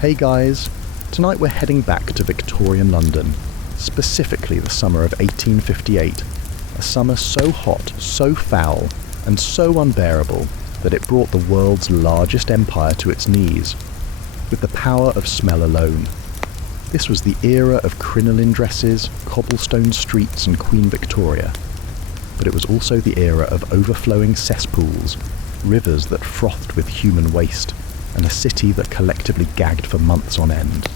Hey guys, tonight we're heading back to Victorian London, specifically the summer of 1858, a summer so hot, so foul, and so unbearable that it brought the world's largest empire to its knees, with the power of smell alone. This was the era of crinoline dresses, cobblestone streets and Queen Victoria, but it was also the era of overflowing cesspools, rivers that frothed with human waste, and a city that collectively gagged for months on end.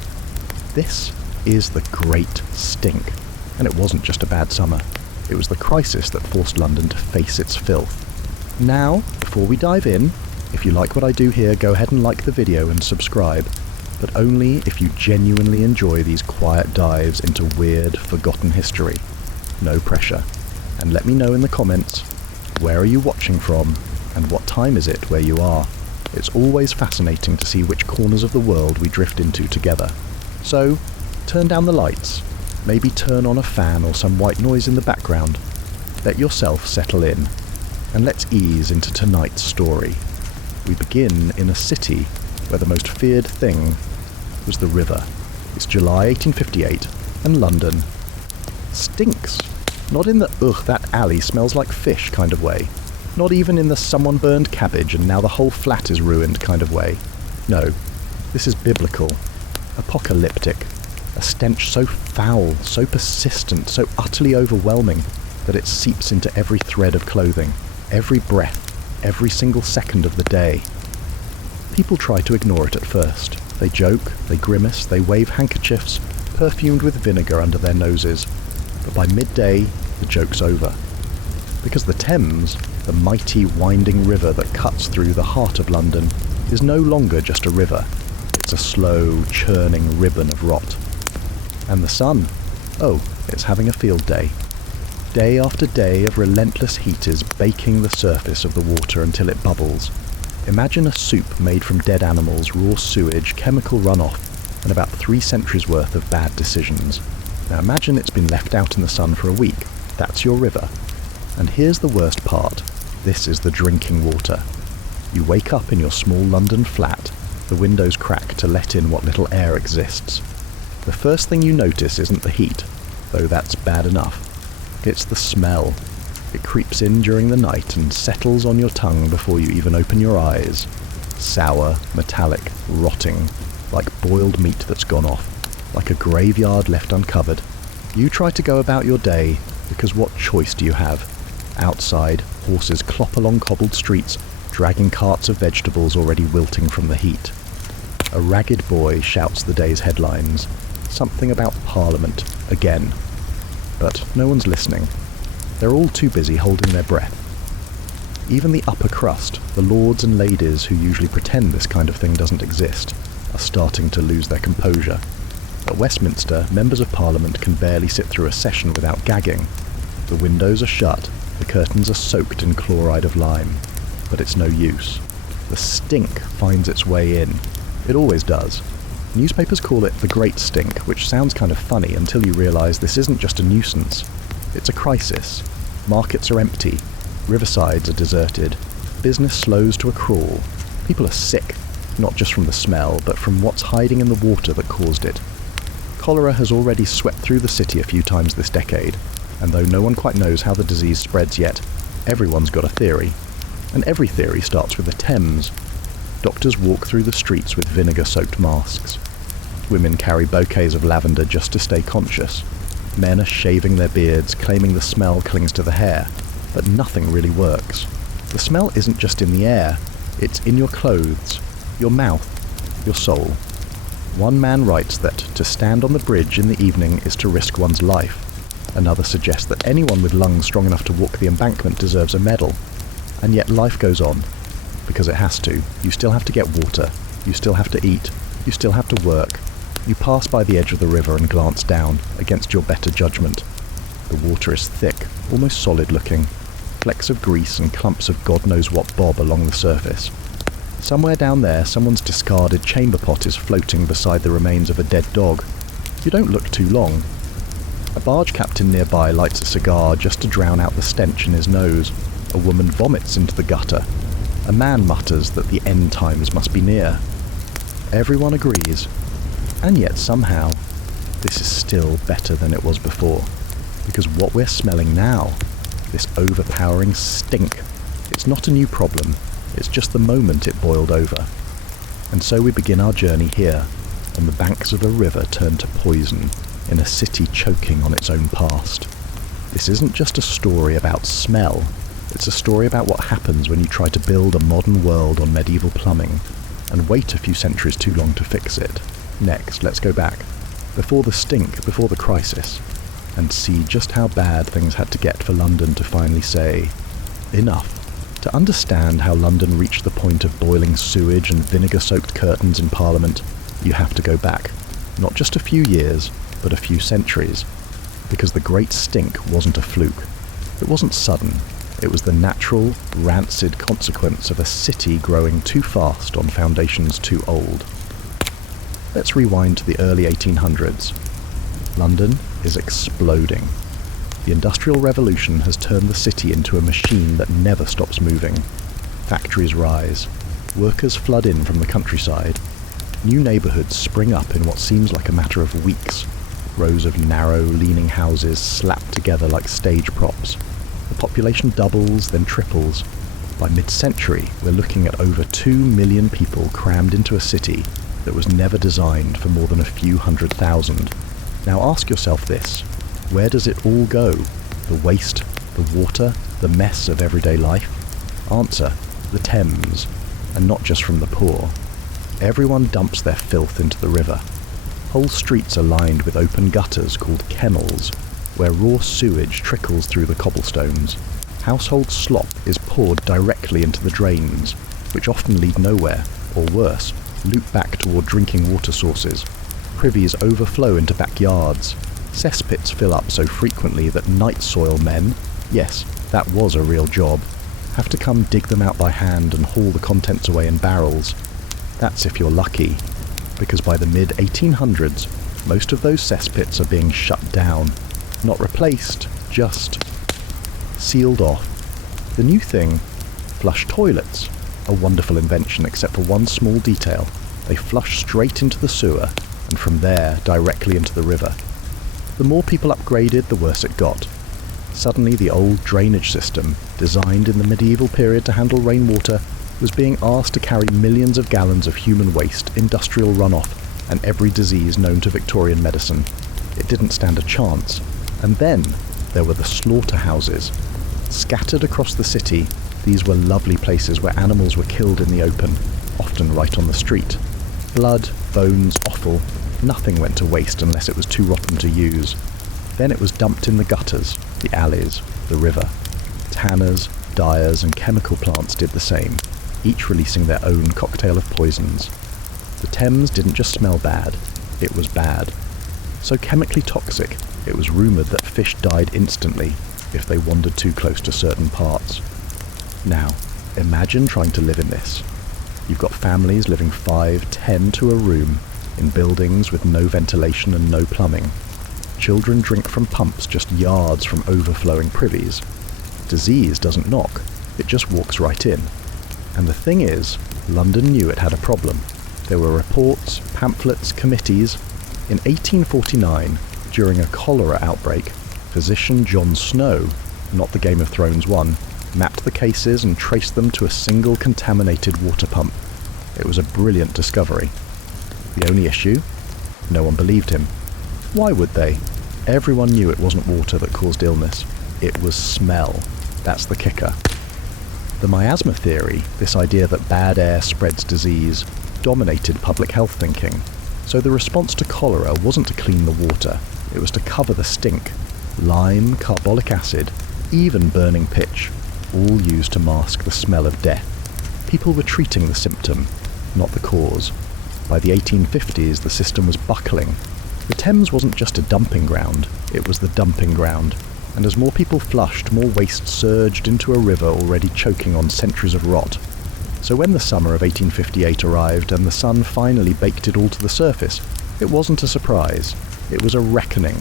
This is the Great Stink, and it wasn't just a bad summer. It was the crisis that forced London to face its filth. Now, before we dive in, if you like what I do here, go ahead and like the video and subscribe, but only if you genuinely enjoy these quiet dives into weird, forgotten history. No pressure. And let me know in the comments, where are you watching from, and what time is it where you are? It's always fascinating to see which corners of the world we drift into together. So, turn down the lights, maybe turn on a fan or some white noise in the background. Let yourself settle in, and let's ease into tonight's story. We begin in a city where the most feared thing was the river. It's July 1858, and London stinks. Not in the ugh, that alley smells like fish kind of way. Not even in the someone burned cabbage and now the whole flat is ruined kind of way. No, this is biblical, apocalyptic, a stench so foul, so persistent, so utterly overwhelming that it seeps into every thread of clothing, every breath, every single second of the day. People try to ignore it at first. They joke, they grimace, they wave handkerchiefs, perfumed with vinegar under their noses. But by midday, the joke's over. Because the Thames, the mighty winding river that cuts through the heart of London, is no longer just a river. It's a slow, churning ribbon of rot. And the sun? Oh, it's having a field day. Day after day of relentless heat is baking the surface of the water until it bubbles. Imagine a soup made from dead animals, raw sewage, chemical runoff, and about 3 centuries worth of bad decisions. Now imagine it's been left out in the sun for a week. That's your river. And here's the worst part. This is the drinking water. You wake up in your small London flat, the windows crack to let in what little air exists. The first thing you notice isn't the heat, though that's bad enough. It's the smell. It creeps in during the night and settles on your tongue before you even open your eyes. Sour, metallic, rotting, like boiled meat that's gone off, like a graveyard left uncovered. You try to go about your day, because what choice do you have? Outside, horses clop along cobbled streets, dragging carts of vegetables already wilting from the heat. A ragged boy shouts the day's headlines. Something about Parliament, again. But no one's listening. They're all too busy holding their breath. Even the upper crust, the lords and ladies who usually pretend this kind of thing doesn't exist, are starting to lose their composure. At Westminster, members of Parliament can barely sit through a session without gagging. The windows are shut, the curtains are soaked in chloride of lime, but it's no use. The stink finds its way in. It always does. Newspapers call it the Great Stink, which sounds kind of funny until you realise this isn't just a nuisance. It's a crisis. Markets are empty. Riversides are deserted. Business slows to a crawl. People are sick, not just from the smell, but from what's hiding in the water that caused it. Cholera has already swept through the city a few times this decade, and though no one quite knows how the disease spreads yet, everyone's got a theory. And every theory starts with the Thames. Doctors walk through the streets with vinegar-soaked masks. Women carry bouquets of lavender just to stay conscious. Men are shaving their beards, claiming the smell clings to the hair, but nothing really works. The smell isn't just in the air, it's in your clothes, your mouth, your soul. One man writes that to stand on the bridge in the evening is to risk one's life. Another suggests that anyone with lungs strong enough to walk the embankment deserves a medal. And yet life goes on, because it has to. You still have to get water, you still have to eat, you still have to work. You pass by the edge of the river and glance down, against your better judgment. The water is thick, almost solid looking. Flecks of grease and clumps of God knows what bob along the surface. Somewhere down there, someone's discarded chamber pot is floating beside the remains of a dead dog. You don't look too long. A barge captain nearby lights a cigar just to drown out the stench in his nose. A woman vomits into the gutter. A man mutters that the end times must be near. Everyone agrees, and yet somehow, this is still better than it was before. Because what we're smelling now, this overpowering stink, it's not a new problem, it's just the moment it boiled over. And so we begin our journey here, on the banks of a river turned to poison, in a city choking on its own past. This isn't just a story about smell, it's a story about what happens when you try to build a modern world on medieval plumbing, and wait a few centuries too long to fix it. Next, let's go back, before the stink, before the crisis, and see just how bad things had to get for London to finally say, enough. To understand how London reached the point of boiling sewage and vinegar-soaked curtains in Parliament, you have to go back, not just a few years, but a few centuries, because the Great Stink wasn't a fluke. It wasn't sudden. It was the natural, rancid consequence of a city growing too fast on foundations too old. Let's rewind to the early 1800s. London is exploding. The Industrial Revolution has turned the city into a machine that never stops moving. Factories rise. Workers flood in from the countryside. New neighbourhoods spring up in what seems like a matter of weeks. Rows of narrow, leaning houses slapped together like stage props. The population doubles, then triples. By mid-century, we're looking at over 2 million people crammed into a city that was never designed for more than a few 100,000. Now ask yourself this. Where does it all go? The waste, the water, the mess of everyday life? Answer, the Thames, and not just from the poor. Everyone dumps their filth into the river. Whole streets are lined with open gutters called kennels, where raw sewage trickles through the cobblestones. Household slop is poured directly into the drains, which often lead nowhere, or worse, loop back toward drinking water sources. Privies overflow into backyards. Cesspits fill up so frequently that night soil men, yes, that was a real job, have to come dig them out by hand and haul the contents away in barrels. That's if you're lucky, because by the mid-1800s, most of those cesspits are being shut down. Not replaced, just sealed off. The new thing, flush toilets, a wonderful invention except for one small detail. They flush straight into the sewer, and from there directly into the river. The more people upgraded, the worse it got. Suddenly the old drainage system, designed in the medieval period to handle rainwater, was being asked to carry millions of gallons of human waste, industrial runoff, and every disease known to Victorian medicine. It didn't stand a chance. And then there were the slaughterhouses. Scattered across the city, these were lovely places where animals were killed in the open, often right on the street. Blood, bones, offal, nothing went to waste unless it was too rotten to use. Then it was dumped in the gutters, the alleys, the river. Tanners, dyers and chemical plants did the same, each releasing their own cocktail of poisons. The Thames didn't just smell bad, it was bad. So chemically toxic, it was rumoured that fish died instantly if they wandered too close to certain parts. Now, imagine trying to live in this. You've got families living 5, 10 to a room, in buildings with no ventilation and no plumbing. Children drink from pumps just yards from overflowing privies. Disease doesn't knock, it just walks right in. And the thing is, London knew it had a problem. There were reports, pamphlets, committees. In 1849, during a cholera outbreak, physician John Snow, not the Game of Thrones one, mapped the cases and traced them to a single contaminated water pump. It was a brilliant discovery. The only issue? No one believed him. Why would they? Everyone knew it wasn't water that caused illness. It was smell. That's the kicker. The miasma theory, this idea that bad air spreads disease, dominated public health thinking. So the response to cholera wasn't to clean the water, it was to cover the stink. Lime, carbolic acid, even burning pitch, all used to mask the smell of death. People were treating the symptom, not the cause. By the 1850s, the system was buckling. The Thames wasn't just a dumping ground, it was the dumping ground. And as more people flushed, more waste surged into a river already choking on centuries of rot. So when the summer of 1858 arrived and the sun finally baked it all to the surface, it wasn't a surprise. It was a reckoning.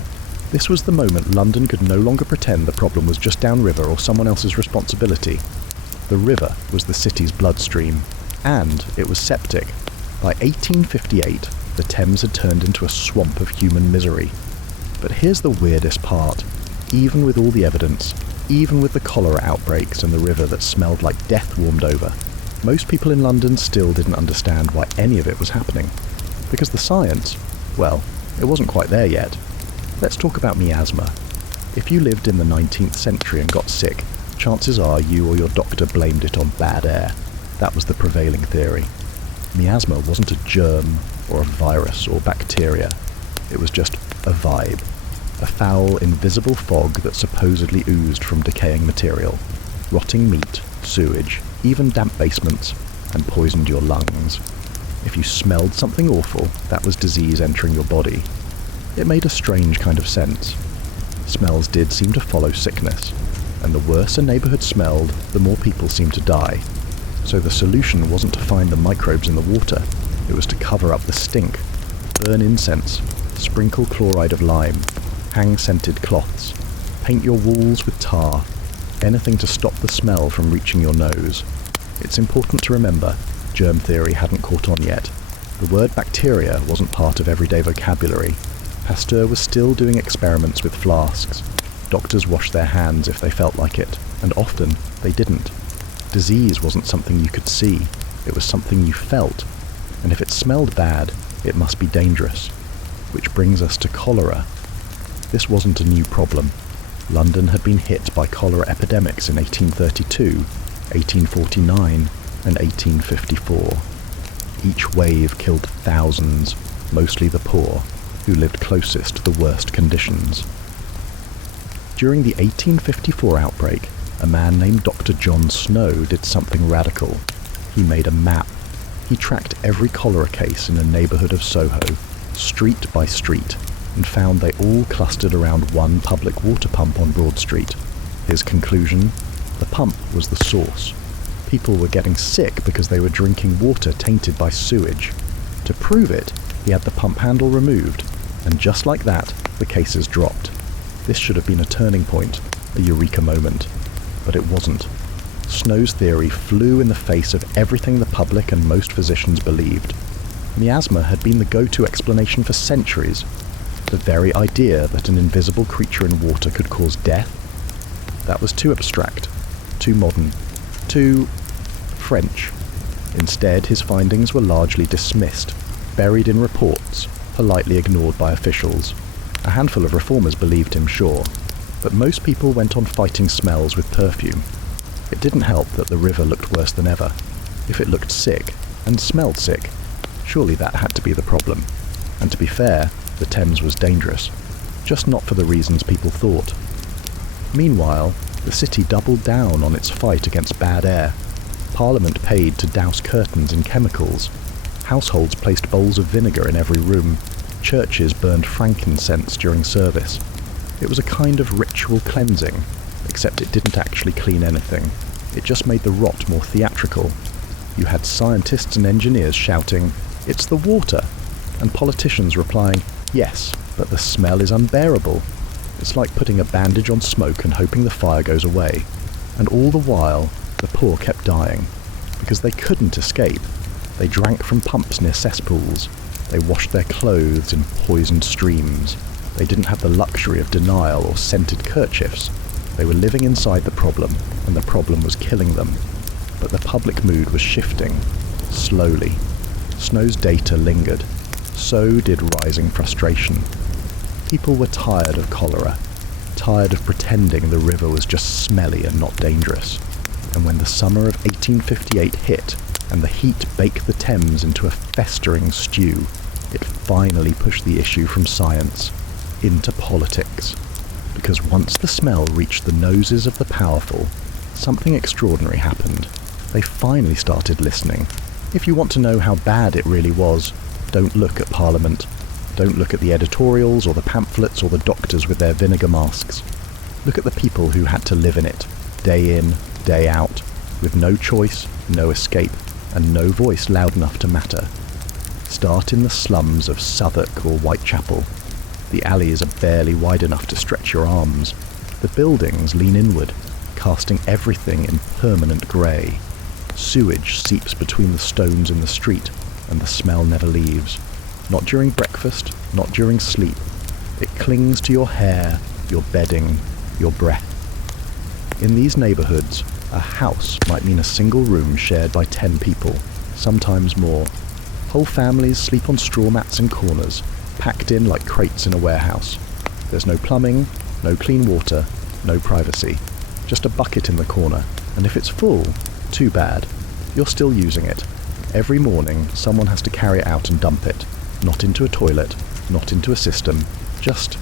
This was the moment London could no longer pretend the problem was just downriver or someone else's responsibility. The river was the city's bloodstream, and it was septic. By 1858, the Thames had turned into a swamp of human misery. But here's the weirdest part. Even with all the evidence, even with the cholera outbreaks and the river that smelled like death warmed over, most people in London still didn't understand why any of it was happening. Because the science, well, it wasn't quite there yet. Let's talk about miasma. If you lived in the 19th century and got sick, chances are you or your doctor blamed it on bad air. That was the prevailing theory. Miasma wasn't a germ or a virus or bacteria. It was just a vibe. A foul, invisible fog that supposedly oozed from decaying material. Rotting meat, sewage, even damp basements, and poisoned your lungs. If you smelled something awful, that was disease entering your body. It made a strange kind of sense. Smells did seem to follow sickness, and the worse a neighbourhood smelled, the more people seemed to die. So the solution wasn't to find the microbes in the water, it was to cover up the stink, burn incense, sprinkle chloride of lime, hang scented cloths, paint your walls with tar, anything to stop the smell from reaching your nose. It's important to remember, germ theory hadn't caught on yet. The word bacteria wasn't part of everyday vocabulary. Pasteur was still doing experiments with flasks. Doctors washed their hands if they felt like it, and often they didn't. Disease wasn't something you could see, it was something you felt, and if it smelled bad, it must be dangerous. Which brings us to cholera. This wasn't a new problem. London had been hit by cholera epidemics in 1832, 1849, and 1854. Each wave killed thousands, mostly the poor, who lived closest to the worst conditions. During the 1854 outbreak, a man named Dr. John Snow did something radical. He made a map. He tracked every cholera case in a neighbourhood of Soho, street by street, and found they all clustered around one public water pump on Broad Street. His conclusion? The pump was the source. People were getting sick because they were drinking water tainted by sewage. To prove it, he had the pump handle removed, and just like that, the cases dropped. This should have been a turning point, a eureka moment. But it wasn't. Snow's theory flew in the face of everything the public and most physicians believed. Miasma had been the go-to explanation for centuries. The very idea that an invisible creature in water could cause death? That was too abstract, too modern, too French. Instead, his findings were largely dismissed, buried in reports, politely ignored by officials. A handful of reformers believed him, sure, but most people went on fighting smells with perfume. It didn't help that the river looked worse than ever. If it looked sick, and smelled sick, surely that had to be the problem. And to be fair, the Thames was dangerous, just not for the reasons people thought. Meanwhile, the city doubled down on its fight against bad air. Parliament paid to douse curtains in chemicals. Households placed bowls of vinegar in every room. Churches burned frankincense during service. It was a kind of ritual cleansing, except it didn't actually clean anything. It just made the rot more theatrical. You had scientists and engineers shouting, "It's the water," and politicians replying, "Yes, but the smell is unbearable." It's like putting a bandage on smoke and hoping the fire goes away. And all the while, the poor kept dying, because they couldn't escape. They drank from pumps near cesspools. They washed their clothes in poisoned streams. They didn't have the luxury of denial or scented kerchiefs. They were living inside the problem, and the problem was killing them. But the public mood was shifting, slowly. Snow's data lingered. So did rising frustration. People were tired of cholera, tired of pretending the river was just smelly and not dangerous. And when the summer of 1858 hit, and the heat baked the Thames into a festering stew, it finally pushed the issue from science into politics. Because once the smell reached the noses of the powerful, something extraordinary happened. They finally started listening. If you want to know how bad it really was, don't look at Parliament. Don't look at the editorials or the pamphlets or the doctors with their vinegar masks. Look at the people who had to live in it, day in, day out, with no choice, no escape, and no voice loud enough to matter. Start in the slums of Southwark or Whitechapel. The alleys are barely wide enough to stretch your arms. The buildings lean inward, casting everything in permanent grey. Sewage seeps between the stones in the street, and the smell never leaves. Not during breakfast, not during sleep. It clings to your hair, your bedding, your breath. In these neighbourhoods, a house might mean a single room shared by 10 people, sometimes more. Whole families sleep on straw mats in corners, packed in like crates in a warehouse. There's no plumbing, no clean water, no privacy. Just a bucket in the corner, and if it's full, too bad. You're still using it. Every morning, someone has to carry it out and dump it. Not into a toilet, not into a system, just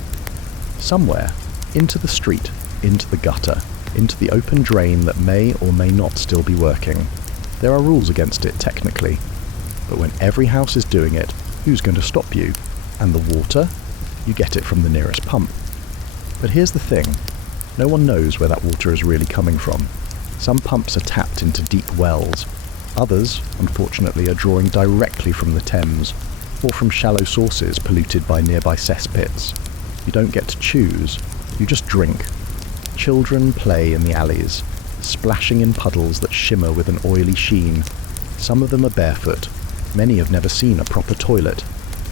somewhere. Into the street, into the gutter, into the open drain that may or may not still be working. There are rules against it, technically. But when every house is doing it, who's going to stop you? And the water? You get it from the nearest pump. But here's the thing. No one knows where that water is really coming from. Some pumps are tapped into deep wells. Others, unfortunately, are drawing directly from the Thames, or from shallow sources polluted by nearby cesspits. You don't get to choose. You just drink. Children play in the alleys, splashing in puddles that shimmer with an oily sheen. Some of them are barefoot. Many have never seen a proper toilet.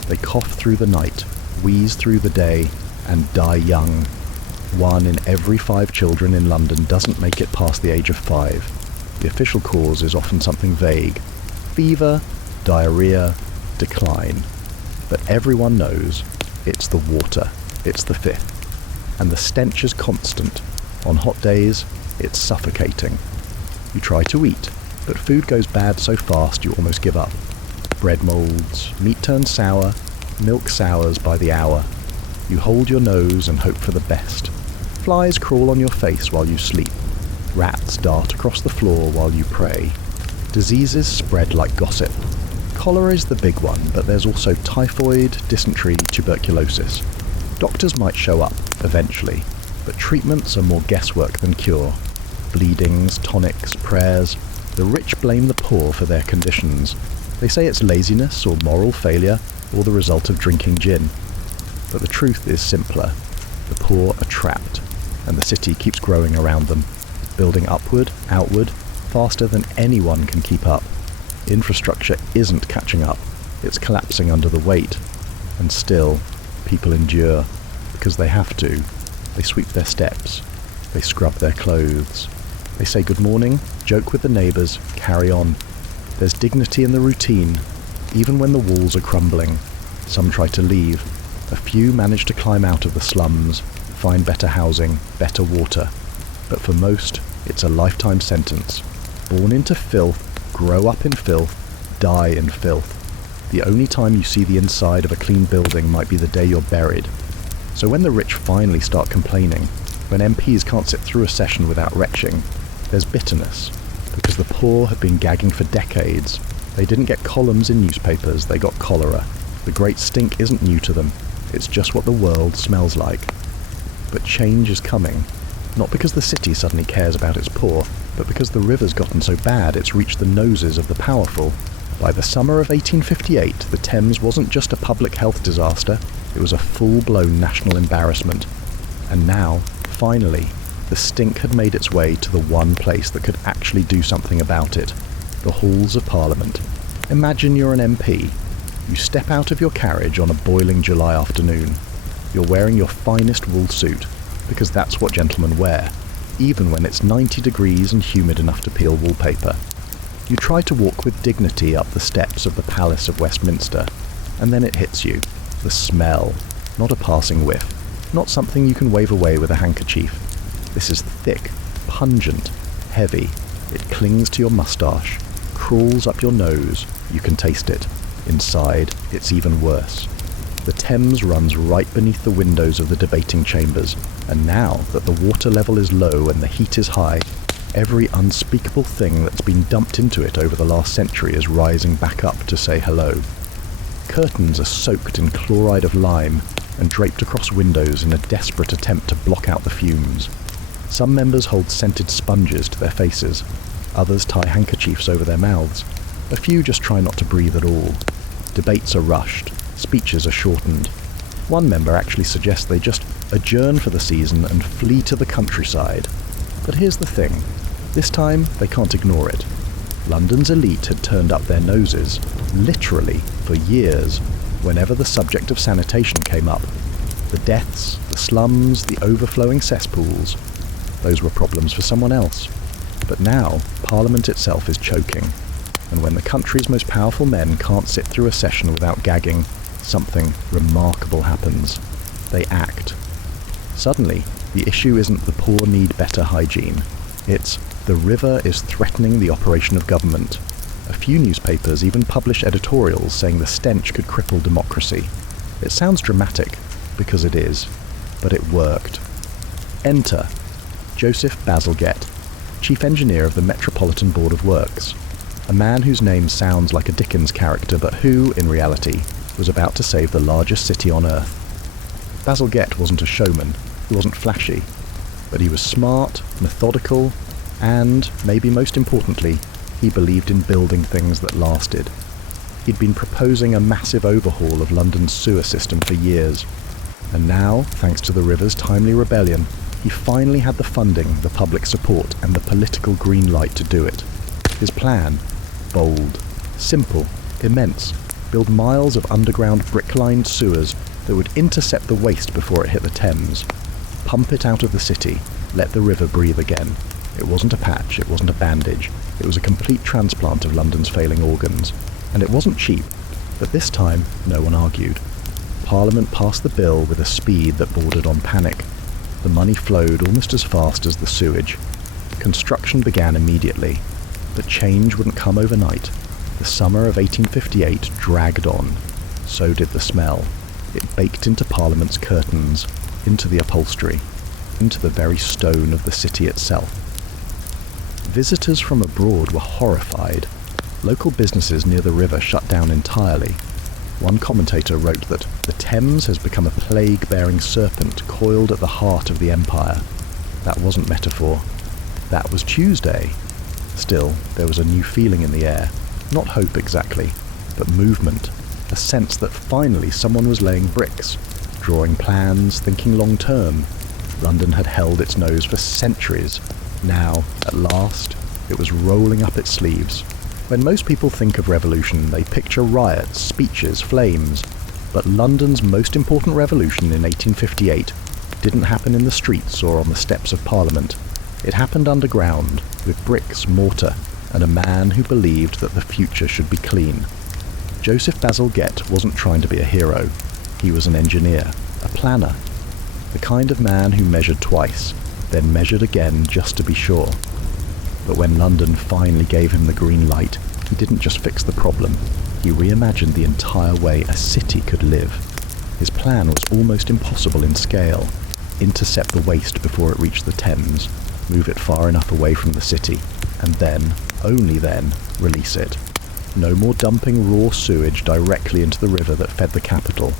They cough through the night, wheeze through the day, and die young. 1 in every 5 children in London doesn't make it past the age of 5. The official cause is often something vague. Fever, diarrhea, decline. But everyone knows it's the water. It's the fifth. And the stench is constant. On hot days, it's suffocating. You try to eat, but food goes bad so fast you almost give up. Bread moulds, meat turns sour, milk sours by the hour. You hold your nose and hope for the best. Flies crawl on your face while you sleep. Rats dart across the floor while you pray. Diseases spread like gossip. Cholera is the big one, but there's also typhoid, dysentery, tuberculosis. Doctors might show up, eventually, but treatments are more guesswork than cure. Bleedings, tonics, prayers. The rich blame the poor for their conditions. They say it's laziness or moral failure or the result of drinking gin. But the truth is simpler. The poor are trapped, and the city keeps growing around them, building upward, outward, faster than anyone can keep up. Infrastructure isn't catching up. It's collapsing under the weight. And still, people endure, because they have to. They sweep their steps. They scrub their clothes. They say good morning, joke with the neighbours, carry on. There's dignity in the routine, even when the walls are crumbling. Some try to leave. A few manage to climb out of the slums, find better housing, better water. But for most, it's a lifetime sentence. Born into filth, grow up in filth, die in filth. The only time you see the inside of a clean building might be the day you're buried. So when the rich finally start complaining, when MPs can't sit through a session without retching, there's bitterness, because the poor have been gagging for decades. They didn't get columns in newspapers, they got cholera. The great stink isn't new to them, it's just what the world smells like. But change is coming, not because the city suddenly cares about its poor, but because the river's gotten so bad it's reached the noses of the powerful. By the summer of 1858, the Thames wasn't just a public health disaster, it was a full-blown national embarrassment. And now, finally, the stink had made its way to the one place that could actually do something about it, the halls of Parliament. Imagine you're an MP. You step out of your carriage on a boiling July afternoon. You're wearing your finest wool suit, because that's what gentlemen wear, even when it's 90 degrees and humid enough to peel wallpaper. You try to walk with dignity up the steps of the Palace of Westminster, and then it hits you. The smell, not a passing whiff, not something you can wave away with a handkerchief. This is thick, pungent, heavy. It clings to your moustache, crawls up your nose. You can taste it. Inside, it's even worse. The Thames runs right beneath the windows of the debating chambers, and now that the water level is low and the heat is high, every unspeakable thing that's been dumped into it over the last century is rising back up to say hello. Curtains are soaked in chloride of lime and draped across windows in a desperate attempt to block out the fumes. Some members hold scented sponges to their faces. Others tie handkerchiefs over their mouths. A few just try not to breathe at all. Debates are rushed. Speeches are shortened. One member actually suggests they just adjourn for the season and flee to the countryside. But here's the thing. This time, they can't ignore it. London's elite had turned up their noses, literally, for years, whenever the subject of sanitation came up. The deaths, the slums, the overflowing cesspools, those were problems for someone else. But now, Parliament itself is choking, and when the country's most powerful men can't sit through a session without gagging, something remarkable happens. They act. Suddenly, the issue isn't the poor need better hygiene. It's the river is threatening the operation of government. A few newspapers even publish editorials saying the stench could cripple democracy. It sounds dramatic, because it is, but it worked. Enter Joseph Bazalgette, Chief Engineer of the Metropolitan Board of Works, a man whose name sounds like a Dickens character but who, in reality, was about to save the largest city on earth. Bazalgette wasn't a showman, he wasn't flashy, but he was smart, methodical, and, maybe most importantly, he believed in building things that lasted. He'd been proposing a massive overhaul of London's sewer system for years, and now, thanks to the river's timely rebellion, he finally had the funding, the public support, and the political green light to do it. His plan? Bold, simple, immense. Build miles of underground brick-lined sewers that would intercept the waste before it hit the Thames. Pump it out of the city, let the river breathe again. It wasn't a patch, it wasn't a bandage. It was a complete transplant of London's failing organs. And it wasn't cheap, but this time no one argued. Parliament passed the bill with a speed that bordered on panic. The money flowed almost as fast as the sewage. Construction began immediately, but change wouldn't come overnight. The summer of 1858 dragged on. So did the smell. It baked into Parliament's curtains, into the upholstery, into the very stone of the city itself. Visitors from abroad were horrified. Local businesses near the river shut down entirely. One commentator wrote that the Thames has become a plague-bearing serpent coiled at the heart of the empire. That wasn't metaphor. That was Tuesday. Still, there was a new feeling in the air. Not hope exactly, but movement. A sense that finally someone was laying bricks, drawing plans, thinking long-term. London had held its nose for centuries. Now, at last, it was rolling up its sleeves. When most people think of revolution, they picture riots, speeches, flames. But London's most important revolution in 1858 didn't happen in the streets or on the steps of Parliament. It happened underground, with bricks, mortar, and a man who believed that the future should be clean. Joseph Bazalgette wasn't trying to be a hero. He was an engineer, a planner, the kind of man who measured twice, then measured again just to be sure. But when London finally gave him the green light, he didn't just fix the problem, he reimagined the entire way a city could live. His plan was almost impossible in scale. Intercept the waste before it reached the Thames, move it far enough away from the city, and then, only then, release it. No more dumping raw sewage directly into the river that fed the capital.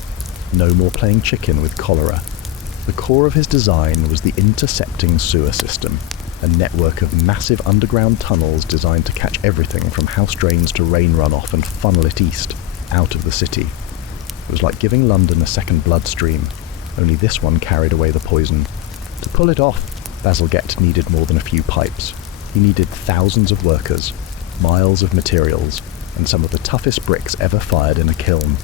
No more playing chicken with cholera. The core of his design was the intercepting sewer system, a network of massive underground tunnels designed to catch everything from house drains to rain runoff and funnel it east, out of the city. It was like giving London a second bloodstream, only this one carried away the poison. To pull it off, Bazalgette needed more than a few pipes. He needed thousands of workers, miles of materials, and some of the toughest bricks ever fired in a kiln.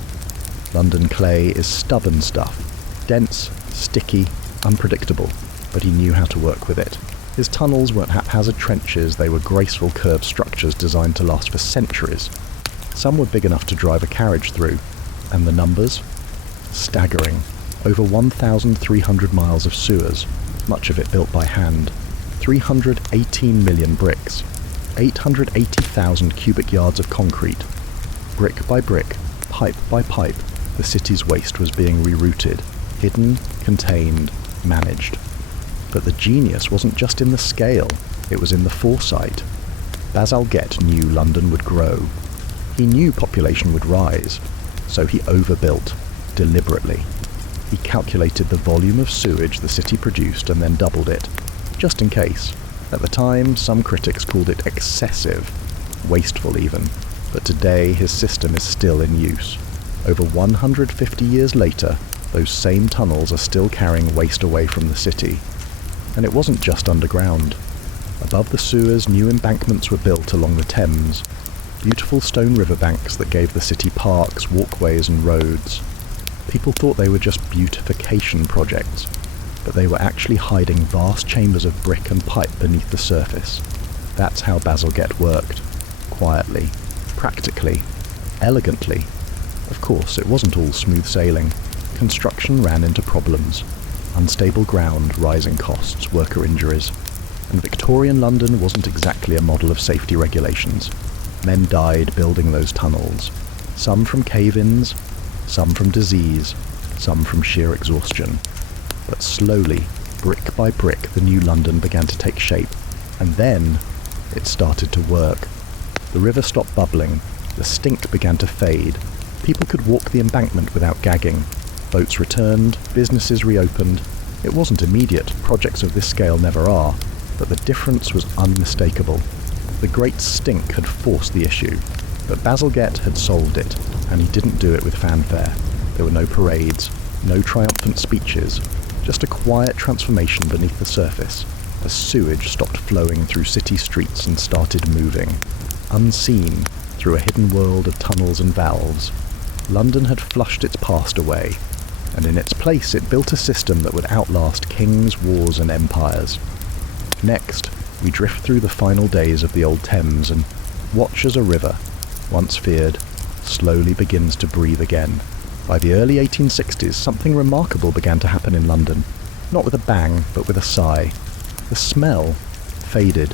London clay is stubborn stuff, dense, sticky, unpredictable, but he knew how to work with it. His tunnels weren't haphazard trenches, they were graceful curved structures designed to last for centuries. Some were big enough to drive a carriage through, and the numbers? Staggering. Over 1,300 miles of sewers, much of it built by hand. 318 million bricks. 880,000 cubic yards of concrete. Brick by brick, pipe by pipe, the city's waste was being rerouted, hidden, contained, managed. But the genius wasn't just in the scale, it was in the foresight. Bazalgette knew London would grow. He knew population would rise, so he overbuilt, deliberately. He calculated the volume of sewage the city produced and then doubled it, just in case. At the time, some critics called it excessive, wasteful even, but today his system is still in use. Over 150 years later, those same tunnels are still carrying waste away from the city. And it wasn't just underground. Above the sewers, new embankments were built along the Thames, beautiful stone riverbanks that gave the city parks, walkways and roads. People thought they were just beautification projects, but they were actually hiding vast chambers of brick and pipe beneath the surface. That's how Bazalgette worked. Quietly, practically, elegantly. Of course, it wasn't all smooth sailing. Construction ran into problems. Unstable ground, rising costs, worker injuries. And Victorian London wasn't exactly a model of safety regulations. Men died building those tunnels. Some from cave-ins, some from disease, some from sheer exhaustion. But slowly, brick by brick, the new London began to take shape. And then, it started to work. The river stopped bubbling. The stink began to fade. People could walk the embankment without gagging. Boats returned, businesses reopened. It wasn't immediate, projects of this scale never are, but the difference was unmistakable. The great stink had forced the issue, but Bazalgette had solved it, and he didn't do it with fanfare. There were no parades, no triumphant speeches, just a quiet transformation beneath the surface, as sewage stopped flowing through city streets and started moving. Unseen, through a hidden world of tunnels and valves, London had flushed its past away, and in its place it built a system that would outlast kings, wars and empires. Next, we drift through the final days of the old Thames and watch as a river, once feared, slowly begins to breathe again. By the early 1860s, something remarkable began to happen in London, not with a bang, but with a sigh. The smell faded.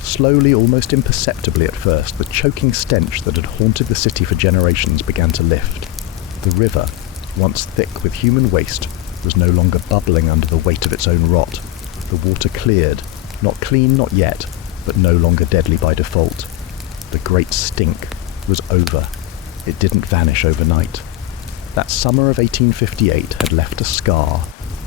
Slowly, almost imperceptibly at first, the choking stench that had haunted the city for generations began to lift. The river, once thick with human waste, was no longer bubbling under the weight of its own rot. The water cleared, not clean, not yet, but no longer deadly by default. The great stink was over. It didn't vanish overnight. That summer of 1858 had left a scar.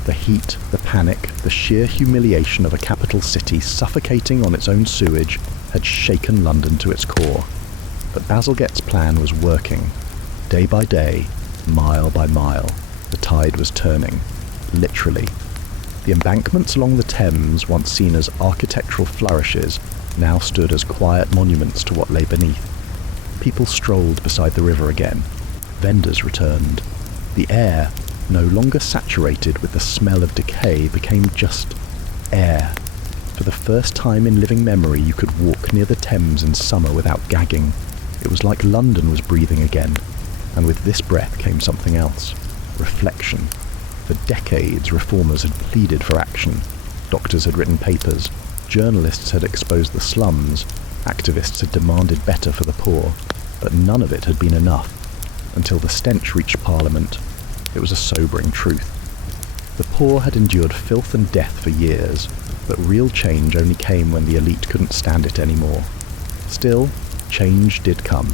The heat, the panic, the sheer humiliation of a capital city suffocating on its own sewage had shaken London to its core. But Bazalgette's plan was working. Day by day, mile by mile, the tide was turning, literally. The embankments along the Thames, once seen as architectural flourishes, now stood as quiet monuments to what lay beneath. People strolled beside the river again. Vendors returned. The air, no longer saturated with the smell of decay, became just air. For the first time in living memory, you could walk near the Thames in summer without gagging. It was like London was breathing again. And with this breath came something else. Reflection. For decades, reformers had pleaded for action. Doctors had written papers. Journalists had exposed the slums. Activists had demanded better for the poor. But none of it had been enough. Until the stench reached Parliament. It was a sobering truth. The poor had endured filth and death for years, but real change only came when the elite couldn't stand it anymore. Still, change did come,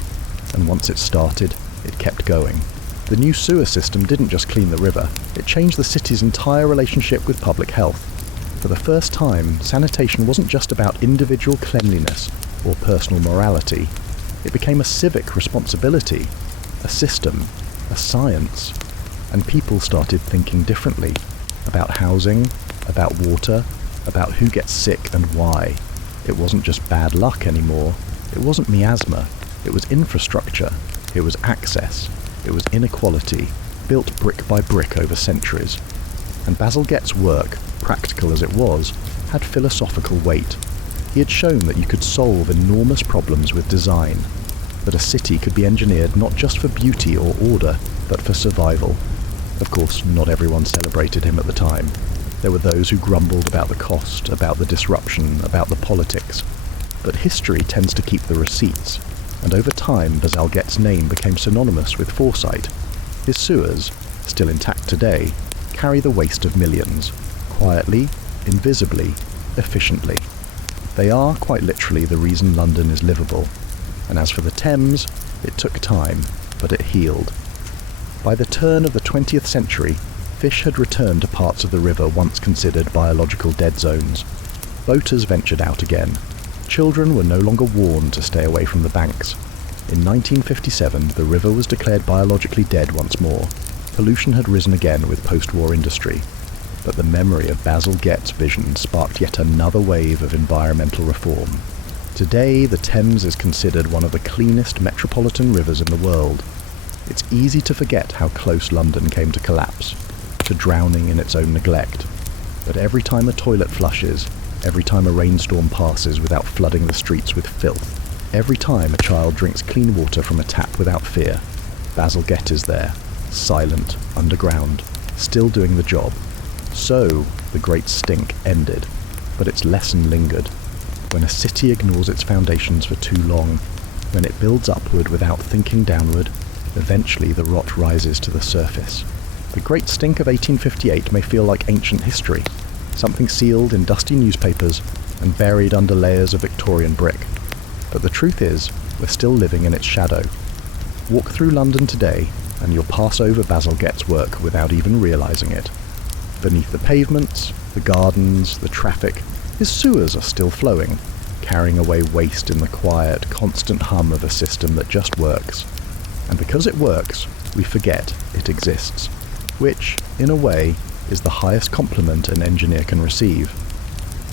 and once it started, it kept going. The new sewer system didn't just clean the river, it changed the city's entire relationship with public health. For the first time, sanitation wasn't just about individual cleanliness or personal morality. It became a civic responsibility, a system, a science. And people started thinking differently about housing, about water, about who gets sick and why. It wasn't just bad luck anymore. It wasn't miasma. It was infrastructure. It was access. It was inequality, built brick by brick over centuries. And Bazalgette's work, practical as it was, had philosophical weight. He had shown that you could solve enormous problems with design, that a city could be engineered not just for beauty or order, but for survival. Of course, not everyone celebrated him at the time. There were those who grumbled about the cost, about the disruption, about the politics. But history tends to keep the receipts, and over time Bazalgette's name became synonymous with foresight. His sewers, still intact today, carry the waste of millions, quietly, invisibly, efficiently. They are, quite literally, the reason London is livable. And as for the Thames, it took time, but it healed. By the turn of the 20th century, fish had returned to parts of the river once considered biological dead zones. Boaters ventured out again. Children were no longer warned to stay away from the banks. In 1957, the river was declared biologically dead once more. Pollution had risen again with post-war industry. But the memory of Basil Gett's vision sparked yet another wave of environmental reform. Today, the Thames is considered one of the cleanest metropolitan rivers in the world. It's easy to forget how close London came to collapse, to drowning in its own neglect. But every time a toilet flushes, every time a rainstorm passes without flooding the streets with filth, every time a child drinks clean water from a tap without fear, Basil Gett is there, silent, underground, still doing the job. So, the Great Stink ended, but its lesson lingered. When a city ignores its foundations for too long, when it builds upward without thinking downward, eventually the rot rises to the surface. The Great Stink of 1858 may feel like ancient history, something sealed in dusty newspapers and buried under layers of Victorian brick. But the truth is, we're still living in its shadow. Walk through London today, and you'll pass over Basil Gett's work without even realising it. Beneath the pavements, the gardens, the traffic, his sewers are still flowing, carrying away waste in the quiet, constant hum of a system that just works. And because it works, we forget it exists, which, in a way, is the highest compliment an engineer can receive.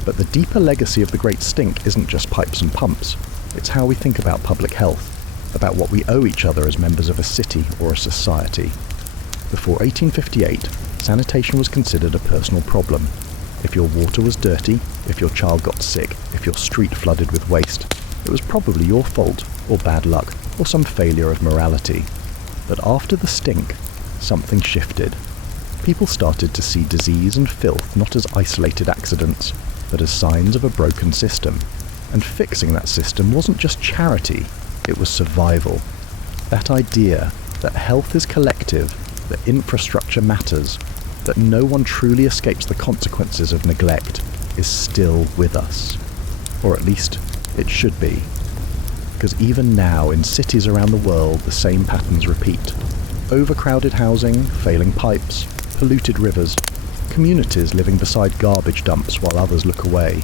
But the deeper legacy of the Great Stink isn't just pipes and pumps, it's how we think about public health, about what we owe each other as members of a city or a society. Before 1858, sanitation was considered a personal problem. If your water was dirty, if your child got sick, if your street flooded with waste, it was probably your fault, or bad luck, or some failure of morality. But after the stink, something shifted. People started to see disease and filth not as isolated accidents, but as signs of a broken system. And fixing that system wasn't just charity, it was survival. That idea that health is collective, that infrastructure matters, that no one truly escapes the consequences of neglect, is still with us. Or at least, it should be. Because even now, in cities around the world, the same patterns repeat. Overcrowded housing, failing pipes, polluted rivers, communities living beside garbage dumps while others look away.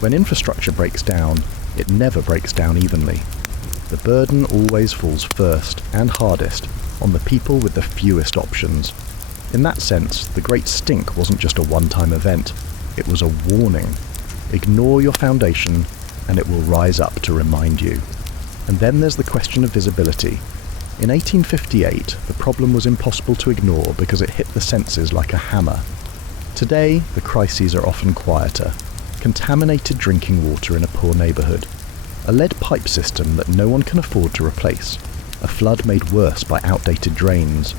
When infrastructure breaks down, it never breaks down evenly. The burden always falls first and hardest on the people with the fewest options. In that sense, the Great Stink wasn't just a one-time event, it was a warning. Ignore your foundation, and it will rise up to remind you. And then there's the question of visibility. In 1858, the problem was impossible to ignore because it hit the senses like a hammer. Today, the crises are often quieter. Contaminated drinking water in a poor neighbourhood, a lead pipe system that no one can afford to replace, a flood made worse by outdated drains.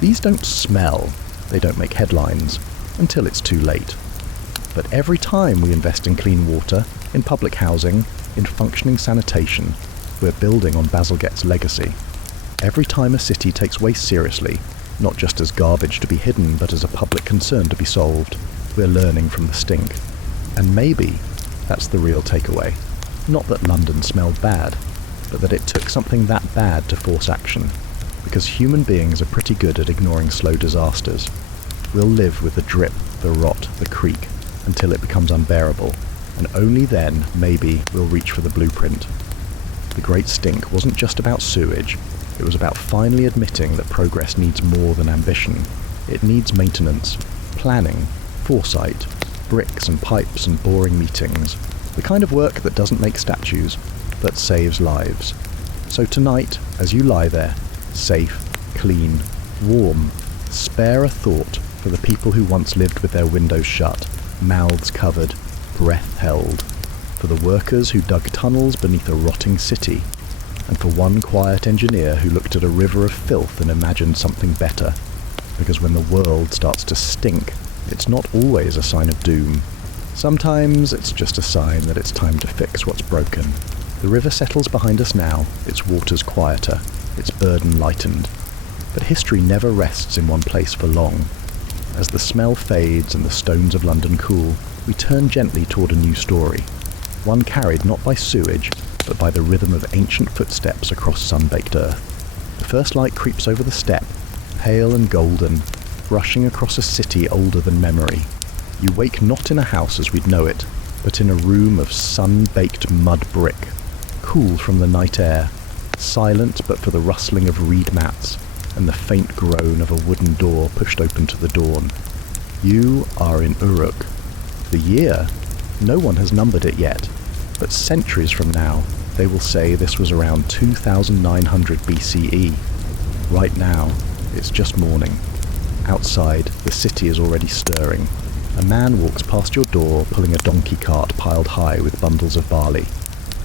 These don't smell, they don't make headlines, until it's too late. But every time we invest in clean water, in public housing, in functioning sanitation, we're building on Basil Gett's legacy. Every time a city takes waste seriously, not just as garbage to be hidden, but as a public concern to be solved, we're learning from the stink. And maybe that's the real takeaway. Not that London smelled bad, but that it took something that bad to force action. Because human beings are pretty good at ignoring slow disasters. We'll live with the drip, the rot, the creak, until it becomes unbearable, and only then, maybe, we'll reach for the blueprint. The Great Stink wasn't just about sewage, it was about finally admitting that progress needs more than ambition. It needs maintenance, planning, foresight, bricks and pipes and boring meetings, the kind of work that doesn't make statues, but saves lives. So tonight, as you lie there, safe, clean, warm, spare a thought for the people who once lived with their windows shut, mouths covered, breath held, for the workers who dug tunnels beneath a rotting city, and for one quiet engineer who looked at a river of filth and imagined something better. Because when the world starts to stink, it's not always a sign of doom. Sometimes it's just a sign that it's time to fix what's broken. The river settles behind us now, its waters quieter, its burden lightened. But history never rests in one place for long. As the smell fades and the stones of London cool, we turn gently toward a new story. One carried not by sewage, but by the rhythm of ancient footsteps across sun-baked earth. The first light creeps over the step, pale and golden, rushing across a city older than memory. You wake not in a house as we'd know it, but in a room of sun-baked mud brick, cool from the night air, silent but for the rustling of reed mats and the faint groan of a wooden door pushed open to the dawn. You are in Uruk. The year? No one has numbered it yet, but centuries from now, they will say this was around 2900 BCE. Right now, it's just morning. Outside, the city is already stirring. A man walks past your door pulling a donkey cart piled high with bundles of barley.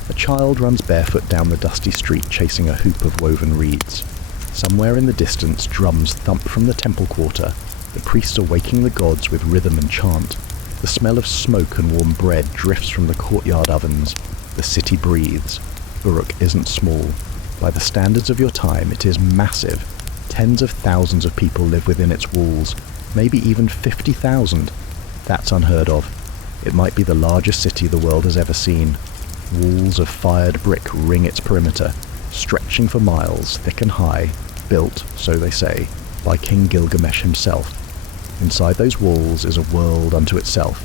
A child runs barefoot down the dusty street chasing a hoop of woven reeds. Somewhere in the distance, drums thump from the temple quarter. The priests are waking the gods with rhythm and chant. The smell of smoke and warm bread drifts from the courtyard ovens. The city breathes. Uruk isn't small. By the standards of your time, it is massive. Tens of thousands of people live within its walls, maybe even 50,000. That's unheard of. It might be the largest city the world has ever seen. Walls of fired brick ring its perimeter, stretching for miles, thick and high, built, so they say, by King Gilgamesh himself. Inside those walls is a world unto itself.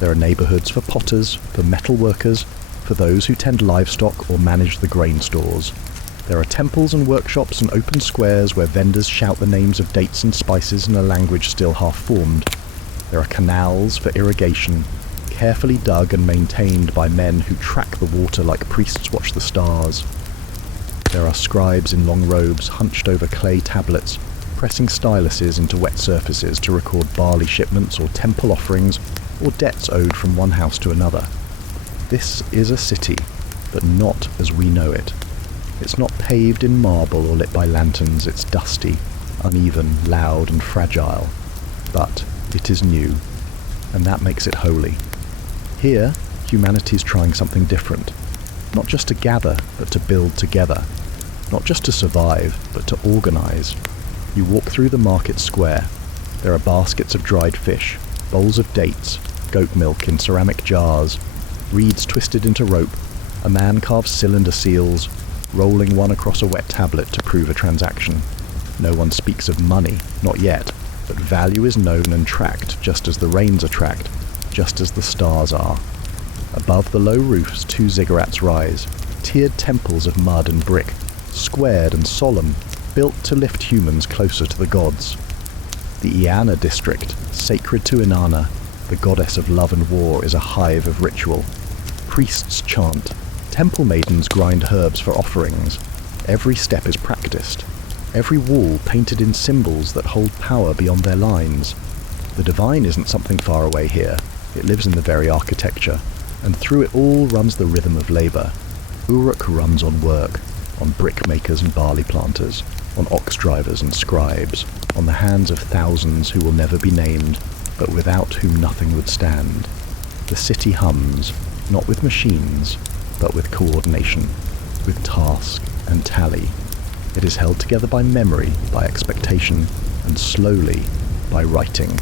There are neighborhoods for potters, for metal workers, for those who tend livestock or manage the grain stores. There are temples and workshops and open squares where vendors shout the names of dates and spices in a language still half-formed. There are canals for irrigation, carefully dug and maintained by men who track the water like priests watch the stars. There are scribes in long robes hunched over clay tablets, pressing styluses into wet surfaces to record barley shipments or temple offerings or debts owed from one house to another. This is a city, but not as we know it. It's not paved in marble or lit by lanterns. It's dusty, uneven, loud and fragile. But it is new, and that makes it holy. Here, humanity's trying something different. Not just to gather, but to build together. Not just to survive, but to organize. You walk through the market square. There are baskets of dried fish, bowls of dates, goat milk in ceramic jars, reeds twisted into rope. A man carves cylinder seals, rolling one across a wet tablet to prove a transaction. No one speaks of money, not yet, but value is known and tracked just as the rains are tracked, just as the stars are. Above the low roofs, 2 ziggurats rise, tiered temples of mud and brick, squared and solemn, built to lift humans closer to the gods. The Iana district, sacred to Inanna, the goddess of love and war, is a hive of ritual. Priests chant. Temple maidens grind herbs for offerings. Every step is practiced. Every wall painted in symbols that hold power beyond their lines. The divine isn't something far away here. It lives in the very architecture, and through it all runs the rhythm of labour. Uruk runs on work, on brickmakers and barley planters, on ox drivers and scribes, on the hands of thousands who will never be named, but without whom nothing would stand. The city hums, not with machines, but with coordination, with task and tally. It is held together by memory, by expectation, and slowly by writing.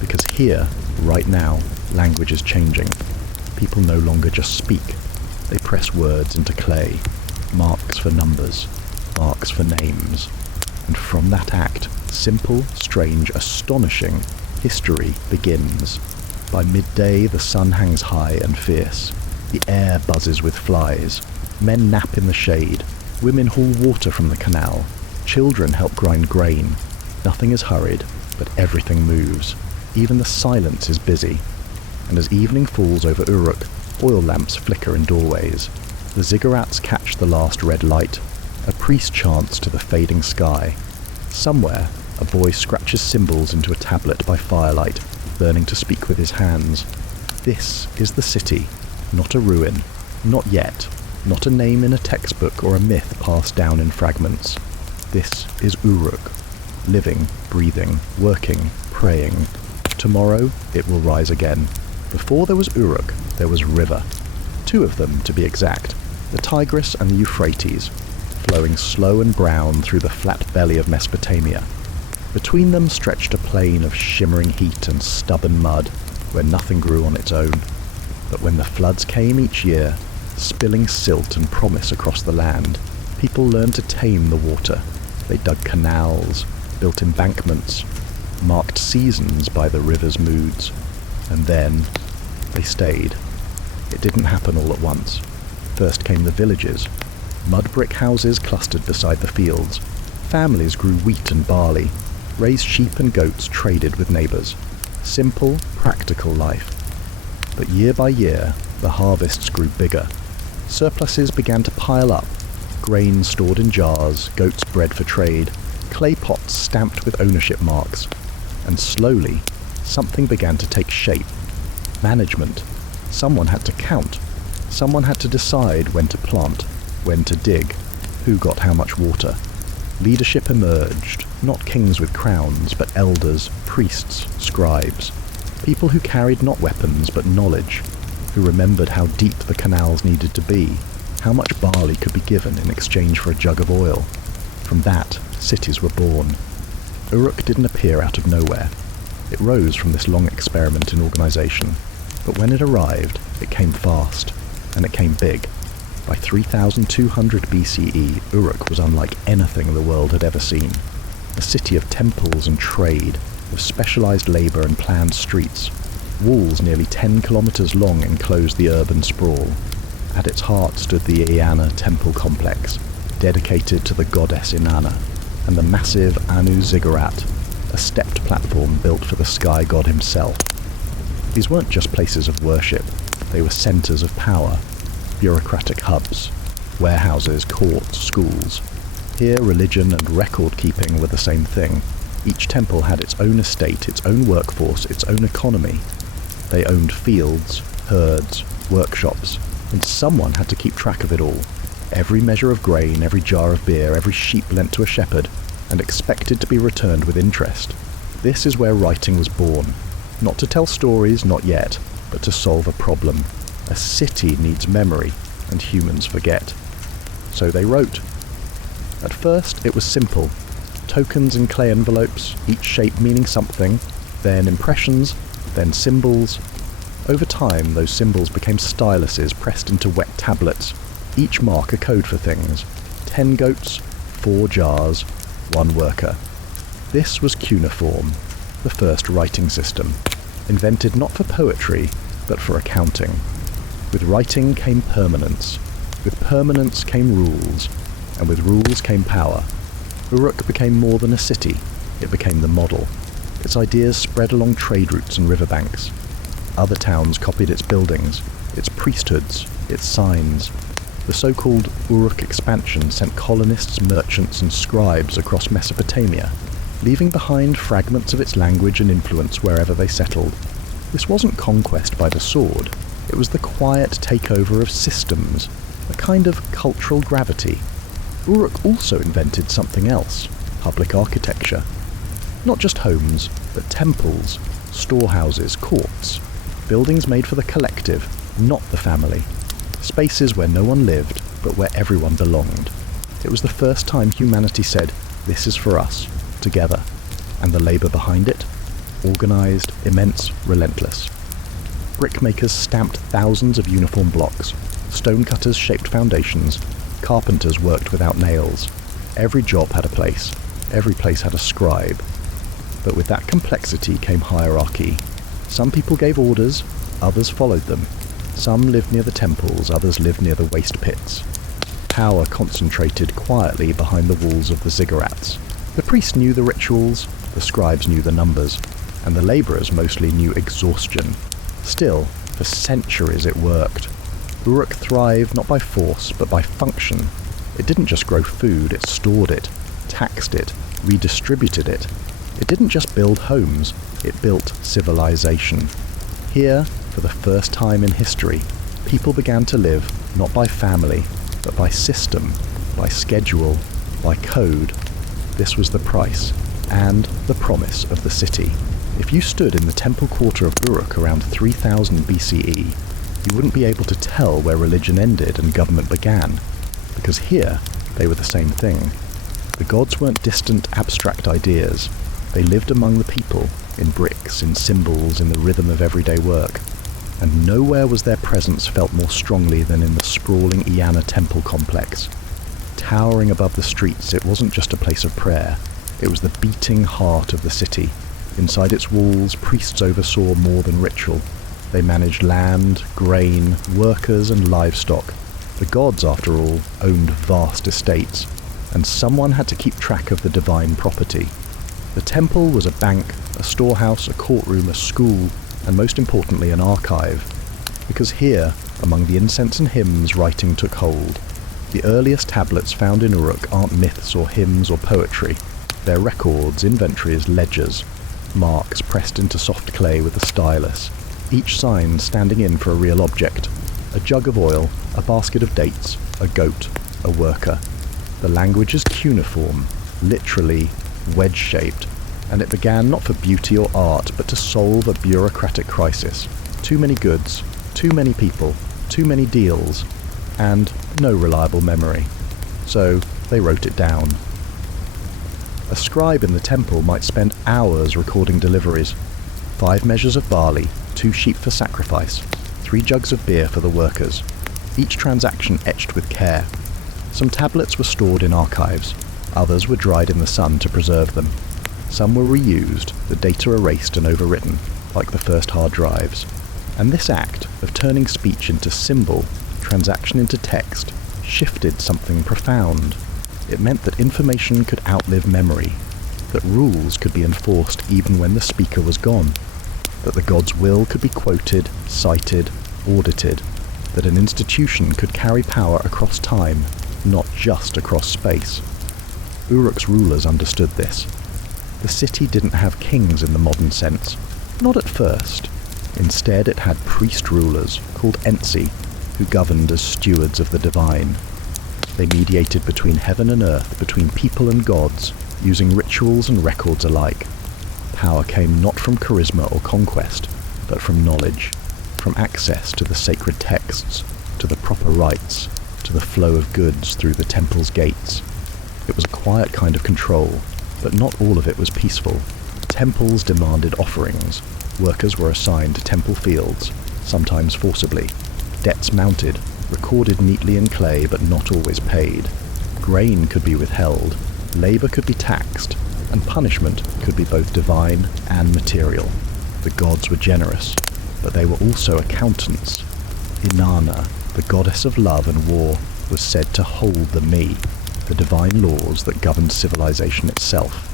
Because here, right now, language is changing. People no longer just speak. They press words into clay, marks for numbers, marks for names. And from that act, simple, strange, astonishing, history begins. By midday, the sun hangs high and fierce. The air buzzes with flies. Men nap in the shade. Women haul water from the canal. Children help grind grain. Nothing is hurried, but everything moves. Even the silence is busy. And as evening falls over Uruk, oil lamps flicker in doorways. The ziggurats catch the last red light. A priest chants to the fading sky. Somewhere, a boy scratches symbols into a tablet by firelight, learning to speak with his hands. This is the city. Not a ruin, not yet, not a name in a textbook or a myth passed down in fragments. This is Uruk, living, breathing, working, praying. Tomorrow it will rise again. Before there was Uruk, there was river. 2 of them, to be exact, the Tigris and the Euphrates, flowing slow and brown through the flat belly of Mesopotamia. Between them stretched a plain of shimmering heat and stubborn mud, where nothing grew on its own. But when the floods came each year, spilling silt and promise across the land, people learned to tame the water. They dug canals, built embankments, marked seasons by the river's moods, and then they stayed. It didn't happen all at once. First came the villages. Mud brick houses clustered beside the fields. Families grew wheat and barley, raised sheep and goats traded with neighbours. Simple, practical life. But year by year, the harvests grew bigger. Surpluses began to pile up. Grain stored in jars, goats bred for trade, clay pots stamped with ownership marks. And slowly, something began to take shape. Management. Someone had to count. Someone had to decide when to plant, when to dig, who got how much water. Leadership emerged, not kings with crowns, but elders, priests, scribes. People who carried not weapons, but knowledge, who remembered how deep the canals needed to be, how much barley could be given in exchange for a jug of oil. From that, cities were born. Uruk didn't appear out of nowhere. It rose from this long experiment in organisation, but when it arrived, it came fast, and it came big. By 3200 BCE, Uruk was unlike anything the world had ever seen. A city of temples and trade, of specialised labour and planned streets. Walls nearly 10 kilometres long enclosed the urban sprawl. At its heart stood the Eanna temple complex, dedicated to the goddess Inanna, and the massive Anu Ziggurat, a stepped platform built for the sky god himself. These weren't just places of worship, they were centres of power, bureaucratic hubs, warehouses, courts, schools. Here religion and record-keeping were the same thing. Each temple had its own estate, its own workforce, its own economy. They owned fields, herds, workshops, and someone had to keep track of it all. Every measure of grain, every jar of beer, every sheep lent to a shepherd, and expected to be returned with interest. This is where writing was born. Not to tell stories, not yet, but to solve a problem. A city needs memory, and humans forget. So they wrote. At first, it was simple. Tokens in clay envelopes, each shape meaning something, then impressions, then symbols. Over time, those symbols became styluses pressed into wet tablets, each mark a code for things. 10 goats, 4 jars, 1 worker. This was cuneiform, the first writing system, invented not for poetry, but for accounting. With writing came permanence. With permanence came rules, and with rules came power. Uruk became more than a city, it became the model. Its ideas spread along trade routes and riverbanks. Other towns copied its buildings, its priesthoods, its signs. The so-called Uruk expansion sent colonists, merchants and scribes across Mesopotamia, leaving behind fragments of its language and influence wherever they settled. This wasn't conquest by the sword, it was the quiet takeover of systems, a kind of cultural gravity. Uruk also invented something else, public architecture. Not just homes, but temples, storehouses, courts, buildings made for the collective, not the family. Spaces where no one lived, but where everyone belonged. It was the first time humanity said, this is for us, together. And the labour behind it? Organised, immense, relentless. Brickmakers stamped thousands of uniform blocks. Stonecutters shaped foundations. Carpenters worked without nails. Every job had a place. Every place had a scribe. But with that complexity came hierarchy. Some people gave orders, others followed them. Some lived near the temples, others lived near the waste pits. Power concentrated quietly behind the walls of the ziggurats. The priests knew the rituals, the scribes knew the numbers, and the labourers mostly knew exhaustion. Still, for centuries it worked. Uruk thrived not by force, but by function. It didn't just grow food, it stored it, taxed it, redistributed it. It didn't just build homes, it built civilization. Here, for the first time in history, people began to live not by family, but by system, by schedule, by code. This was the price, and the promise of the city. If you stood in the temple quarter of Uruk around 3000 BCE, you wouldn't be able to tell where religion ended and government began, because here they were the same thing. The gods weren't distant, abstract ideas. They lived among the people, in bricks, in symbols, in the rhythm of everyday work. And nowhere was their presence felt more strongly than in the sprawling Eanna temple complex. Towering above the streets, it wasn't just a place of prayer. It was the beating heart of the city. Inside its walls, priests oversaw more than ritual. They managed land, grain, workers and livestock. The gods, after all, owned vast estates, and someone had to keep track of the divine property. The temple was a bank, a storehouse, a courtroom, a school, and most importantly an archive, because here, among the incense and hymns, writing took hold. The earliest tablets found in Uruk aren't myths or hymns or poetry. They're records, inventories, ledgers, marks pressed into soft clay with a stylus, each sign standing in for a real object: a jug of oil, a basket of dates, a goat, a worker. The language is cuneiform, literally wedge-shaped, and it began not for beauty or art, but to solve a bureaucratic crisis. Too many goods, too many people, too many deals, and no reliable memory. So they wrote it down. A scribe in the temple might spend hours recording deliveries. 5 measures of barley, 2 sheep for sacrifice, 3 jugs of beer for the workers, each transaction etched with care. Some tablets were stored in archives, others were dried in the sun to preserve them. Some were reused, the data erased and overwritten, like the first hard drives. And this act of turning speech into symbol, transaction into text, shifted something profound. It meant that information could outlive memory, that rules could be enforced even when the speaker was gone, that the god's will could be quoted, cited, audited, that an institution could carry power across time, not just across space. Uruk's rulers understood this. The city didn't have kings in the modern sense, not at first. Instead, it had priest-rulers, called Entsi, who governed as stewards of the divine. They mediated between heaven and earth, between people and gods, using rituals and records alike. Power came not from charisma or conquest, but from knowledge, from access to the sacred texts, to the proper rites, to the flow of goods through the temple's gates. It was a quiet kind of control, but not all of it was peaceful. Temples demanded offerings. Workers were assigned to temple fields, sometimes forcibly. Debts mounted, recorded neatly in clay but not always paid. Grain could be withheld, labour could be taxed, and punishment could be both divine and material. The gods were generous, but they were also accountants. Inanna, the goddess of love and war, was said to hold the me, the divine laws that governed civilization itself.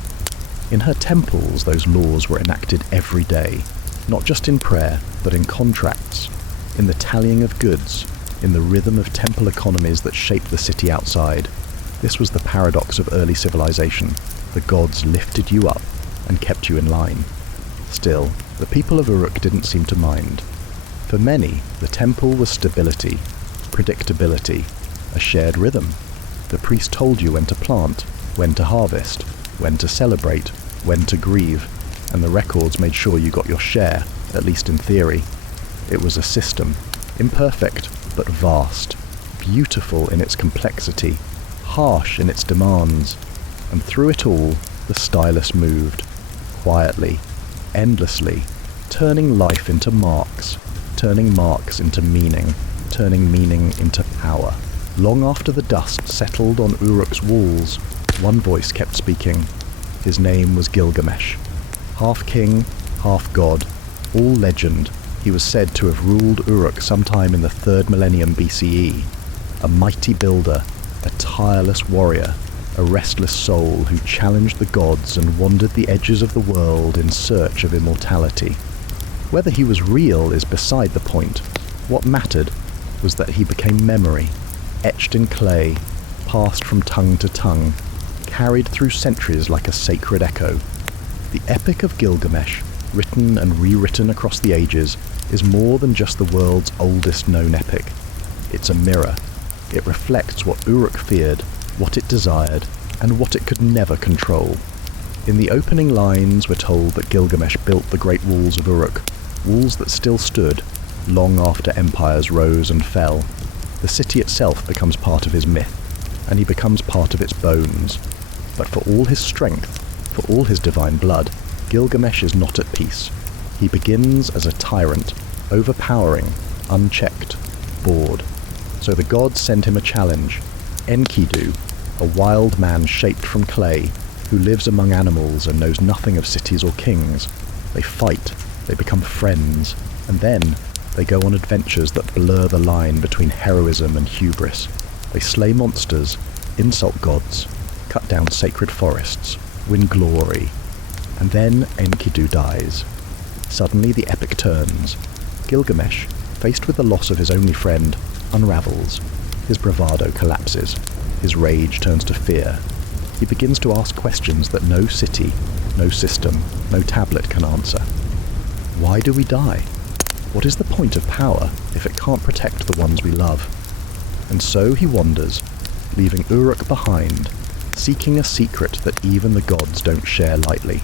In her temples, those laws were enacted every day, not just in prayer, but in contracts, in the tallying of goods, in the rhythm of temple economies that shaped the city outside. This was the paradox of early civilization. The gods lifted you up and kept you in line. Still, the people of Uruk didn't seem to mind. For many, the temple was stability, predictability, a shared rhythm. The priest told you when to plant, when to harvest, when to celebrate, when to grieve, and the records made sure you got your share, at least in theory. It was a system, imperfect but vast, beautiful in its complexity, harsh in its demands, and through it all the stylus moved, quietly, endlessly, turning life into marks, turning marks into meaning, turning meaning into power. Long after the dust settled on Uruk's walls, one voice kept speaking. His name was Gilgamesh. Half king, half god, all legend, he was said to have ruled Uruk sometime in the 3rd millennium BCE. A mighty builder, a tireless warrior, a restless soul who challenged the gods and wandered the edges of the world in search of immortality. Whether he was real is beside the point. What mattered was that he became memory, etched in clay, passed from tongue to tongue, carried through centuries like a sacred echo. The Epic of Gilgamesh, written and rewritten across the ages, is more than just the world's oldest known epic. It's a mirror. It reflects what Uruk feared, what it desired, and what it could never control. In the opening lines we're told that Gilgamesh built the great walls of Uruk, walls that still stood, long after empires rose and fell. The city itself becomes part of his myth, and he becomes part of its bones. But for all his strength, for all his divine blood, Gilgamesh is not at peace. He begins as a tyrant, overpowering, unchecked, bored. So the gods send him a challenge. Enkidu, a wild man shaped from clay, who lives among animals and knows nothing of cities or kings. They fight, they become friends, and then they go on adventures that blur the line between heroism and hubris. They slay monsters, insult gods, cut down sacred forests, win glory, And then Enkidu dies. Suddenly the epic turns. Gilgamesh, faced with the loss of his only friend, unravels. His bravado collapses. His rage turns to fear. He begins to ask questions that no city, no system, no tablet can answer. Why do we die? What is the point of power if it can't protect the ones we love? And so he wanders, leaving Uruk behind, seeking a secret that even the gods don't share lightly.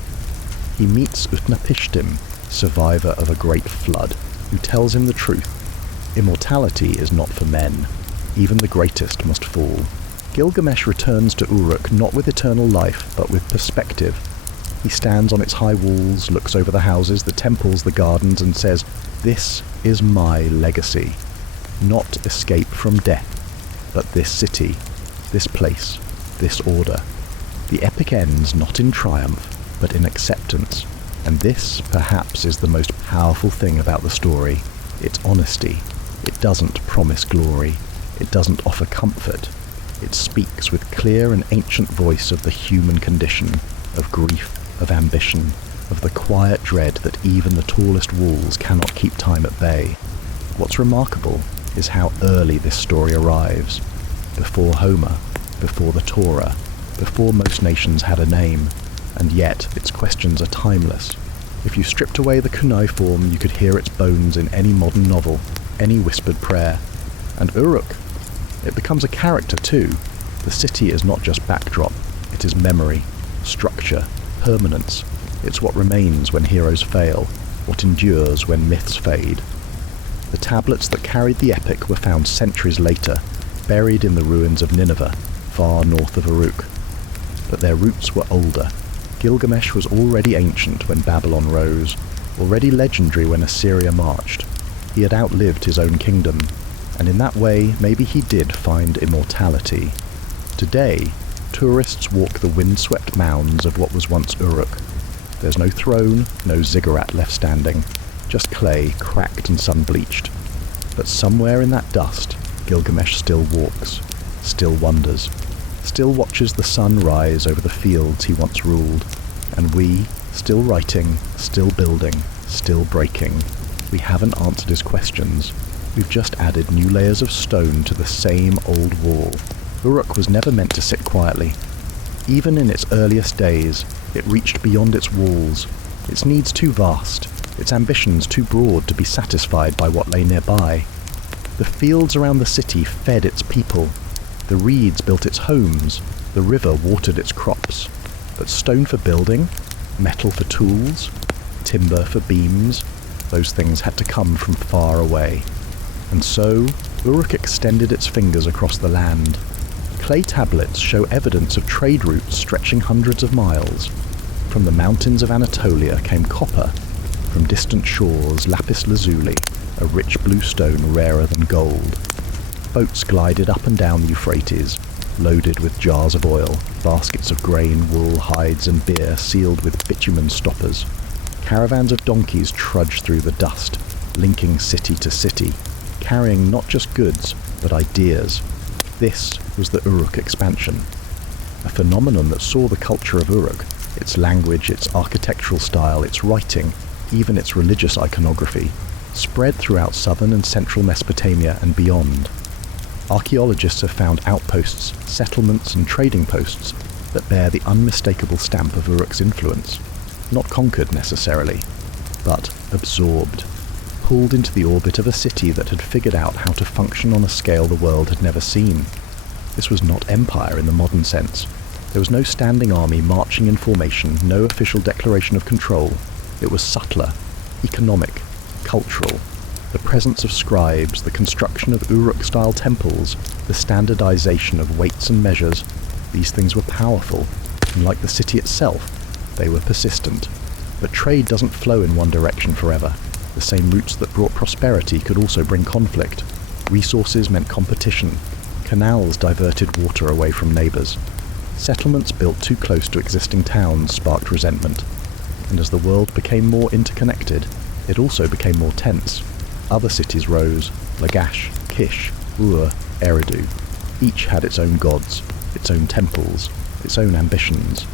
He meets Utnapishtim, survivor of a great flood, who tells him the truth. Immortality is not for men. Even the greatest must fall. Gilgamesh returns to Uruk not with eternal life, but with perspective. He stands on its high walls, looks over the houses, the temples, the gardens, and says, "This is my legacy. Not escape from death, but this city, this place, this order." The epic ends not in triumph, but in acceptance. And this, perhaps, is the most powerful thing about the story. Its honesty. It doesn't promise glory. It doesn't offer comfort. It speaks with clear and ancient voice of the human condition, of grief, of ambition, of the quiet dread that even the tallest walls cannot keep time at bay. What's remarkable is how early this story arrives. Before Homer, before the Torah, before most nations had a name, and yet its questions are timeless. If you stripped away the cuneiform, you could hear its bones in any modern novel, any whispered prayer. And Uruk, it becomes a character too. The city is not just backdrop, it is memory, structure, permanence. It's what remains when heroes fail, what endures when myths fade. The tablets that carried the epic were found centuries later, buried in the ruins of Nineveh, far north of Uruk. But their roots were older. Gilgamesh was already ancient when Babylon rose, already legendary when Assyria marched. He had outlived his own kingdom, and in that way maybe he did find immortality. Today, tourists walk the windswept mounds of what was once Uruk. There's no throne, no ziggurat left standing, just clay, cracked and sun-bleached. But somewhere in that dust, Gilgamesh still walks, still wonders, still watches the sun rise over the fields he once ruled. And we, still writing, still building, still breaking. We haven't answered his questions. We've just added new layers of stone to the same old wall. Uruk was never meant to sit quietly. Even in its earliest days, it reached beyond its walls. Its needs too vast, its ambitions too broad to be satisfied by what lay nearby. The fields around the city fed its people. The reeds built its homes. The river watered its crops. But stone for building, metal for tools, timber for beams, those things had to come from far away. And so, Uruk extended its fingers across the land. Clay tablets show evidence of trade routes stretching hundreds of miles. From the mountains of Anatolia came copper. From distant shores, lapis lazuli, a rich blue stone rarer than gold. Boats glided up and down the Euphrates, loaded with jars of oil, baskets of grain, wool, hides and beer sealed with bitumen stoppers. Caravans of donkeys trudged through the dust, linking city to city, carrying not just goods, but ideas. This was the Uruk expansion, a phenomenon that saw the culture of Uruk, its language, its architectural style, its writing, even its religious iconography, spread throughout southern and central Mesopotamia and beyond. Archaeologists have found outposts, settlements and trading posts that bear the unmistakable stamp of Uruk's influence, not conquered necessarily, but absorbed, pulled into the orbit of a city that had figured out how to function on a scale the world had never seen. This was not empire in the modern sense. There was no standing army marching in formation, no official declaration of control. It was subtler, economic, cultural. The presence of scribes, the construction of Uruk-style temples, the standardization of weights and measures, these things were powerful, and like the city itself, they were persistent. But trade doesn't flow in one direction forever. The same routes that brought prosperity could also bring conflict. Resources meant competition. Canals diverted water away from neighbours. Settlements built too close to existing towns sparked resentment. And as the world became more interconnected, it also became more tense. Other cities rose: Lagash, Kish, Ur, Eridu. Each had its own gods, its own temples, its own ambitions.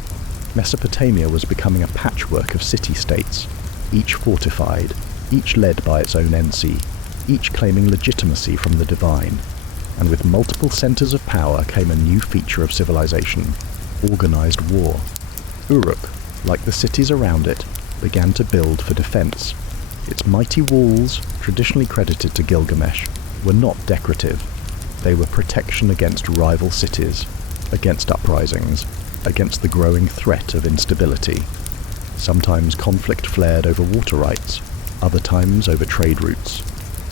Mesopotamia was becoming a patchwork of city-states, each fortified, each led by its own NC, each claiming legitimacy from the divine. And with multiple centers of power came a new feature of civilization: organized war. Uruk, like the cities around it, began to build for defense. Its mighty walls, traditionally credited to Gilgamesh, were not decorative. They were protection against rival cities, against uprisings, against the growing threat of instability. Sometimes conflict flared over water rights, other times over trade routes.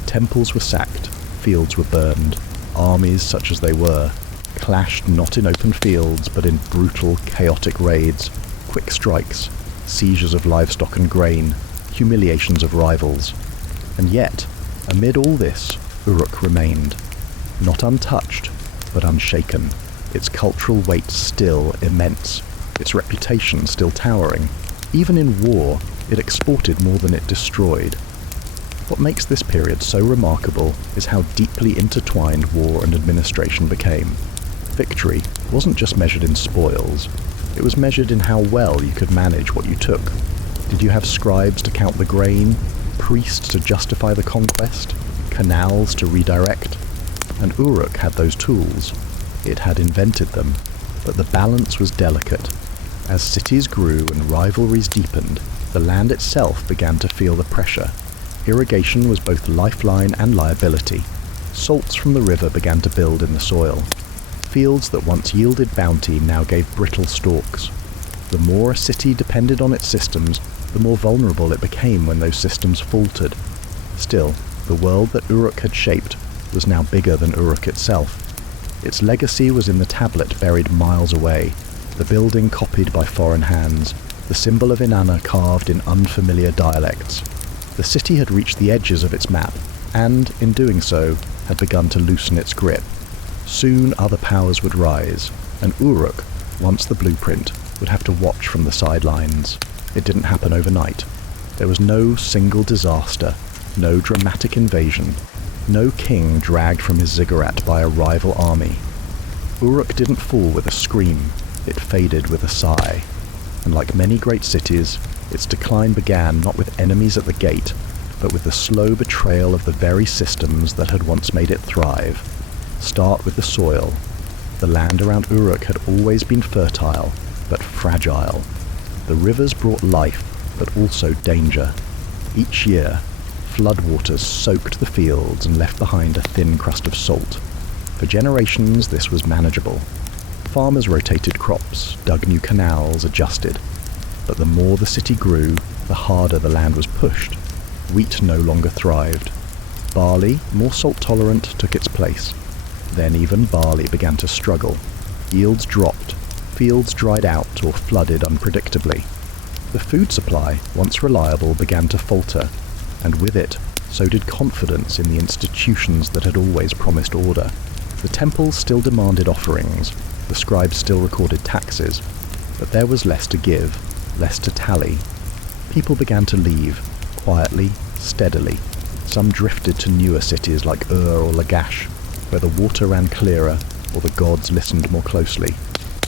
Temples were sacked, fields were burned, armies, such as they were, clashed not in open fields but in brutal, chaotic raids, quick strikes, seizures of livestock and grain, humiliations of rivals. And yet, amid all this, Uruk remained. Not untouched, but unshaken, its cultural weight still immense, its reputation still towering. Even in war, it exported more than it destroyed. What makes this period so remarkable is how deeply intertwined war and administration became. Victory wasn't just measured in spoils, it was measured in how well you could manage what you took. Did you have scribes to count the grain, priests to justify the conquest, canals to redirect? And Uruk had those tools. It had invented them, but the balance was delicate. As cities grew and rivalries deepened, the land itself began to feel the pressure. Irrigation was both lifeline and liability. Salts from the river began to build in the soil. Fields that once yielded bounty now gave brittle stalks. The more a city depended on its systems, the more vulnerable it became when those systems faltered. Still, the world that Uruk had shaped was now bigger than Uruk itself. Its legacy was in the tablet buried miles away, the building copied by foreign hands, the symbol of Inanna carved in unfamiliar dialects. The city had reached the edges of its map, and, in doing so, had begun to loosen its grip. Soon other powers would rise, and Uruk, once the blueprint, would have to watch from the sidelines. It didn't happen overnight. There was no single disaster, no dramatic invasion, no king dragged from his ziggurat by a rival army. Uruk didn't fall with a scream, it faded with a sigh. And like many great cities, its decline began not with enemies at the gate, but with the slow betrayal of the very systems that had once made it thrive. Start with the soil. The land around Uruk had always been fertile, but fragile. The rivers brought life, but also danger. Each year, floodwaters soaked the fields and left behind a thin crust of salt. For generations, this was manageable. Farmers rotated crops, dug new canals, adjusted. But the more the city grew, the harder the land was pushed. Wheat no longer thrived. Barley, more salt-tolerant, took its place. Then even barley began to struggle. Yields dropped, fields dried out or flooded unpredictably. The food supply, once reliable, began to falter, and with it, so did confidence in the institutions that had always promised order. The temples still demanded offerings, the scribes still recorded taxes, but there was less to give, less to tally. People began to leave, quietly, steadily. Some drifted to newer cities like Ur or Lagash, where the water ran clearer or the gods listened more closely.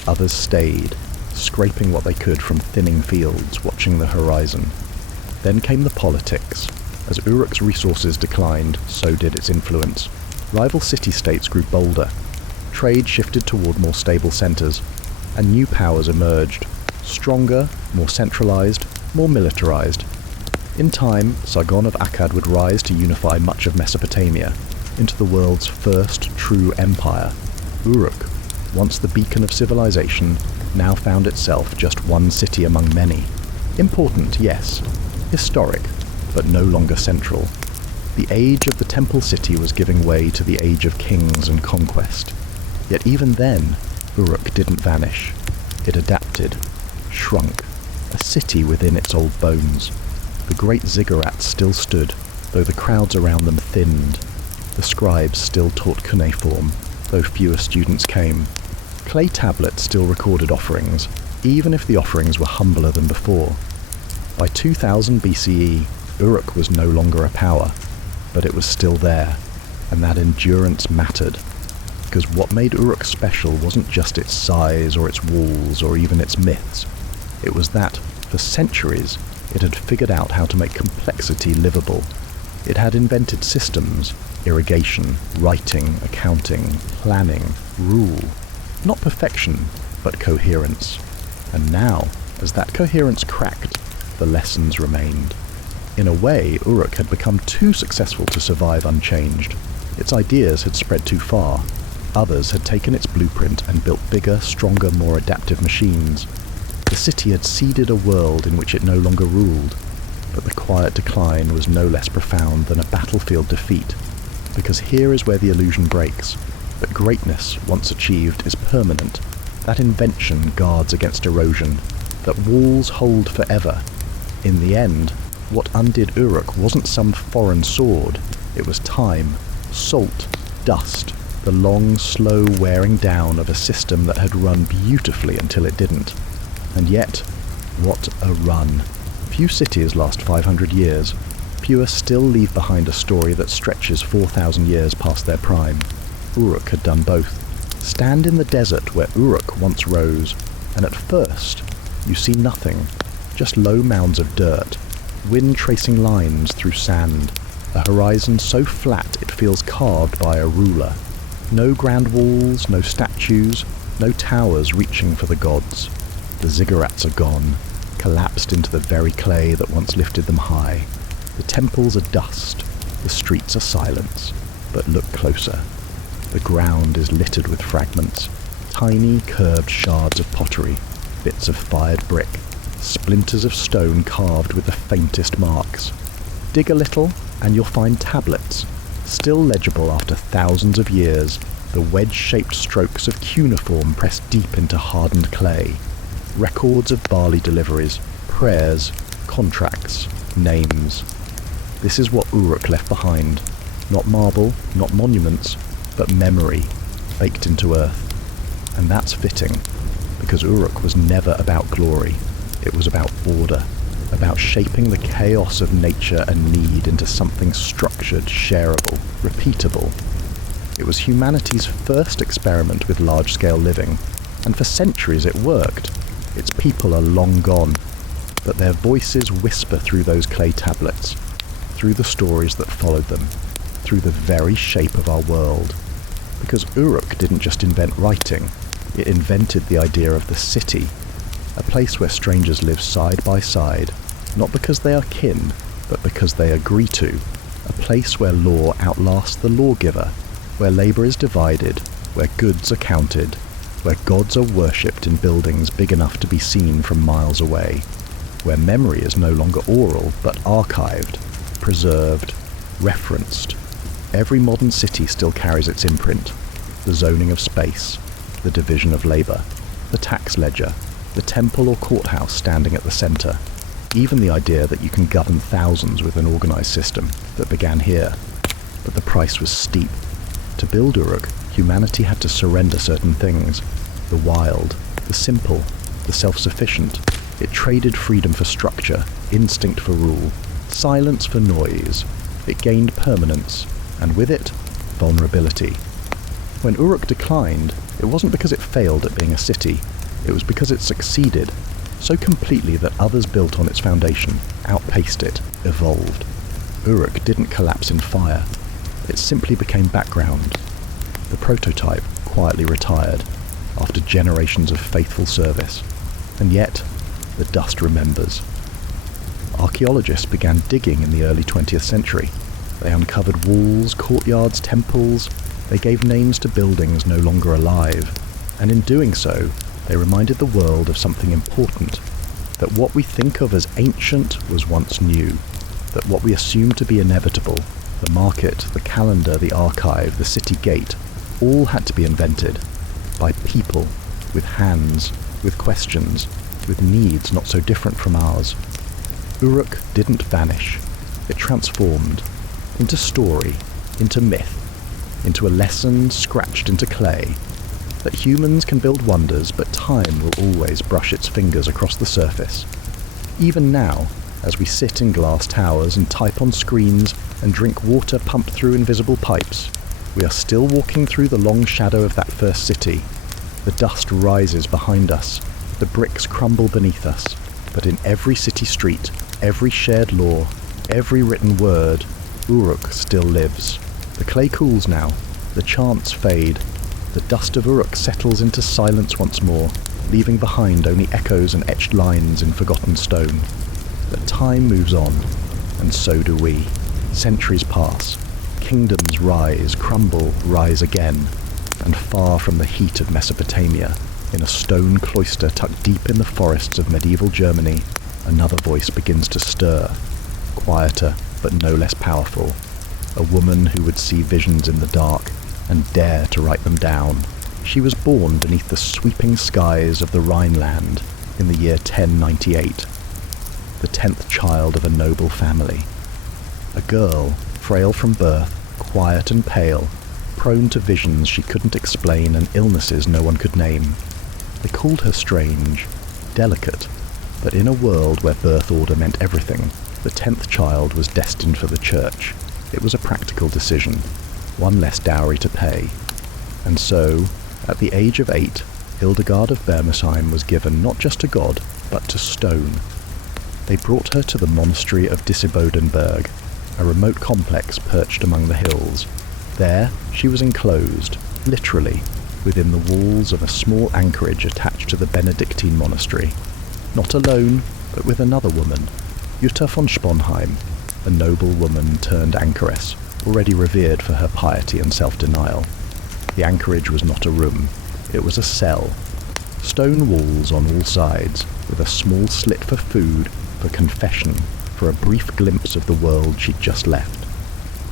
Others stayed, scraping what they could from thinning fields, watching the horizon. Then came the politics. As Uruk's resources declined, so did its influence. Rival city-states grew bolder. Trade shifted toward more stable centers, and new powers emerged. Stronger, more centralized, more militarized. In time, Sargon of Akkad would rise to unify much of Mesopotamia into the world's first true empire. Uruk, once the beacon of civilization, now found itself just one city among many. Important, yes. Historic, but no longer central. The age of the temple city was giving way to the age of kings and conquest. Yet even then, Uruk didn't vanish. It adapted, shrunk, a city within its old bones. The great ziggurats still stood, though the crowds around them thinned. The scribes still taught cuneiform, though fewer students came. Clay tablets still recorded offerings, even if the offerings were humbler than before. By 2000 BCE, Uruk was no longer a power, but it was still there, and that endurance mattered. Because what made Uruk special wasn't just its size or its walls or even its myths. It was that, for centuries, it had figured out how to make complexity livable. It had invented systems, irrigation, writing, accounting, planning, rule. Not perfection, but coherence. And now, as that coherence cracked, the lessons remained. In a way, Uruk had become too successful to survive unchanged. Its ideas had spread too far. Others had taken its blueprint and built bigger, stronger, more adaptive machines. The city had seeded a world in which it no longer ruled, but the quiet decline was no less profound than a battlefield defeat, because here is where the illusion breaks, that greatness, once achieved, is permanent, that invention guards against erosion, that walls hold forever. In the end, what undid Uruk wasn't some foreign sword, it was time, salt, dust, the long, slow wearing down of a system that had run beautifully until it didn't. And yet, what a run. Few cities last 500 years. Fewer still leave behind a story that stretches 4,000 years past their prime. Uruk had done both. Stand in the desert where Uruk once rose, and at first, you see nothing, just low mounds of dirt, wind tracing lines through sand, a horizon so flat it feels carved by a ruler. No grand walls, no statues, no towers reaching for the gods. The ziggurats are gone, collapsed into the very clay that once lifted them high. The temples are dust, the streets are silence, but look closer. The ground is littered with fragments, tiny curved shards of pottery, bits of fired brick, splinters of stone carved with the faintest marks. Dig a little and you'll find tablets, still legible after thousands of years, the wedge-shaped strokes of cuneiform pressed deep into hardened clay. Records of barley deliveries, prayers, contracts, names. This is what Uruk left behind. Not marble, not monuments, but memory, baked into earth. And that's fitting, because Uruk was never about glory. It was about order, about shaping the chaos of nature and need into something structured, shareable, repeatable. It was humanity's first experiment with large-scale living, and for centuries it worked. Its people are long gone, but their voices whisper through those clay tablets, through the stories that followed them, through the very shape of our world. Because Uruk didn't just invent writing, it invented the idea of the city, a place where strangers live side by side, not because they are kin, but because they agree to, a place where law outlasts the lawgiver, where labour is divided, where goods are counted, where gods are worshipped in buildings big enough to be seen from miles away, where memory is no longer oral but archived, preserved, referenced. Every modern city still carries its imprint, the zoning of space, the division of labour, the tax ledger, the temple or courthouse standing at the centre, even the idea that you can govern thousands with an organised system that began here. But the price was steep. To build Uruk, humanity had to surrender certain things. The wild, the simple, the self-sufficient. It traded freedom for structure, instinct for rule, silence for noise. It gained permanence, and with it, vulnerability. When Uruk declined, it wasn't because it failed at being a city. It was because it succeeded, so completely that others built on its foundation, outpaced it, evolved. Uruk didn't collapse in fire. It simply became background. The prototype quietly retired after generations of faithful service. And yet, the dust remembers. Archaeologists began digging in the early 20th century. They uncovered walls, courtyards, temples. They gave names to buildings no longer alive. And in doing so, they reminded the world of something important. That what we think of as ancient was once new. That what we assume to be inevitable, the market, the calendar, the archive, the city gate, all had to be invented by people, with hands, with questions, with needs not so different from ours. Uruk didn't vanish. It transformed into story, into myth, into a lesson scratched into clay, that humans can build wonders, but time will always brush its fingers across the surface. Even now, as we sit in glass towers and type on screens and drink water pumped through invisible pipes, we are still walking through the long shadow of that first city. The dust rises behind us, The bricks crumble beneath us, but in every city street, every shared law, every written word, Uruk still lives. The clay cools now, the chants fade, the dust of Uruk settles into silence once more, leaving behind only echoes and etched lines in forgotten stone. But time moves on, and so do we. Centuries pass, kingdoms rise, crumble, rise again, and far from the heat of Mesopotamia, in a stone cloister tucked deep in the forests of medieval Germany, another voice begins to stir, quieter but no less powerful, a woman who would see visions in the dark and dare to write them down. She was born beneath the sweeping skies of the Rhineland in the year 1098, the 10th child of a noble family. A girl, frail from birth, quiet and pale, prone to visions she couldn't explain and illnesses no one could name. They called her strange, delicate, but in a world where birth order meant everything, the 10th child was destined for the church. It was a practical decision, one less dowry to pay. And so, at the age of 8, Hildegard of Bermersheim was given not just to God, but to stone. They brought her to the monastery of Disibodenberg, a remote complex perched among the hills. There, she was enclosed, literally, within the walls of a small anchorage attached to the Benedictine monastery. Not alone, but with another woman, Jutta von Sponheim, a noble woman turned anchoress, already revered for her piety and self-denial. The anchorage was not a room, it was a cell. Stone walls on all sides, with a small slit for food, for confession, for a brief glimpse of the world she'd just left.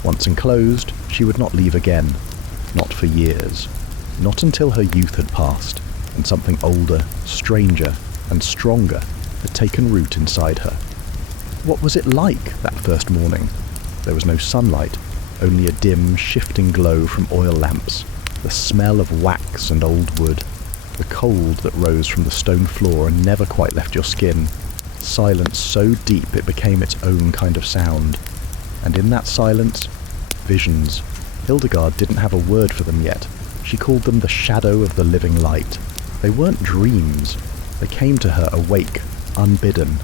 Once enclosed, she would not leave again, not for years. Not until her youth had passed, and something older, stranger, and stronger had taken root inside her. What was it like, that first morning? There was no sunlight, only a dim, shifting glow from oil lamps, the smell of wax and old wood, the cold that rose from the stone floor and never quite left your skin, silence so deep it became its own kind of sound. And in that silence, visions. Hildegard didn't have a word for them yet. She called them the shadow of the living light. They weren't dreams. They came to her awake, unbidden.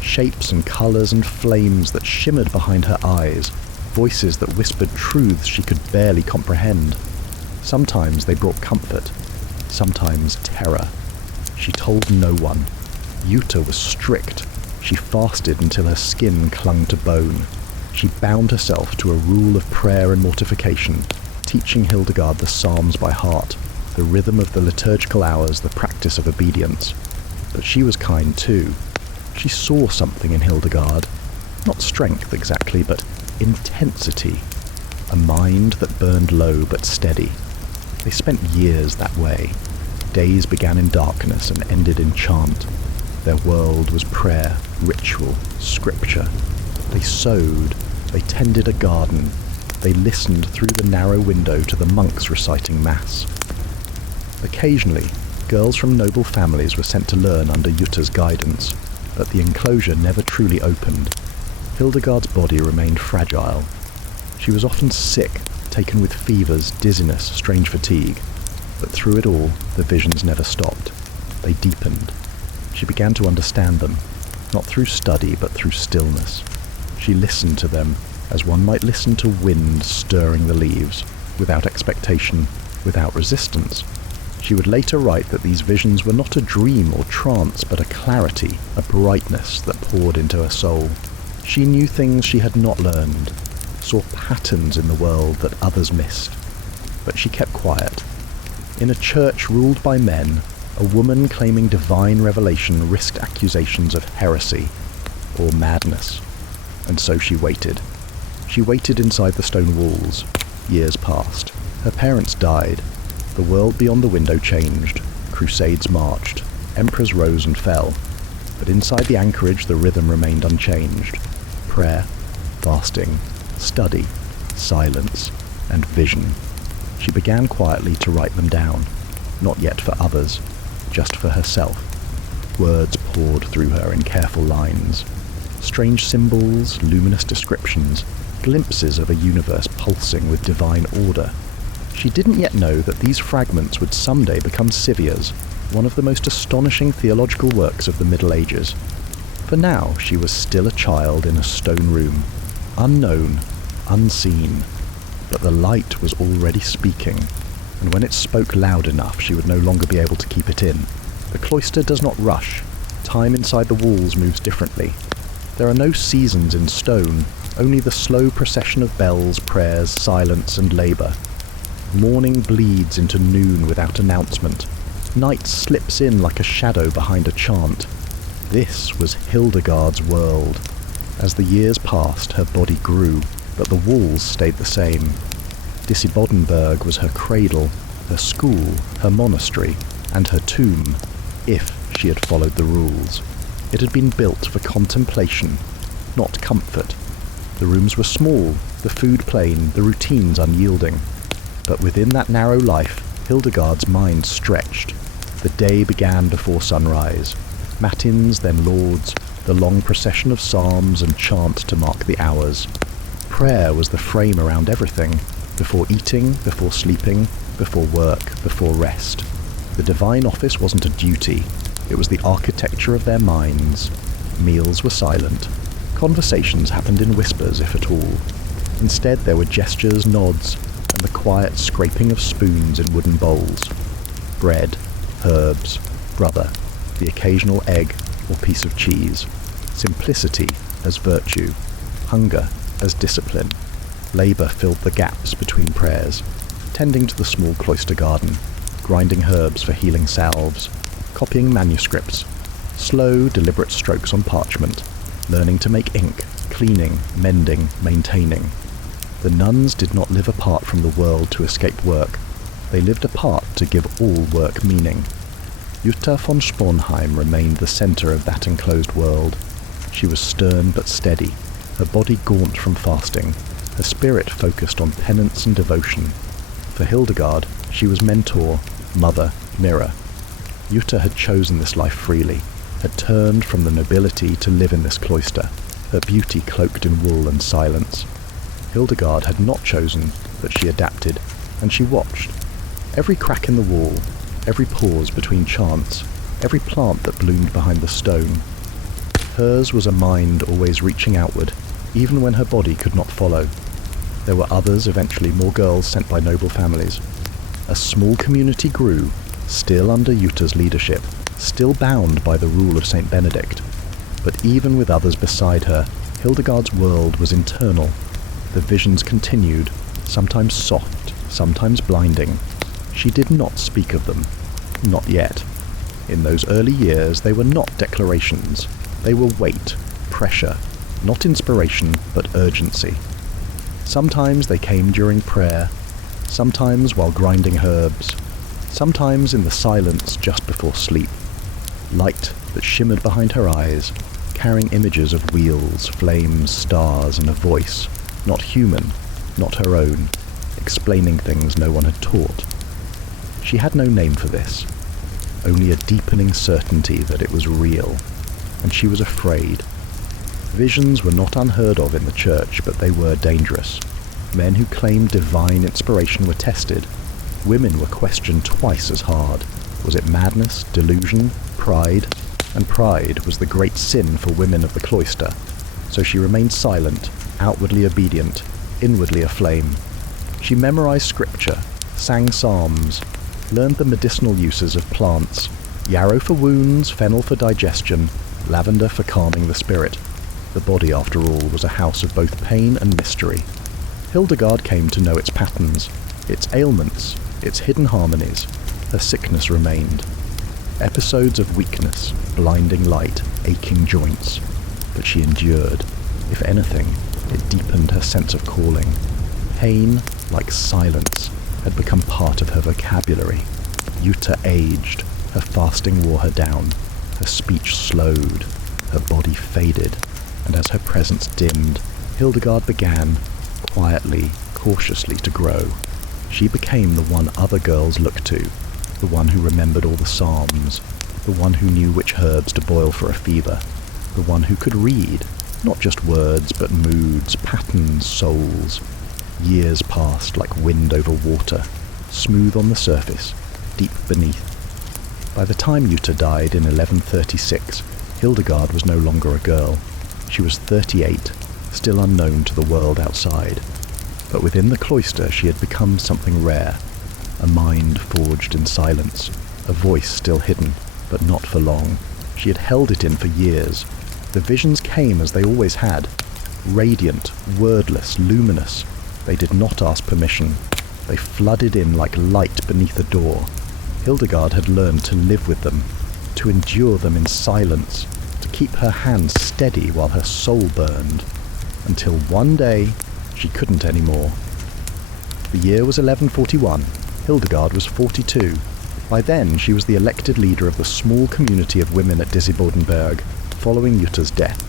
Shapes and colours and flames that shimmered behind her eyes, voices that whispered truths she could barely comprehend. Sometimes they brought comfort, sometimes terror. She told no one. Jutta was strict. She fasted until her skin clung to bone. She bound herself to a rule of prayer and mortification, teaching Hildegard the Psalms by heart, the rhythm of the liturgical hours, the practice of obedience. But she was kind too. She saw something in Hildegard, not strength exactly, but intensity, a mind that burned low but steady. They spent years that way. Days began in darkness and ended in chant. Their world was prayer, ritual, scripture. They sowed, they tended a garden, they listened through the narrow window to the monks reciting Mass. Occasionally, girls from noble families were sent to learn under Jutta's guidance, but the enclosure never truly opened. Hildegard's body remained fragile. She was often sick, taken with fevers, dizziness, strange fatigue, but through it all, the visions never stopped. They deepened. She began to understand them, not through study, but through stillness. She listened to them as one might listen to wind stirring the leaves, without expectation, without resistance. She would later write that these visions were not a dream or trance, but a clarity, a brightness that poured into her soul. She knew things she had not learned, saw patterns in the world that others missed. But she kept quiet. In a church ruled by men, a woman claiming divine revelation risked accusations of heresy or madness. And so she waited. She waited inside the stone walls. Years passed. Her parents died. The world beyond the window changed. Crusades marched. Emperors rose and fell. But inside the anchorage the rhythm remained unchanged. Prayer, fasting, study, silence, and vision. She began quietly to write them down. Not yet for others, just for herself. Words poured through her in careful lines. Strange symbols, luminous descriptions, glimpses of a universe pulsing with divine order. She didn't yet know that these fragments would someday become civias, one of the most astonishing theological works of the Middle Ages. For now she was still a child in a stone room, unknown, unseen, but the light was already speaking, and when it spoke loud enough she would no longer be able to keep it in. The cloister does not rush. Time inside the walls moves differently. There are no seasons in stone, only the slow procession of bells, prayers, silence, and labour. Morning bleeds into noon without announcement. Night slips in like a shadow behind a chant. This was Hildegard's world. As the years passed, her body grew, but the walls stayed the same. Disibodenberg was her cradle, her school, her monastery, and her tomb, if she had followed the rules. It had been built for contemplation, not comfort. The rooms were small, the food plain, the routines unyielding. But within that narrow life, Hildegard's mind stretched. The day began before sunrise. Matins, then lauds, the long procession of psalms and chant to mark the hours. Prayer was the frame around everything, before eating, before sleeping, before work, before rest. The divine office wasn't a duty, it was the architecture of their minds. Meals were silent. Conversations happened in whispers, if at all. Instead there were gestures, nods, and the quiet scraping of spoons in wooden bowls. Bread, herbs, brother, the occasional egg or piece of cheese. Simplicity as virtue, hunger as discipline. Labour filled the gaps between prayers, tending to the small cloister garden, grinding herbs for healing salves, copying manuscripts, slow, deliberate strokes on parchment, learning to make ink, cleaning, mending, maintaining. The nuns did not live apart from the world to escape work. They lived apart to give all work meaning. Jutta von Sponheim remained the centre of that enclosed world. She was stern but steady, her body gaunt from fasting, her spirit focused on penance and devotion. For Hildegard, she was mentor, mother, mirror. Jutta had chosen this life freely, had turned from the nobility to live in this cloister, her beauty cloaked in wool and silence. Hildegard had not chosen, but she adapted, and she watched. Every crack in the wall, every pause between chants, every plant that bloomed behind the stone. Hers was a mind always reaching outward, even when her body could not follow. There were others, eventually more girls sent by noble families. A small community grew, still under Jutta's leadership, still bound by the rule of Saint Benedict. But even with others beside her, Hildegard's world was internal. The visions continued, sometimes soft, sometimes blinding. She did not speak of them. Not yet. In those early years, they were not declarations. They were weight, pressure, not inspiration, but urgency. Sometimes they came during prayer, sometimes while grinding herbs, sometimes in the silence just before sleep. Light that shimmered behind her eyes, carrying images of wheels, flames, stars, and a voice, not human, not her own, explaining things no one had taught. She had no name for this, only a deepening certainty that it was real, and she was afraid. Visions were not unheard of in the church, but they were dangerous. Men who claimed divine inspiration were tested. Women were questioned twice as hard. Was it madness, delusion, pride? And pride was the great sin for women of the cloister. So she remained silent, outwardly obedient, inwardly aflame. She memorized scripture, sang psalms, learned the medicinal uses of plants, yarrow for wounds, fennel for digestion, lavender for calming the spirit. The body, after all, was a house of both pain and mystery. Hildegard came to know its patterns, its ailments, its hidden harmonies. Her sickness remained. Episodes of weakness, blinding light, aching joints. But she endured. If anything, it deepened her sense of calling. Pain, like silence, had become part of her vocabulary. Jutta aged. Her fasting wore her down. Her speech slowed. Her body faded. And as her presence dimmed, Hildegard began, quietly, cautiously, to grow. She became the one other girls looked to, the one who remembered all the psalms, the one who knew which herbs to boil for a fever, the one who could read, not just words, but moods, patterns, souls. Years passed like wind over water, smooth on the surface, deep beneath. By the time Jutta died in 1136, Hildegard was no longer a girl. She was 38, still unknown to the world outside. But within the cloister she had become something rare, a mind forged in silence, a voice still hidden, but not for long. She had held it in for years. The visions came as they always had, radiant, wordless, luminous. They did not ask permission. They flooded in like light beneath a door. Hildegard had learned to live with them, to endure them in silence, to keep her hands steady while her soul burned, until one day she couldn't anymore. The year was 1141. Hildegard was 42. By then she was the elected leader of the small community of women at Disibodenberg, following Jutta's death.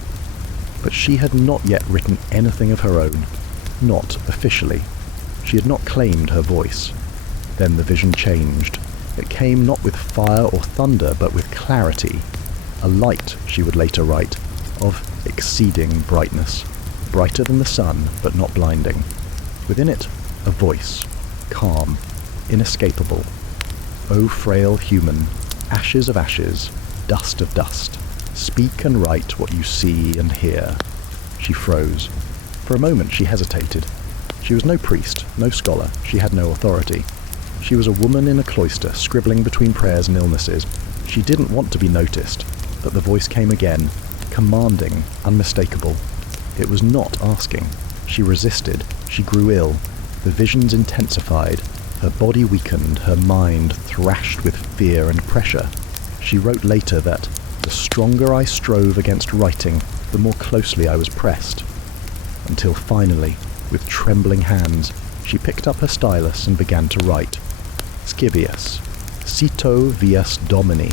But she had not yet written anything of her own, not officially. She had not claimed her voice. Then the vision changed. It came not with fire or thunder, but with clarity. A light, she would later write, of exceeding brightness. Brighter than the sun, but not blinding. Within it, a voice, calm, inescapable. O frail human, ashes of ashes, dust of dust, speak and write what you see and hear. She froze. For a moment she hesitated. She was no priest, no scholar, she had no authority. She was a woman in a cloister, scribbling between prayers and illnesses. She didn't want to be noticed, but the voice came again, commanding, unmistakable. It was not asking. She resisted. She grew ill. The visions intensified. Her body weakened, her mind thrashed with fear and pressure. She wrote later that, the stronger I strove against writing, the more closely I was pressed. Until finally, with trembling hands, she picked up her stylus and began to write. Scivias, cito vias Domini.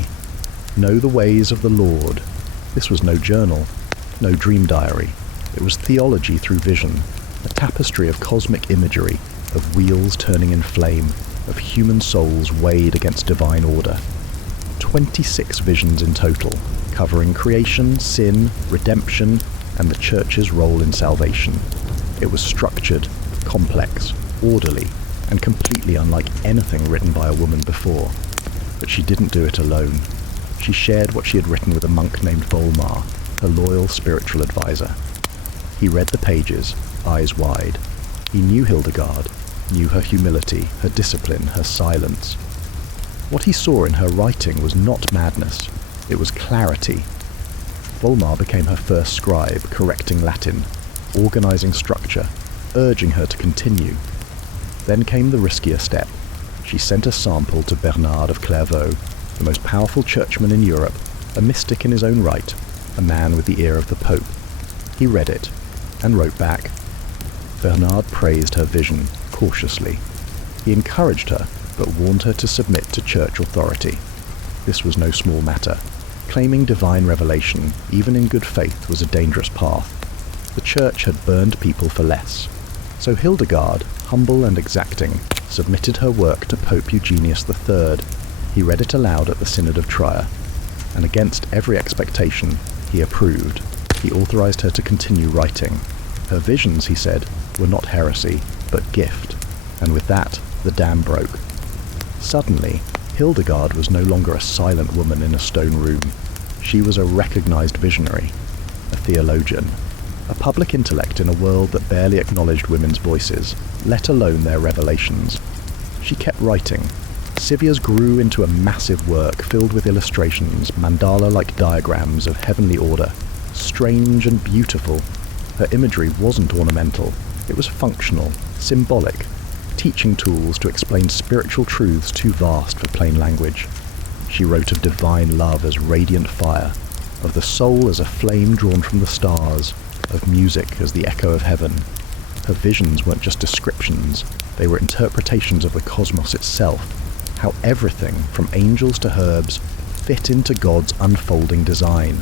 Know the ways of the Lord. This was no journal, no dream diary. It was theology through vision, a tapestry of cosmic imagery, of wheels turning in flame, of human souls weighed against divine order. 26 visions in total, covering creation, sin, redemption, and the Church's role in salvation. It was structured, complex, orderly, and completely unlike anything written by a woman before. But she didn't do it alone. She shared what she had written with a monk named Volmar, her loyal spiritual advisor. He read the pages, eyes wide. He knew Hildegard, knew her humility, her discipline, her silence. What he saw in her writing was not madness, it was clarity. Volmar became her first scribe, correcting Latin, organizing structure, urging her to continue. Then came the riskier step. She sent a sample to Bernard of Clairvaux, the most powerful churchman in Europe, a mystic in his own right, a man with the ear of the Pope. He read it, and wrote back. Bernard praised her vision, cautiously. He encouraged her, but warned her to submit to church authority. This was no small matter. Claiming divine revelation, even in good faith, was a dangerous path. The church had burned people for less. So Hildegard, humble and exacting, submitted her work to Pope Eugenius III. He read it aloud at the Synod of Trier, and against every expectation, he approved. He authorized her to continue writing. Her visions, he said, were not heresy, but gift, and with that, the dam broke. Suddenly, Hildegard was no longer a silent woman in a stone room. She was a recognized visionary, a theologian, a public intellect in a world that barely acknowledged women's voices, let alone their revelations. She kept writing. Scivias grew into a massive work filled with illustrations, mandala-like diagrams of heavenly order, strange and beautiful. Her imagery wasn't ornamental, it was functional, symbolic, teaching tools to explain spiritual truths too vast for plain language. She wrote of divine love as radiant fire, of the soul as a flame drawn from the stars, of music as the echo of heaven. Her visions weren't just descriptions, they were interpretations of the cosmos itself, how everything, from angels to herbs, fit into God's unfolding design.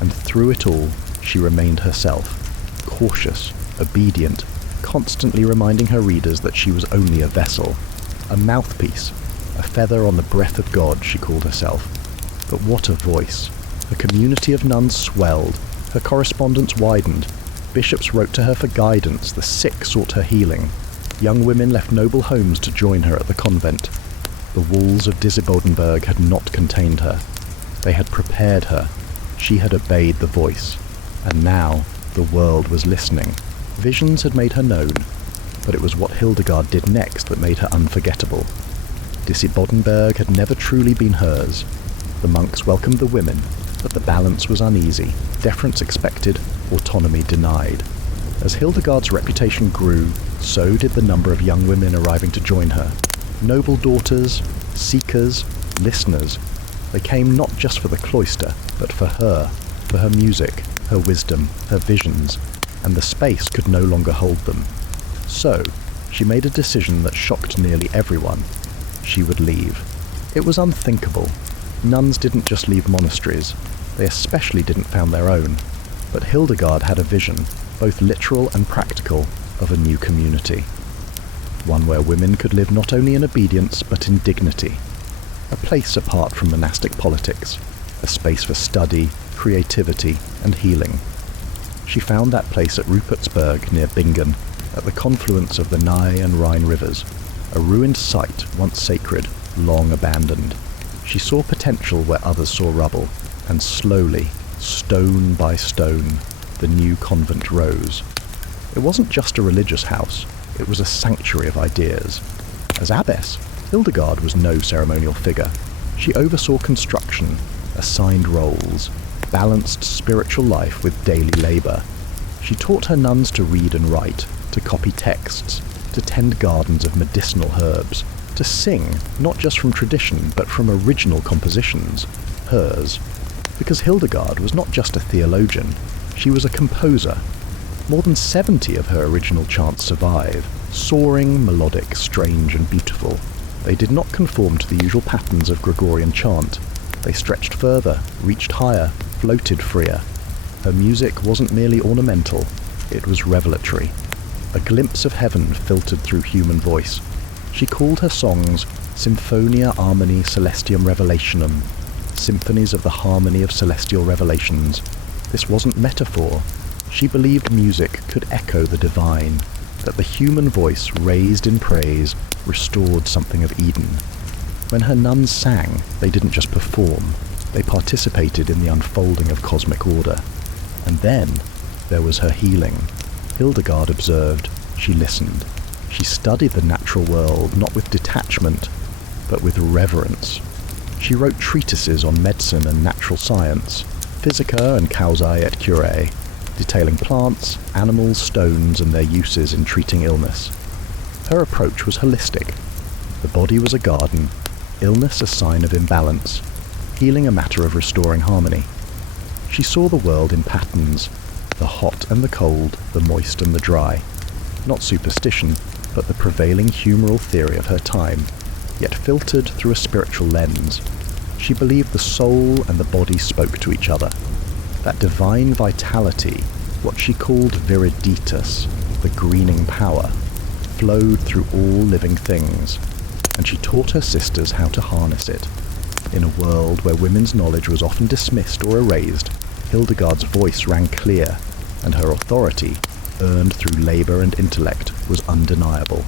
And through it all, she remained herself, cautious, obedient, constantly reminding her readers that she was only a vessel, a mouthpiece, a feather on the breath of God, she called herself. But what a voice! Her community of nuns swelled, her correspondence widened, bishops wrote to her for guidance, the sick sought her healing, young women left noble homes to join her at the convent. The walls of Disibodenberg had not contained her. They had prepared her. She had obeyed the voice. And now the world was listening. Visions had made her known, but it was what Hildegard did next that made her unforgettable. Disibodenberg had never truly been hers. The monks welcomed the women, but the balance was uneasy, deference expected, autonomy denied. As Hildegard's reputation grew, so did the number of young women arriving to join her. Noble daughters, seekers, listeners. They came not just for the cloister, but for her music, her wisdom, her visions, and the space could no longer hold them. So, she made a decision that shocked nearly everyone. She would leave. It was unthinkable. Nuns didn't just leave monasteries. They especially didn't found their own. But Hildegard had a vision, both literal and practical, of a new community. One where women could live not only in obedience, but in dignity. A place apart from monastic politics. A space for study, creativity, and healing. She found that place at Rupertsberg near Bingen, at the confluence of the Nye and Rhine rivers, a ruined site once sacred, long abandoned. She saw potential where others saw rubble, and slowly, stone by stone, the new convent rose. It wasn't just a religious house, it was a sanctuary of ideas. As abbess, Hildegard was no ceremonial figure. She oversaw construction, assigned roles, balanced spiritual life with daily labour. She taught her nuns to read and write, to copy texts, to tend gardens of medicinal herbs, to sing, not just from tradition, but from original compositions, hers. Because Hildegard was not just a theologian, she was a composer. More than 70 of her original chants survive, soaring, melodic, strange and beautiful. They did not conform to the usual patterns of Gregorian chant. They stretched further, reached higher, floated freer. Her music wasn't merely ornamental, it was revelatory. A glimpse of heaven filtered through human voice. She called her songs Symphonia Armoni Celestium Revelationum, symphonies of the harmony of celestial revelations. This wasn't metaphor. She believed music could echo the divine, that the human voice raised in praise restored something of Eden. When her nuns sang, they didn't just perform, they participated in the unfolding of cosmic order. And then there was her healing. Hildegard observed, she listened. She studied the natural world not with detachment, but with reverence. She wrote treatises on medicine and natural science, Physica and Causae et Curae, detailing plants, animals, stones, and their uses in treating illness. Her approach was holistic. The body was a garden, illness a sign of imbalance, healing a matter of restoring harmony. She saw the world in patterns, the hot and the cold, the moist and the dry. Not superstition, but the prevailing humoral theory of her time, yet filtered through a spiritual lens. She believed the soul and the body spoke to each other. That divine vitality, what she called viriditas, the greening power, flowed through all living things, and she taught her sisters how to harness it. In a world where women's knowledge was often dismissed or erased, Hildegard's voice rang clear, and her authority, earned through labour and intellect, was undeniable.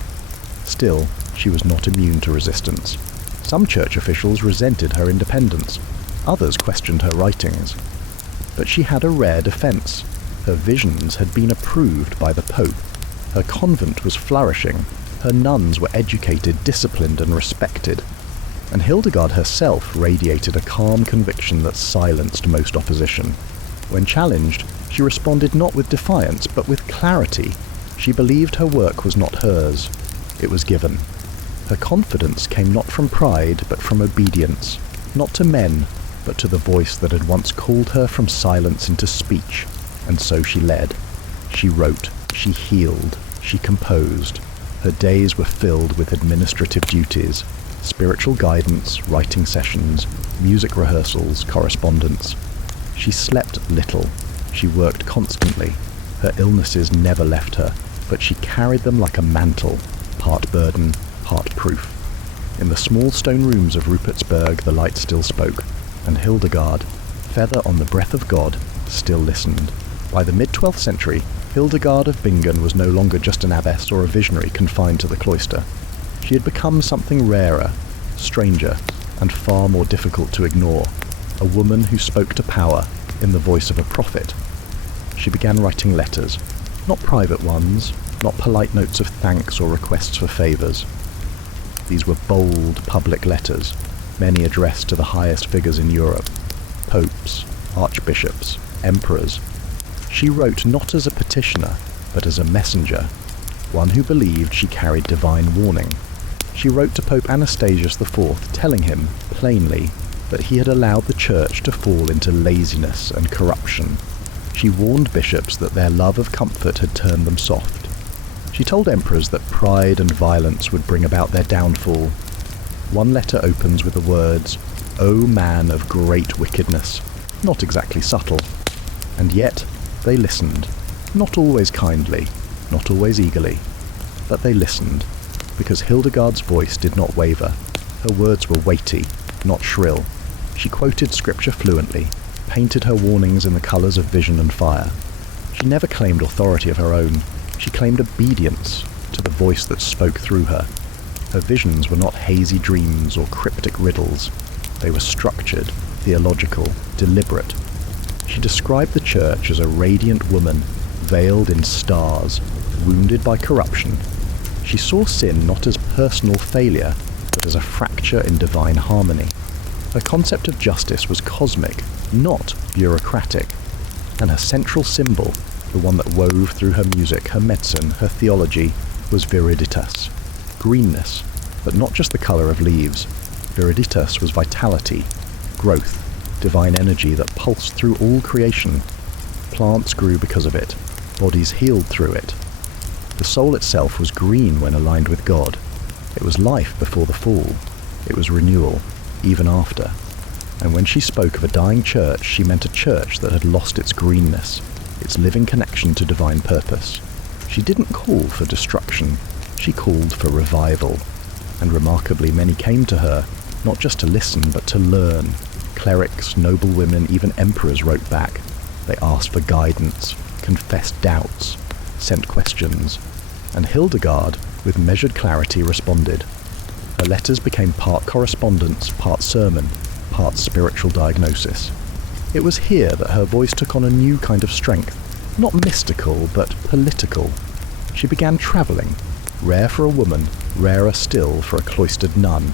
Still, she was not immune to resistance. Some church officials resented her independence. Others questioned her writings. But she had a rare defence. Her visions had been approved by the Pope. Her convent was flourishing. Her nuns were educated, disciplined, and respected. And Hildegard herself radiated a calm conviction that silenced most opposition. When challenged, she responded not with defiance, but with clarity. She believed her work was not hers. It was given. Her confidence came not from pride, but from obedience, not to men, but to the voice that had once called her from silence into speech. And so she led. She wrote, she healed, she composed. Her days were filled with administrative duties, spiritual guidance, writing sessions, music rehearsals, correspondence. She slept little. She worked constantly. Her illnesses never left her, but she carried them like a mantle, part burden, part proof. In the small stone rooms of Rupertsberg the light still spoke, and Hildegard, feather on the breath of God, still listened. By the mid-12th century, Hildegard of Bingen was no longer just an abbess or a visionary confined to the cloister. She had become something rarer, stranger, and far more difficult to ignore, a woman who spoke to power in the voice of a prophet. She began writing letters, not private ones, not polite notes of thanks or requests for favours. These were bold public letters, many addressed to the highest figures in Europe, popes, archbishops, emperors. She wrote not as a petitioner, but as a messenger, one who believed she carried divine warning. She wrote to Pope Anastasius IV, telling him, plainly, that he had allowed the Church to fall into laziness and corruption. She warned bishops that their love of comfort had turned them soft. She told emperors that pride and violence would bring about their downfall. One letter opens with the words, "O man of great wickedness," not exactly subtle. And yet, they listened, not always kindly, not always eagerly, but they listened, because Hildegard's voice did not waver. Her words were weighty, not shrill. She quoted scripture fluently, painted her warnings in the colours of vision and fire. She never claimed authority of her own. She claimed obedience to the voice that spoke through her. Her visions were not hazy dreams or cryptic riddles. They were structured, theological, deliberate. She described the Church as a radiant woman, veiled in stars, wounded by corruption. She saw sin not as personal failure, but as a fracture in divine harmony. Her concept of justice was cosmic, not bureaucratic, and her central symbol, the one that wove through her music, her medicine, her theology, was viriditas, greenness, but not just the colour of leaves. Viriditas was vitality, growth, divine energy that pulsed through all creation. Plants grew because of it, bodies healed through it. The soul itself was green when aligned with God. It was life before the fall. It was renewal, even after. And when she spoke of a dying church, she meant a church that had lost its greenness, its living connection to divine purpose. She didn't call for destruction, she called for revival. And remarkably, many came to her, not just to listen, but to learn. Clerics, noble women, even emperors wrote back. They asked for guidance, confessed doubts, sent questions. And Hildegard, with measured clarity, responded. Her letters became part correspondence, part sermon, part spiritual diagnosis. It was here that her voice took on a new kind of strength, not mystical, but political. She began travelling, rare for a woman, rarer still for a cloistered nun.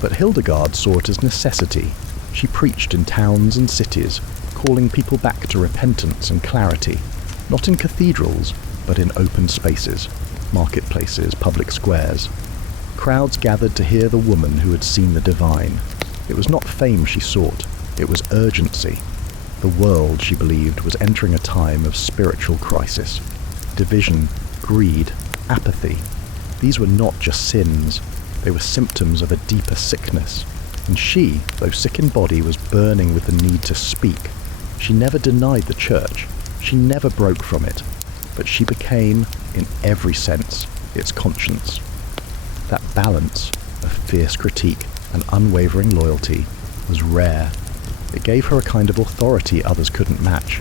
But Hildegard saw it as necessity. She preached in towns and cities, calling people back to repentance and clarity, not in cathedrals, but in open spaces, marketplaces, public squares. Crowds gathered to hear the woman who had seen the divine. It was not fame she sought, it was urgency. The world, she believed, was entering a time of spiritual crisis. Division, greed, apathy. These were not just sins, they were symptoms of a deeper sickness. And she, though sick in body, was burning with the need to speak. She never denied the church, she never broke from it, but she became, in every sense, its conscience. That balance of fierce critique and unwavering loyalty was rare. It gave her a kind of authority others couldn't match.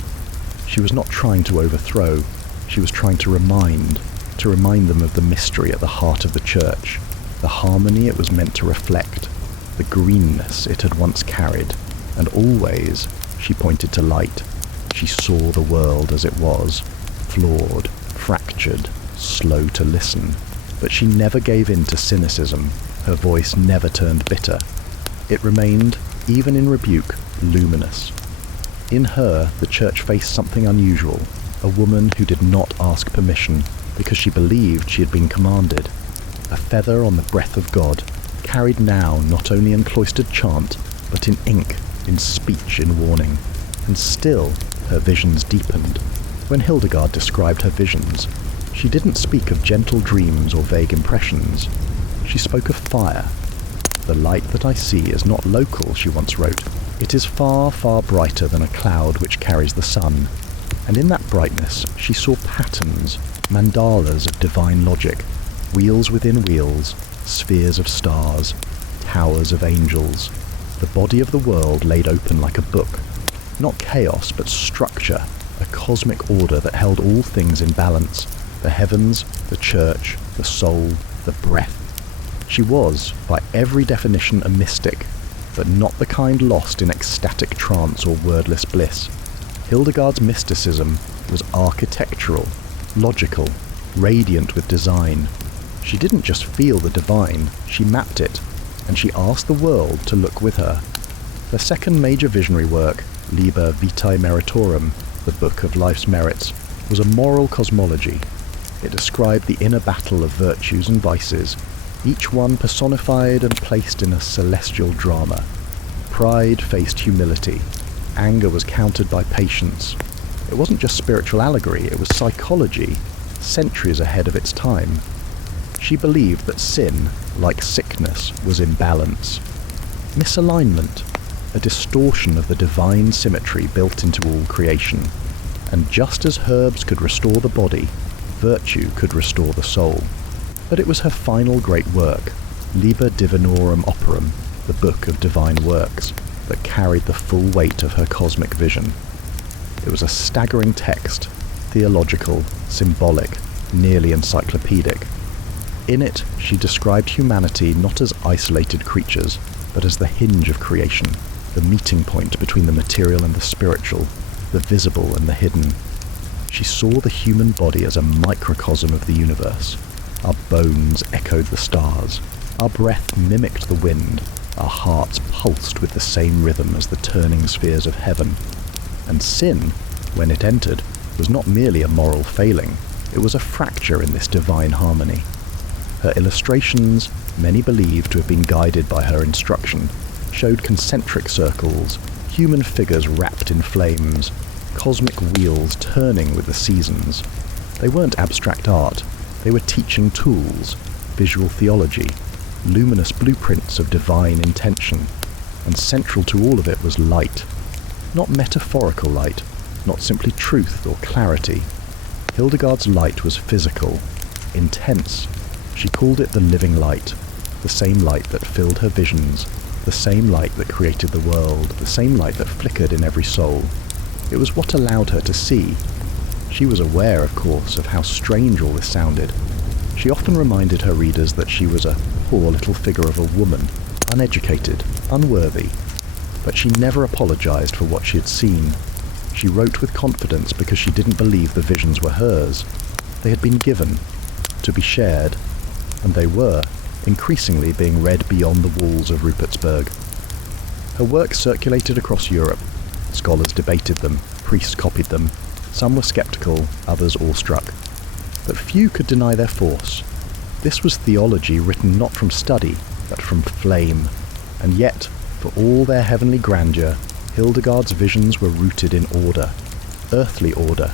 She was not trying to overthrow, she was trying to remind them of the mystery at the heart of the church, the harmony it was meant to reflect, the greenness it had once carried, and always she pointed to light. She saw the world as it was, flawed, fractured, slow to listen. But she never gave in to cynicism, her voice never turned bitter. It remained, even in rebuke, luminous. In her, the church faced something unusual, a woman who did not ask permission because she believed she had been commanded. A feather on the breath of God, carried now not only in cloistered chant, but in ink, in speech, in warning. And still, her visions deepened. When Hildegard described her visions, she didn't speak of gentle dreams or vague impressions. She spoke of fire. "The light that I see is not local," she once wrote. "It is far, far brighter than a cloud which carries the sun." And in that brightness she saw patterns, mandalas of divine logic, wheels within wheels, spheres of stars, towers of angels, the body of the world laid open like a book. Not chaos, but structure, a cosmic order that held all things in balance. The heavens, the church, the soul, the breath. She was, by every definition, a mystic, but not the kind lost in ecstatic trance or wordless bliss. Hildegard's mysticism was architectural, logical, radiant with design. She didn't just feel the divine, she mapped it, and she asked the world to look with her. Her second major visionary work, Liber Vitae Meritorum, the Book of Life's Merits, was a moral cosmology. It described the inner battle of virtues and vices, each one personified and placed in a celestial drama. Pride faced humility. Anger was countered by patience. It wasn't just spiritual allegory, it was psychology, centuries ahead of its time. She believed that sin, like sickness, was imbalance. Misalignment, a distortion of the divine symmetry built into all creation. And just as herbs could restore the body, virtue could restore the soul. But it was her final great work, Liber Divinorum Operum, the Book of Divine Works, that carried the full weight of her cosmic vision. It was a staggering text, theological, symbolic, nearly encyclopedic. In it, she described humanity not as isolated creatures, but as the hinge of creation, the meeting point between the material and the spiritual, the visible and the hidden. She saw the human body as a microcosm of the universe. Our bones echoed the stars. Our breath mimicked the wind. Our hearts pulsed with the same rhythm as the turning spheres of heaven. And sin, when it entered, was not merely a moral failing. It was a fracture in this divine harmony. Her illustrations, many believed to have been guided by her instruction, showed concentric circles, human figures wrapped in flames, cosmic wheels turning with the seasons. They weren't abstract art, they were teaching tools, visual theology, luminous blueprints of divine intention, and central to all of it was light. Not metaphorical light, not simply truth or clarity. Hildegard's light was physical, intense. She called it the living light, the same light that filled her visions, the same light that created the world, the same light that flickered in every soul. It was what allowed her to see. She was aware, of course, of how strange all this sounded. She often reminded her readers that she was a poor little figure of a woman, uneducated, unworthy. But she never apologized for what she had seen. She wrote with confidence because she didn't believe the visions were hers. They had been given, to be shared, and they were, increasingly being read beyond the walls of Rupertsberg. Her work circulated across Europe. Scholars debated them, priests copied them. Some were skeptical, others awestruck. But few could deny their force. This was theology written not from study, but from flame. And yet, for all their heavenly grandeur, Hildegard's visions were rooted in order, earthly order.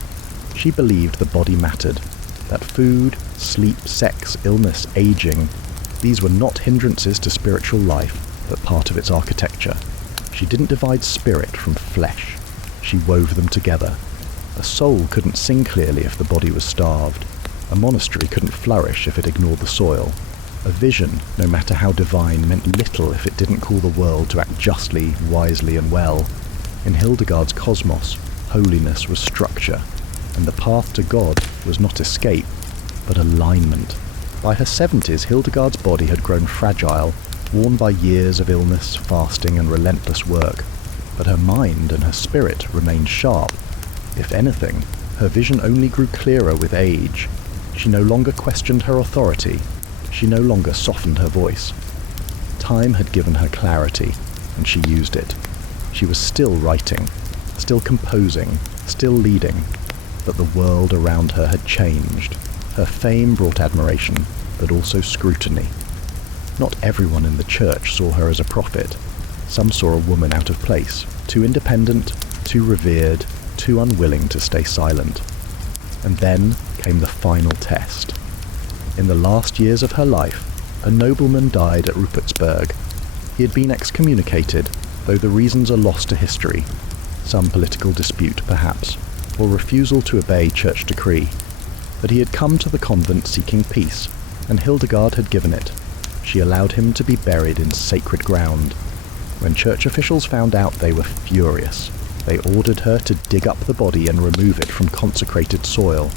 She believed the body mattered, that food, sleep, sex, illness, aging, these were not hindrances to spiritual life, but part of its architecture. She didn't divide spirit from flesh. She wove them together. A soul couldn't sing clearly if the body was starved. A monastery couldn't flourish if it ignored the soil. A vision, no matter how divine, meant little if it didn't call the world to act justly, wisely, and well. In Hildegard's cosmos, holiness was structure, and the path to God was not escape, but alignment. By her 70s, Hildegard's body had grown fragile, worn by years of illness, fasting, and relentless work. But her mind and her spirit remained sharp. If anything, her vision only grew clearer with age. She no longer questioned her authority. She no longer softened her voice. Time had given her clarity, and she used it. She was still writing, still composing, still leading, but the world around her had changed. Her fame brought admiration, but also scrutiny. Not everyone in the church saw her as a prophet. Some saw a woman out of place, too independent, too revered, too unwilling to stay silent. And then came the final test. In the last years of her life, a nobleman died at Rupertsberg. He had been excommunicated, though the reasons are lost to history. Some political dispute, perhaps, or refusal to obey church decree. But he had come to the convent seeking peace, and Hildegard had given it. She allowed him to be buried in sacred ground. When church officials found out, they were furious. They ordered her to dig up the body and remove it from consecrated soil.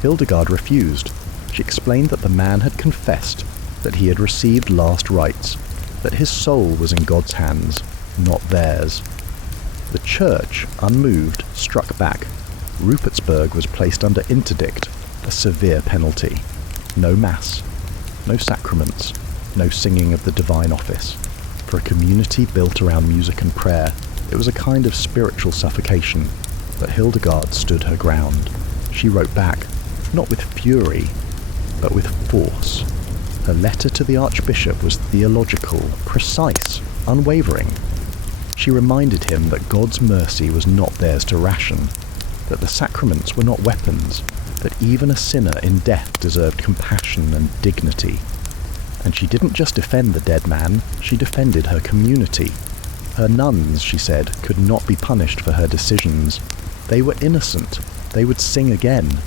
Hildegard refused. She explained that the man had confessed, that he had received last rites, that his soul was in God's hands, not theirs. The church, unmoved, struck back. Rupertsberg was placed under interdict, a severe penalty. No mass, no sacraments, no singing of the divine office. For a community built around music and prayer, it was a kind of spiritual suffocation, but Hildegard stood her ground. She wrote back, not with fury, but with force. Her letter to the Archbishop was theological, precise, unwavering. She reminded him that God's mercy was not theirs to ration, that the sacraments were not weapons, that even a sinner in death deserved compassion and dignity. And she didn't just defend the dead man, she defended her community. Her nuns, she said, could not be punished for her decisions. They were innocent. They would sing again.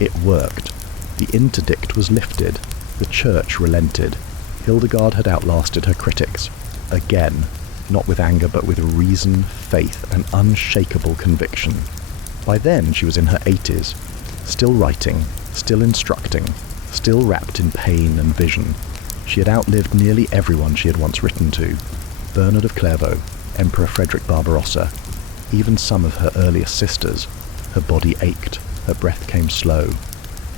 It worked. The interdict was lifted. The church relented. Hildegard had outlasted her critics. Again. Not with anger, but with reason, faith, and unshakable conviction. By then, she was in her 80s, still writing, still instructing, still wrapped in pain and vision. She had outlived nearly everyone she had once written to. Bernard of Clairvaux, Emperor Frederick Barbarossa, even some of her earliest sisters. Her body ached, her breath came slow,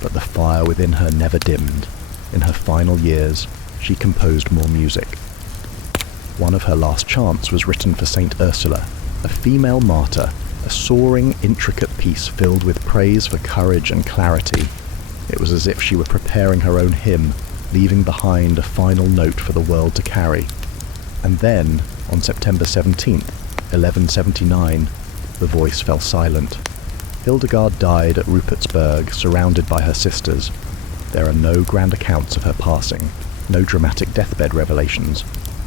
but the fire within her never dimmed. In her final years, she composed more music. One of her last chants was written for Saint Ursula, a female martyr, a soaring, intricate piece filled with praise for courage and clarity. It was as if she were preparing her own hymn, leaving behind a final note for the world to carry. And then, on September 17th, 1179, the voice fell silent. Hildegard died at Rupertsberg, surrounded by her sisters. There are no grand accounts of her passing, no dramatic deathbed revelations,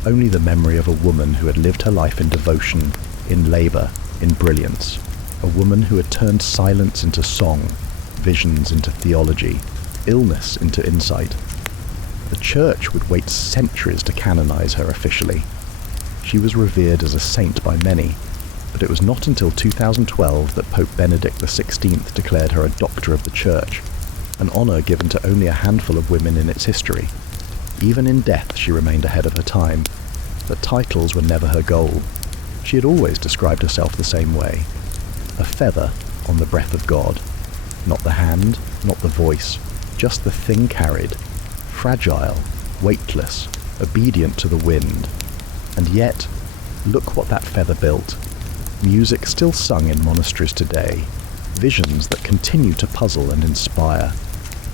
only the memory of a woman who had lived her life in devotion, in labour, in brilliance. A woman who had turned silence into song, visions into theology, illness into insight. The Church would wait centuries to canonize her officially. She was revered as a saint by many, but it was not until 2012 that Pope Benedict XVI declared her a Doctor of the Church, an honour given to only a handful of women in its history. Even in death she remained ahead of her time, but titles were never her goal. She had always described herself the same way. A feather on the breath of God. Not the hand, not the voice, just the thing carried. Fragile, weightless, obedient to the wind. And yet, look what that feather built. Music still sung in monasteries today. Visions that continue to puzzle and inspire.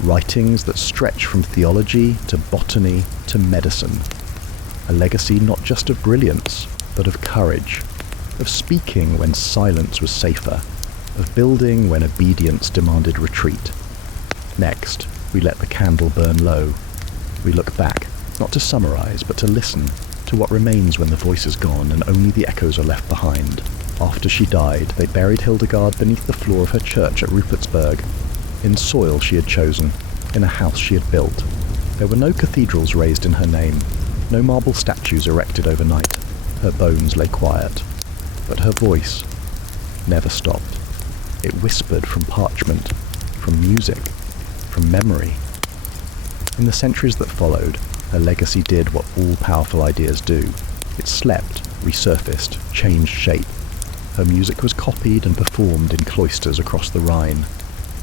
Writings that stretch from theology to botany to medicine. A legacy not just of brilliance, but of courage, of speaking when silence was safer, of building when obedience demanded retreat. Next, we let the candle burn low. We look back, not to summarize, but to listen to what remains when the voice is gone and only the echoes are left behind. After she died, they buried Hildegard beneath the floor of her church at Rupertsberg, in soil she had chosen, in a house she had built. There were no cathedrals raised in her name, no marble statues erected overnight. Her bones lay quiet, but her voice never stopped. It whispered from parchment, from music, from memory. In the centuries that followed, her legacy did what all-powerful ideas do. It slept, resurfaced, changed shape. Her music was copied and performed in cloisters across the Rhine.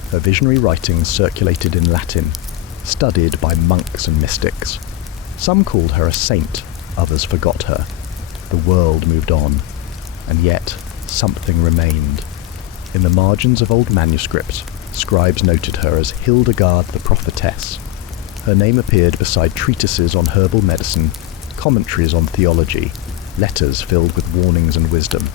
Her visionary writings circulated in Latin, studied by monks and mystics. Some called her a saint, others forgot her. The world moved on, and yet something remained. In the margins of old manuscripts, scribes noted her as Hildegard the Prophetess. Her name appeared beside treatises on herbal medicine, commentaries on theology, letters filled with warnings and wisdom.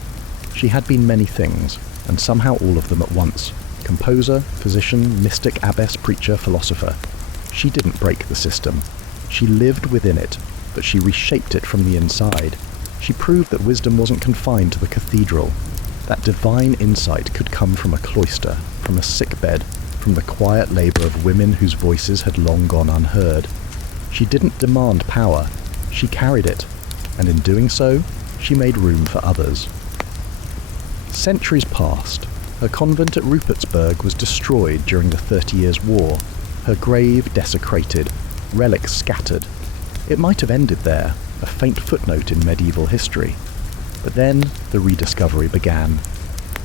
She had been many things, and somehow all of them at once. Composer, physician, mystic, abbess, preacher, philosopher. She didn't break the system. She lived within it, but she reshaped it from the inside. She proved that wisdom wasn't confined to the cathedral. That divine insight could come from a cloister, from a sickbed, from the quiet labour of women whose voices had long gone unheard. She didn't demand power. She carried it, and in doing so, she made room for others. Centuries passed. Her convent at Rupertsberg was destroyed during the 30 Years' War, her grave desecrated, relics scattered, It might have ended there, a faint footnote in medieval history. But then the rediscovery began.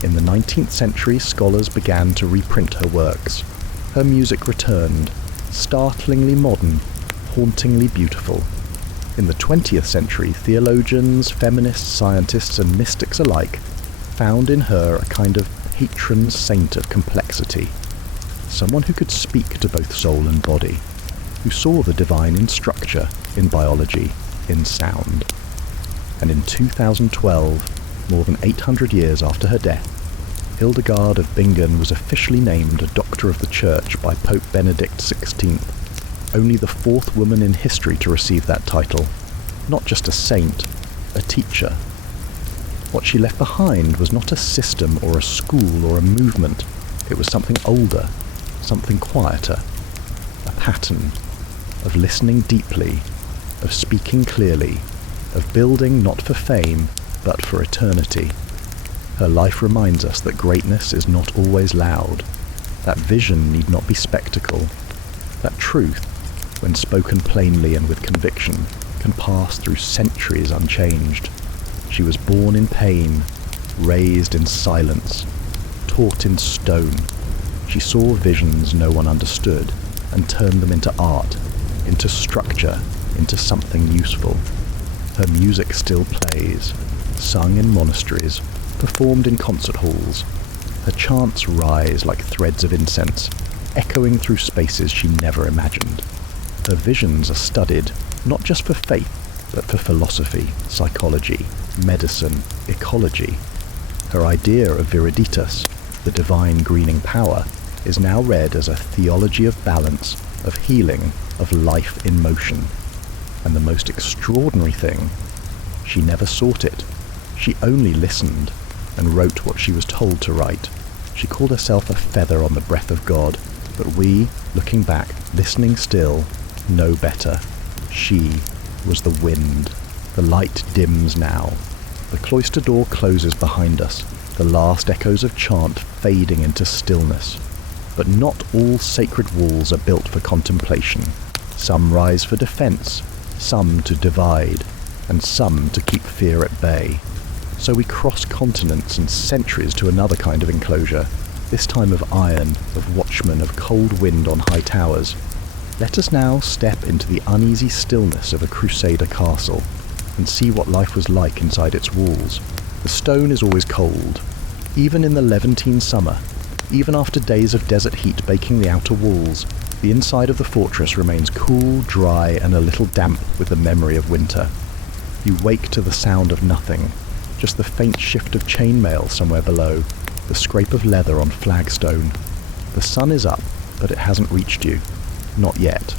In the 19th century, scholars began to reprint her works. Her music returned, startlingly modern, hauntingly beautiful. In the 20th century, theologians, feminists, scientists, and mystics alike found in her a kind of patron saint of complexity, someone who could speak to both soul and body, who saw the divine in structure, in biology, in sound. And in 2012, more than 800 years after her death, Hildegard of Bingen was officially named a Doctor of the Church by Pope Benedict XVI, only the fourth woman in history to receive that title. Not just a saint, a teacher. What she left behind was not a system or a school or a movement. It was something older, something quieter, a pattern of listening deeply, of speaking clearly, of building not for fame, but for eternity. Her life reminds us that greatness is not always loud, that vision need not be spectacle, that truth, when spoken plainly and with conviction, can pass through centuries unchanged. She was born in pain, raised in silence, taught in stone. She saw visions no one understood and turned them into art, into structure, into something useful. Her music still plays, sung in monasteries, performed in concert halls. Her chants rise like threads of incense, echoing through spaces she never imagined. Her visions are studied, not just for faith, but for philosophy, psychology, medicine, ecology. Her idea of viriditas, the divine greening power, is now read as a theology of balance, of healing, of life in motion. And the most extraordinary thing, she never sought it. She only listened and wrote what she was told to write. She called herself a feather on the breath of God, but we, looking back, listening still, know better. She was the wind. The light dims now. The cloister door closes behind us, the last echoes of chant fading into stillness. But not all sacred walls are built for contemplation. Some rise for defense, some to divide, and some to keep fear at bay. So we cross continents and centuries to another kind of enclosure, this time of iron, of watchmen, of cold wind on high towers. Let us now step into the uneasy stillness of a Crusader castle, and see what life was like inside its walls. The stone is always cold, even in the Levantine summer. Even after days of desert heat baking the outer walls, the inside of the fortress remains cool, dry, and a little damp with the memory of winter. You wake to the sound of nothing, just the faint shift of chainmail somewhere below, the scrape of leather on flagstone. The sun is up, but it hasn't reached you. Not yet.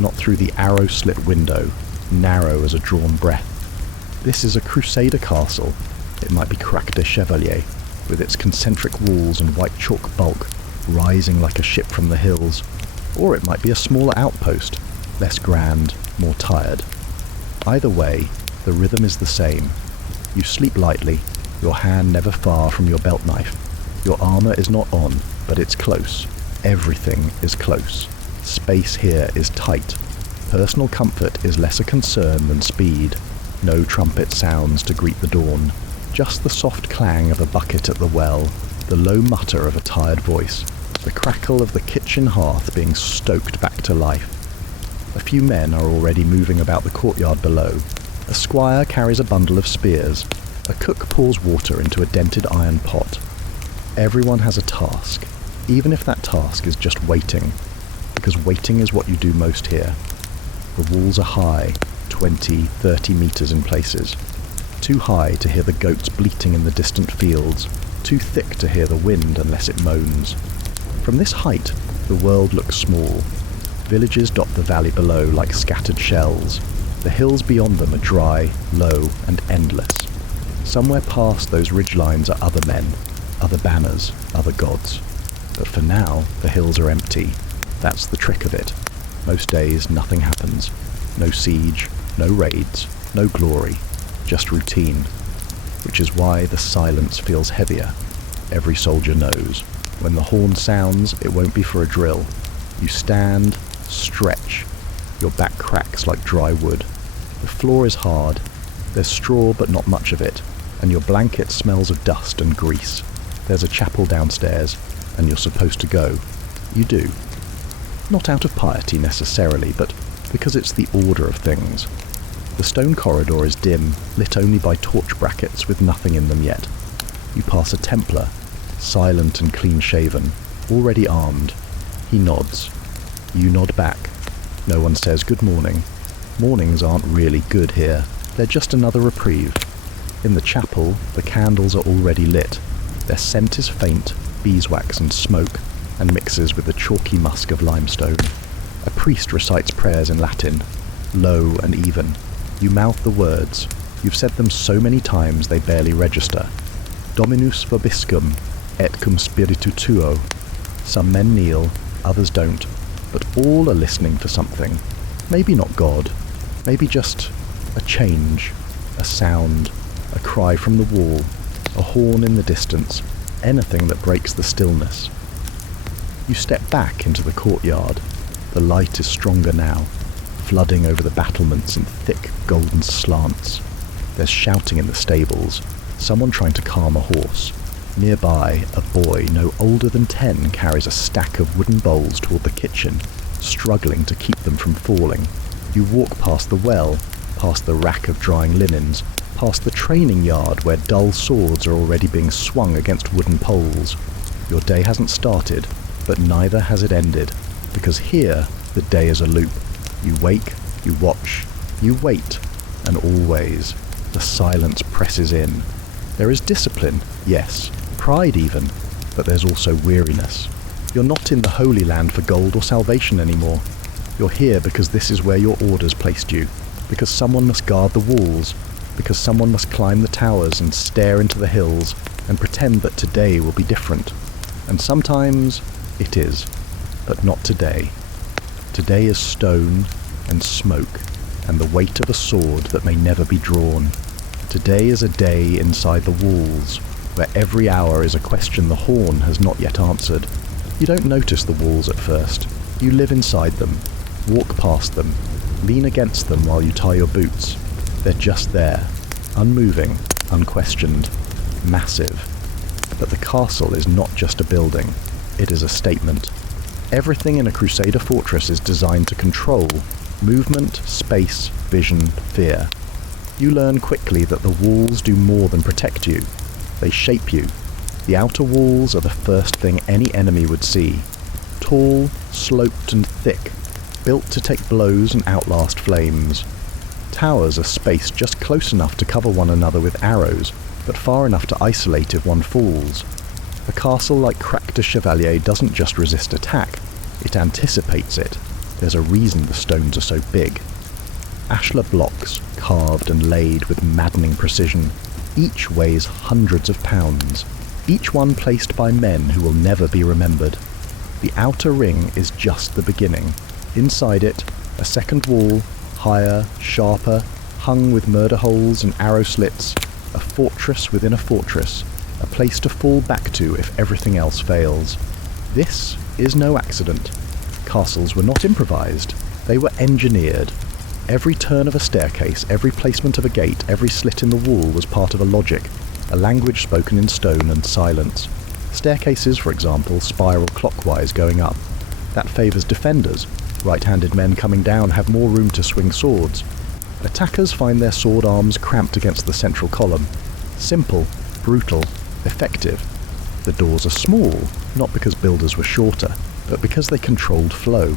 Not through the arrow-slit window, narrow as a drawn breath. This is a Crusader castle. It might be Crac de Chevalier, with its concentric walls and white chalk bulk rising like a ship from the hills. Or it might be a smaller outpost, less grand, more tired. Either way, the rhythm is the same. You sleep lightly, your hand never far from your belt knife. Your armor is not on, but it's close. Everything is close. Space here is tight. Personal comfort is less a concern than speed. No trumpet sounds to greet the dawn. Just the soft clang of a bucket at the well, the low mutter of a tired voice, the crackle of the kitchen hearth being stoked back to life. A few men are already moving about the courtyard below. A squire carries a bundle of spears. A cook pours water into a dented iron pot. Everyone has a task, even if that task is just waiting, because waiting is what you do most here. The walls are high, 20, 30 meters in places. Too high to hear the goats bleating in the distant fields, too thick to hear the wind unless it moans. From this height, the world looks small. Villages dot the valley below like scattered shells. The hills beyond them are dry, low, and endless. Somewhere past those ridgelines are other men, other banners, other gods. But for now, the hills are empty. That's the trick of it. Most days, nothing happens. No siege, no raids, no glory, just routine. Which is why the silence feels heavier. Every soldier knows. When the horn sounds, it won't be for a drill. You stand, stretch, Your back cracks like dry wood. The floor is hard. There's straw but not much of it, and your blanket smells of dust and grease. There's a chapel downstairs, and you're supposed to go. You do. Not out of piety necessarily, but because it's the order of things. The stone corridor is dim, lit only by torch brackets with nothing in them yet. You pass a Templar, silent and clean-shaven, already armed. He nods. You nod back. No one says good morning. Mornings aren't really good here. They're just another reprieve. In the chapel, the candles are already lit. Their scent is faint, beeswax and smoke, and mixes with the chalky musk of limestone. A priest recites prayers in Latin, low and even. You mouth the words. You've said them so many times they barely register. Dominus vobiscum, et cum spiritu tuo. Some men kneel, others don't, but all are listening for something. Maybe not God, maybe just a change, a sound, a cry from the wall, a horn in the distance, anything that breaks the stillness. You step back into the courtyard. The light is stronger now, flooding over the battlements in thick golden slants. There's shouting in the stables, someone trying to calm a horse. Nearby, a boy no older than 10 carries a stack of wooden bowls toward the kitchen, struggling to keep them from falling. You walk past the well, past the rack of drying linens, past the training yard where dull swords are already being swung against wooden poles. Your day hasn't started, but neither has it ended, because here the day is a loop. You wake, you watch, you wait, and always the silence presses in. There is discipline, yes, pride even, but there's also weariness. You're not in the Holy Land for gold or salvation anymore. You're here because this is where your orders placed you, because someone must guard the walls, because someone must climb the towers and stare into the hills and pretend that today will be different. And sometimes it is, but not today. Today is stone and smoke and the weight of a sword that may never be drawn. Today is a day inside the walls, where every hour is a question the horn has not yet answered. You don't notice the walls at first. You live inside them, walk past them, lean against them while you tie your boots. They're just there, unmoving, unquestioned, massive. But the castle is not just a building, it is a statement. Everything in a Crusader fortress is designed to control movement, space, vision, fear. You learn quickly that the walls do more than protect you. They shape you. The outer walls are the first thing any enemy would see. Tall, sloped and thick, built to take blows and outlast flames. Towers are spaced just close enough to cover one another with arrows, but far enough to isolate if one falls. A castle like Crac de Chevalier doesn't just resist attack, it anticipates it. There's a reason the stones are so big. Ashlar blocks, carved and laid with maddening precision. Each weighs hundreds of pounds, each one placed by men who will never be remembered. The outer ring is just the beginning. Inside it, a second wall, higher, sharper, hung with murder holes and arrow slits, a fortress within a fortress, a place to fall back to if everything else fails. This is no accident. Castles were not improvised, they were engineered. Every turn of a staircase, every placement of a gate, every slit in the wall was part of a logic, a language spoken in stone and silence. Staircases, for example, spiral clockwise going up. That favours defenders. Right-handed men coming down have more room to swing swords. Attackers find their sword arms cramped against the central column. Simple, brutal, effective. The doors are small, not because builders were shorter, but because they controlled flow.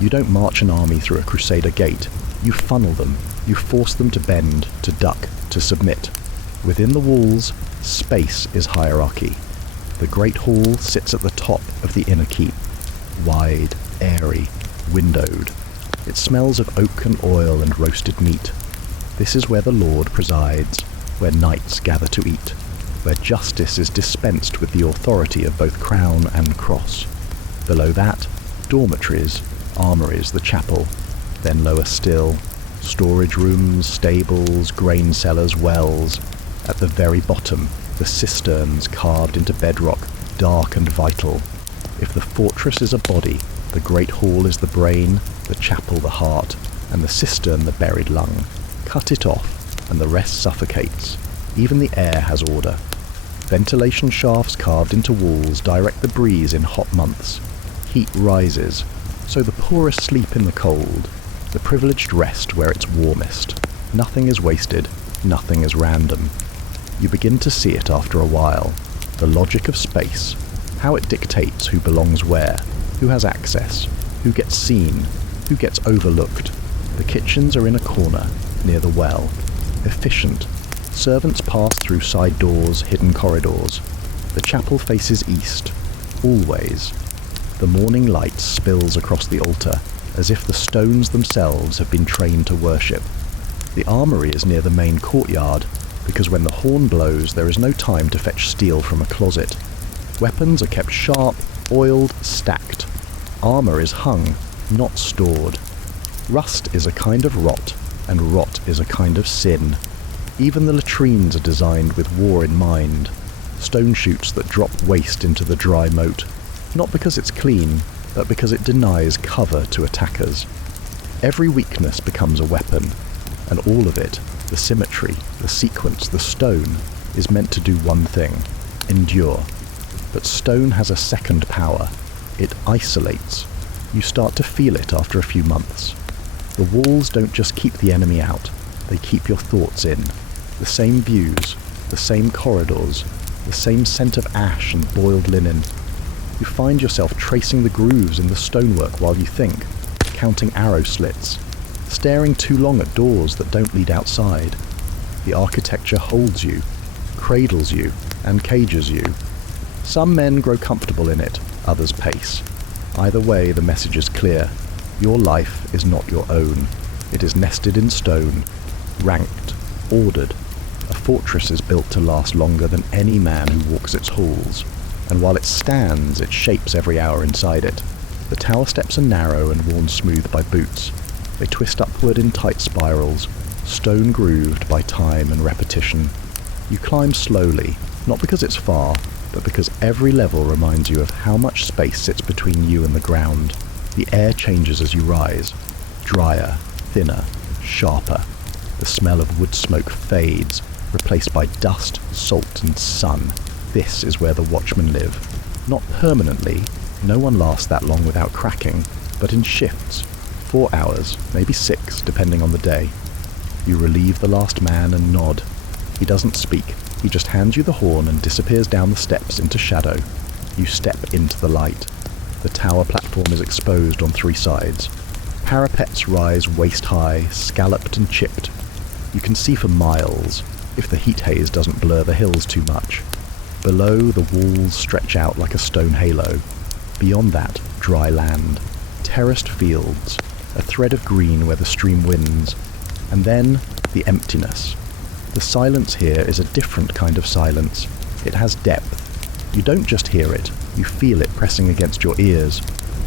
You don't march an army through a Crusader gate. You funnel them. You force them to bend, to duck, to submit. Within the walls, space is hierarchy. The Great Hall sits at the top of the inner keep. Wide, airy, windowed. It smells of oak and oil and roasted meat. This is where the Lord presides, where knights gather to eat, where justice is dispensed with the authority of both crown and cross. Below that, dormitories, armories, the chapel. Then lower still, storage rooms, stables, grain cellars, wells. At the very bottom, the cisterns carved into bedrock, dark and vital. If the fortress is a body, The great hall is the brain, the chapel the heart, and the cistern the buried lung. Cut it off, and the rest suffocates. Even the air has order. Ventilation shafts carved into walls direct the breeze in hot months. Heat rises, so the poorest sleep in the cold. The privileged rest where it's warmest. Nothing is wasted, nothing is random. You begin to see it after a while. The logic of space, how it dictates who belongs where, who has access, who gets seen, who gets overlooked. The kitchens are in a corner, near the well. Efficient. Servants pass through side doors, hidden corridors. The chapel faces east. Always. The morning light spills across the altar, as if the stones themselves have been trained to worship. The armoury is near the main courtyard, because when the horn blows there is no time to fetch steel from a closet. Weapons are kept sharp, oiled, stacked. Armour is hung, not stored. Rust is a kind of rot, and rot is a kind of sin. Even the latrines are designed with war in mind. Stone chutes that drop waste into the dry moat. Not because it's clean, but because it denies cover to attackers. Every weakness becomes a weapon, and all of it, the symmetry, the sequence, the stone, is meant to do one thing: endure. But stone has a second power. It isolates. You start to feel it after a few months. The walls don't just keep the enemy out, they keep your thoughts in. The same views, the same corridors, the same scent of ash and boiled linen. You find yourself tracing the grooves in the stonework while you think, counting arrow slits, staring too long at doors that don't lead outside. The architecture holds you, cradles you, and cages you. Some men grow comfortable in it, others pace. Either way, the message is clear. Your life is not your own. It is nested in stone, ranked, ordered. A fortress is built to last longer than any man who walks its halls, and while it stands, it shapes every hour inside it. The tower steps are narrow and worn smooth by boots. They twist upward in tight spirals, stone-grooved by time and repetition. You climb slowly, not because it's far, but because every level reminds you of how much space sits between you and the ground. The air changes as you rise. Drier, thinner, sharper. The smell of wood smoke fades, replaced by dust, salt and sun. This is where the watchmen live. Not permanently, no one lasts that long without cracking, but in shifts. 4 hours, maybe 6, depending on the day. You relieve the last man and nod. He doesn't speak. He just hands you the horn and disappears down the steps into shadow. You step into the light. The tower platform is exposed on 3 sides. Parapets rise waist-high, scalloped and chipped. You can see for miles, if the heat haze doesn't blur the hills too much. Below, the walls stretch out like a stone halo. Beyond that, dry land. Terraced fields, a thread of green where the stream winds. And then, the emptiness. The silence here is a different kind of silence. It has depth. You don't just hear it, you feel it pressing against your ears.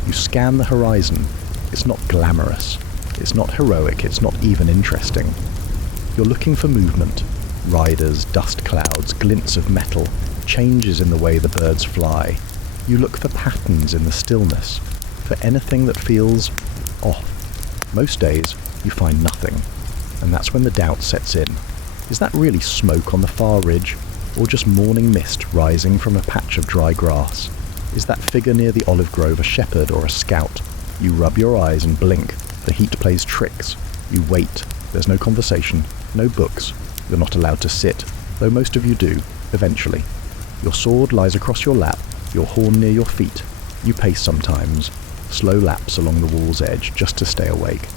You scan the horizon. It's not glamorous. It's not heroic. It's not even interesting. You're looking for movement. Riders, dust clouds, glints of metal, changes in the way the birds fly. You look for patterns in the stillness, for anything that feels off. Most days, you find nothing. And that's when the doubt sets in. Is that really smoke on the far ridge, or just morning mist rising from a patch of dry grass? Is that figure near the olive grove a shepherd or a scout? You rub your eyes and blink. The heat plays tricks. You wait. There's no conversation, no books. You're not allowed to sit, though most of you do, eventually. Your sword lies across your lap, your horn near your feet. You pace sometimes, slow laps along the wall's edge just to stay awake.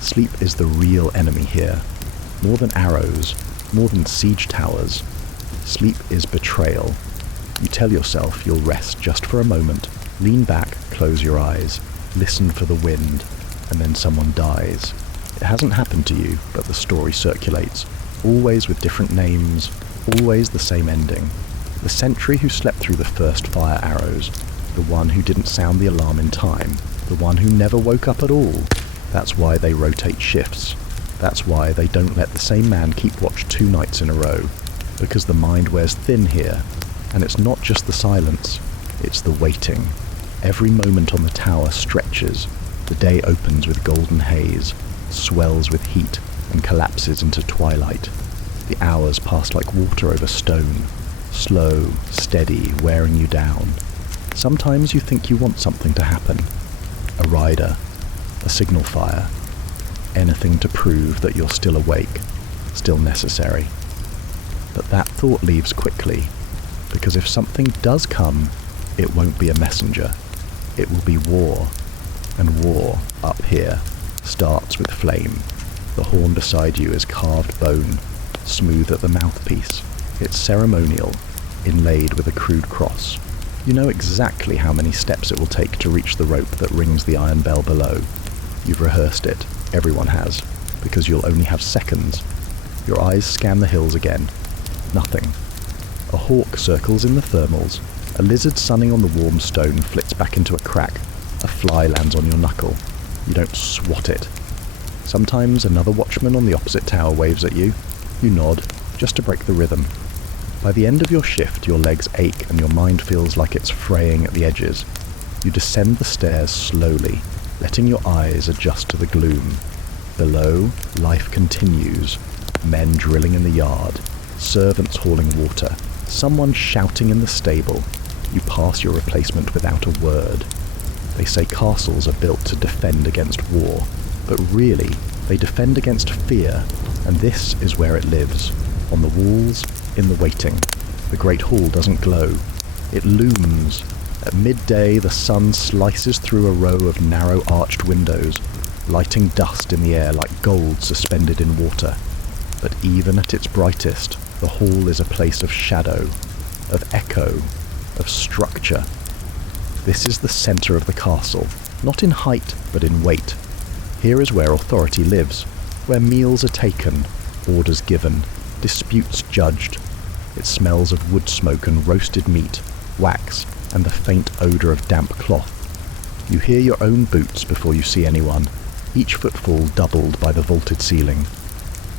Sleep is the real enemy here. More than arrows, more than siege towers. Sleep is betrayal. You tell yourself you'll rest just for a moment, lean back, close your eyes, listen for the wind, and then someone dies. It hasn't happened to you, but the story circulates, always with different names, always the same ending. The sentry who slept through the first fire arrows, the one who didn't sound the alarm in time, the one who never woke up at all. That's why they rotate shifts. That's why they don't let the same man keep watch 2 nights in a row, because the mind wears thin here, and it's not just the silence, it's the waiting. Every moment on the tower stretches. The day opens with golden haze, swells with heat, and collapses into twilight. The hours pass like water over stone, slow, steady, wearing you down. Sometimes you think you want something to happen. A rider, a signal fire, anything to prove that you're still awake, still necessary. But that thought leaves quickly, because if something does come, it won't be a messenger. It will be war, and war, up here, starts with flame. The horn beside you is carved bone, smooth at the mouthpiece. It's ceremonial, inlaid with a crude cross. You know exactly how many steps it will take to reach the rope that rings the iron bell below. You've rehearsed it, everyone has, because you'll only have seconds. Your eyes scan the hills again. Nothing. A hawk circles in the thermals. A lizard sunning on the warm stone flits back into a crack. A fly lands on your knuckle. You don't swat it. Sometimes another watchman on the opposite tower waves at you. You nod, just to break the rhythm. By the end of your shift, your legs ache and your mind feels like it's fraying at the edges. You descend the stairs slowly, letting your eyes adjust to the gloom. Below, life continues. Men drilling in the yard, servants hauling water, someone shouting in the stable. You pass your replacement without a word. They say castles are built to defend against war, but really, they defend against fear, and this is where it lives. On the walls, in the waiting. The great hall doesn't glow. It looms. At midday, the sun slices through a row of narrow arched windows, lighting dust in the air like gold suspended in water. But even at its brightest, the hall is a place of shadow, of echo, of structure. This is the centre of the castle, not in height, but in weight. Here is where authority lives, where meals are taken, orders given, disputes judged. It smells of wood smoke and roasted meat, wax, and the faint odour of damp cloth. You hear your own boots before you see anyone, each footfall doubled by the vaulted ceiling.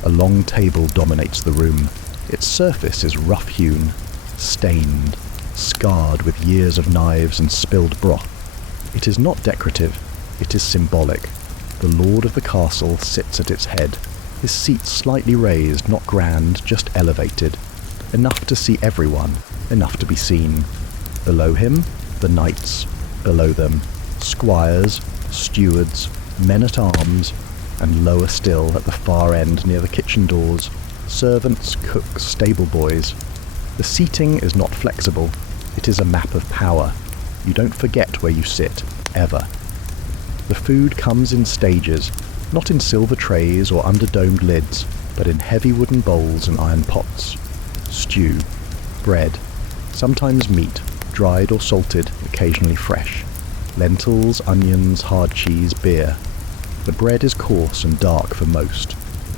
A long table dominates the room. Its surface is rough-hewn, stained, scarred with years of knives and spilled broth. It is not decorative, it is symbolic. The lord of the castle sits at its head, his seat slightly raised, not grand, just elevated. Enough to see everyone, enough to be seen. Below him, the knights. Below them, squires, stewards, men-at-arms, and lower still, at the far end near the kitchen doors, servants, cooks, stable boys. The seating is not flexible. It is a map of power. You don't forget where you sit, ever. The food comes in stages, not in silver trays or under domed lids, but in heavy wooden bowls and iron pots. Stew, bread, sometimes meat, dried or salted, occasionally fresh. Lentils, onions, hard cheese, beer. The bread is coarse and dark for most.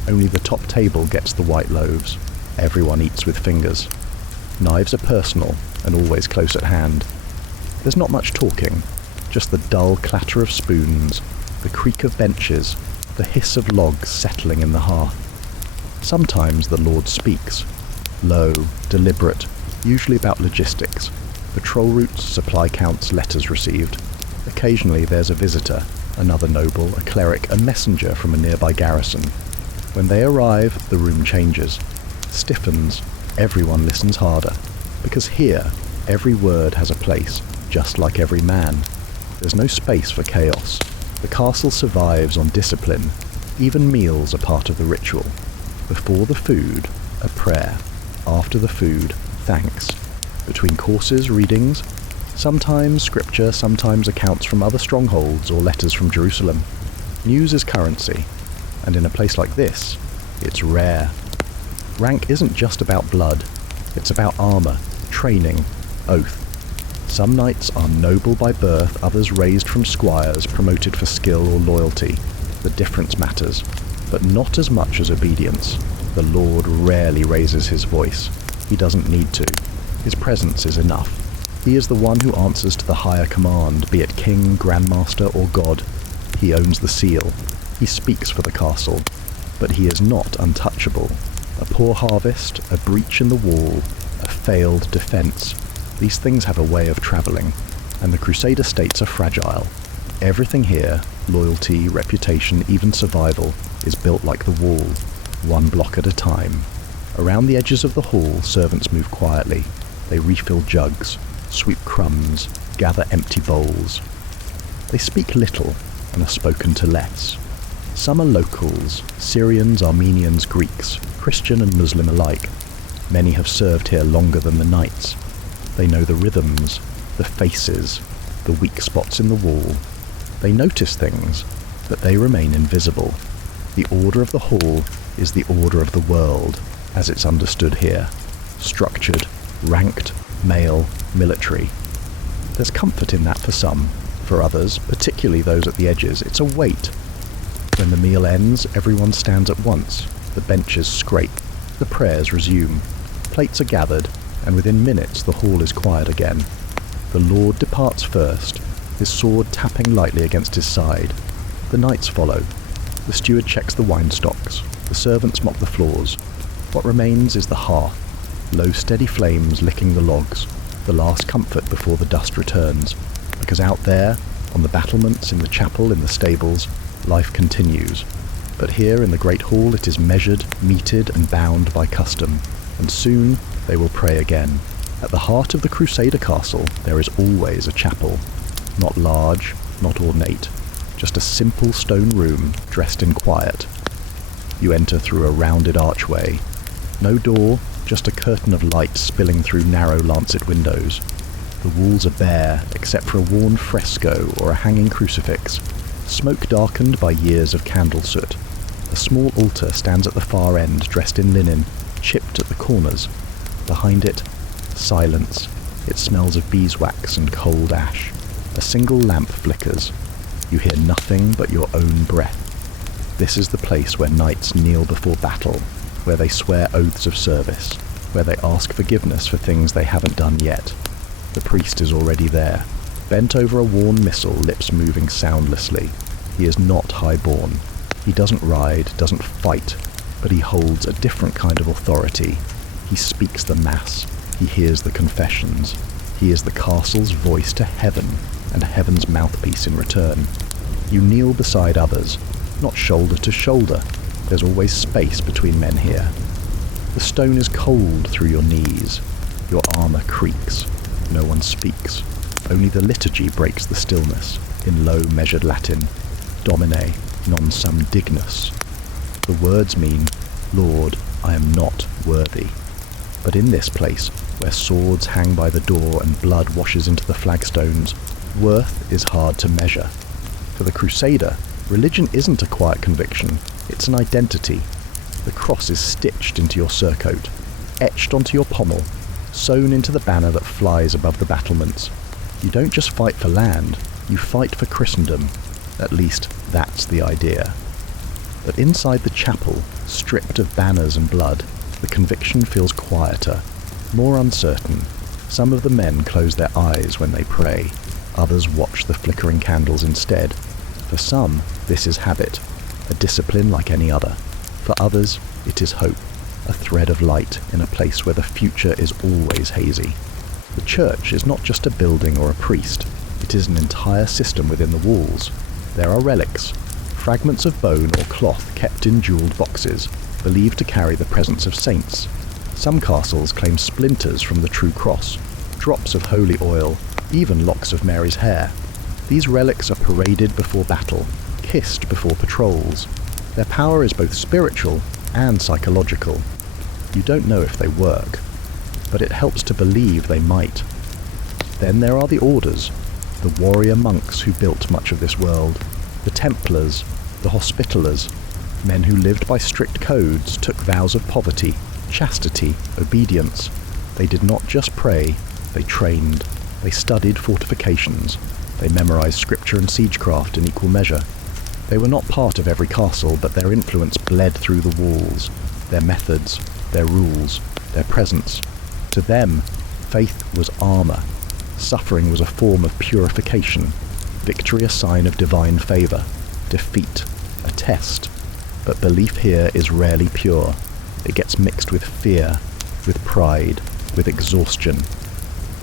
Only the top table gets the white loaves. Everyone eats with fingers. Knives are personal and always close at hand. There's not much talking, just the dull clatter of spoons, the creak of benches, the hiss of logs settling in the hearth. Sometimes the Lord speaks, low, deliberate, usually about logistics, patrol routes, supply counts, letters received. Occasionally there's a visitor, another noble, a cleric, a messenger from a nearby garrison. When they arrive, the room changes, stiffens, everyone listens harder, because here, every word has a place, just like every man. There's no space for chaos. The castle survives on discipline. Even meals are part of the ritual. Before the food, a prayer. After the food, thanks. Between courses, readings. Sometimes scripture, sometimes accounts from other strongholds or letters from Jerusalem. News is currency. And in a place like this, it's rare. Rank isn't just about blood. It's about armour, training, oath. Some knights are noble by birth, others raised from squires, promoted for skill or loyalty. The difference matters, but not as much as obedience. The Lord rarely raises his voice. He doesn't need to. His presence is enough. He is the one who answers to the higher command, be it king, grandmaster, or god. He owns the seal. He speaks for the castle. But he is not untouchable. A poor harvest, a breach in the wall, a failed defence. These things have a way of travelling. and the Crusader states are fragile. Everything here, loyalty, reputation, even survival, is built like the wall, one block at a time. Around the edges of the hall, servants move quietly. They refill jugs, sweep crumbs, gather empty bowls. They speak little and are spoken to less. Some are locals, Syrians, Armenians, Greeks, Christian and Muslim alike. Many have served here longer than the knights. They know the rhythms, the faces, the weak spots in the wall. They notice things, but they remain invisible. The order of the hall is the order of the world, as it's understood here. Structured, ranked, male, military. There's comfort in that for some. For others, particularly those at the edges, it's a weight. When the meal ends, everyone stands at once. The benches scrape. The prayers resume. Plates are gathered, and within minutes the hall is quiet again. The Lord departs first, his sword tapping lightly against his side. The knights follow. The steward checks the wine stocks. The servants mop the floors. What remains is the hearth. Low steady flames licking the logs. The last comfort before the dust returns. Because out there, on the battlements, in the chapel, in the stables, life continues. But here in the great hall it is measured, meted and bound by custom. And soon they will pray again. At the heart of the Crusader castle there is always a chapel. Not large, not ornate. Just a simple stone room dressed in quiet. You enter through a rounded archway. No door, just a curtain of light spilling through narrow lancet windows. The walls are bare, except for a worn fresco or a hanging crucifix, smoke darkened by years of candle soot. A small altar stands at the far end, dressed in linen, chipped at the corners. Behind it, silence. It smells of beeswax and cold ash. A single lamp flickers. You hear nothing but your own breath. This is the place where knights kneel before battle, where they swear oaths of service, where they ask forgiveness for things they haven't done yet. The priest is already there, bent over a worn missal, lips moving soundlessly. He is not high-born. He doesn't ride, doesn't fight, but he holds a different kind of authority. He speaks the mass. He hears the confessions. He is the castle's voice to heaven, and heaven's mouthpiece in return. You kneel beside others, not shoulder to shoulder. There's always space between men here. The stone is cold through your knees. Your armour creaks. No one speaks. Only the liturgy breaks the stillness, in low measured Latin, Domine non sum dignus. The words mean, Lord, I am not worthy. But in this place, where swords hang by the door and blood washes into the flagstones, worth is hard to measure. For the Crusader, religion isn't a quiet conviction, it's an identity. The cross is stitched into your surcoat, etched onto your pommel, sewn into the banner that flies above the battlements. You don't just fight for land, you fight for Christendom. At least, that's the idea. But inside the chapel, stripped of banners and blood, the conviction feels quieter, more uncertain. Some of the men close their eyes when they pray. Others watch the flickering candles instead. For some, this is habit, a discipline like any other. For others, it is hope, a thread of light in a place where the future is always hazy. The church is not just a building or a priest, it is an entire system within the walls. There are relics, fragments of bone or cloth kept in jewelled boxes, believed to carry the presence of saints. Some castles claim splinters from the true cross, drops of holy oil, even locks of Mary's hair. These relics are paraded before battle, kissed before patrols. Their power is both spiritual and psychological. You don't know if they work, but it helps to believe they might. Then there are the orders, the warrior monks who built much of this world, the Templars, the Hospitallers, men who lived by strict codes, took vows of poverty, chastity, obedience. They did not just pray, they trained. They studied fortifications. They memorized scripture and siegecraft in equal measure. They were not part of every castle, but their influence bled through the walls, their methods, their rules, their presence. To them, faith was armour. Suffering was a form of purification. Victory a sign of divine favour. Defeat a test. But belief here is rarely pure. It gets mixed with fear, with pride, with exhaustion.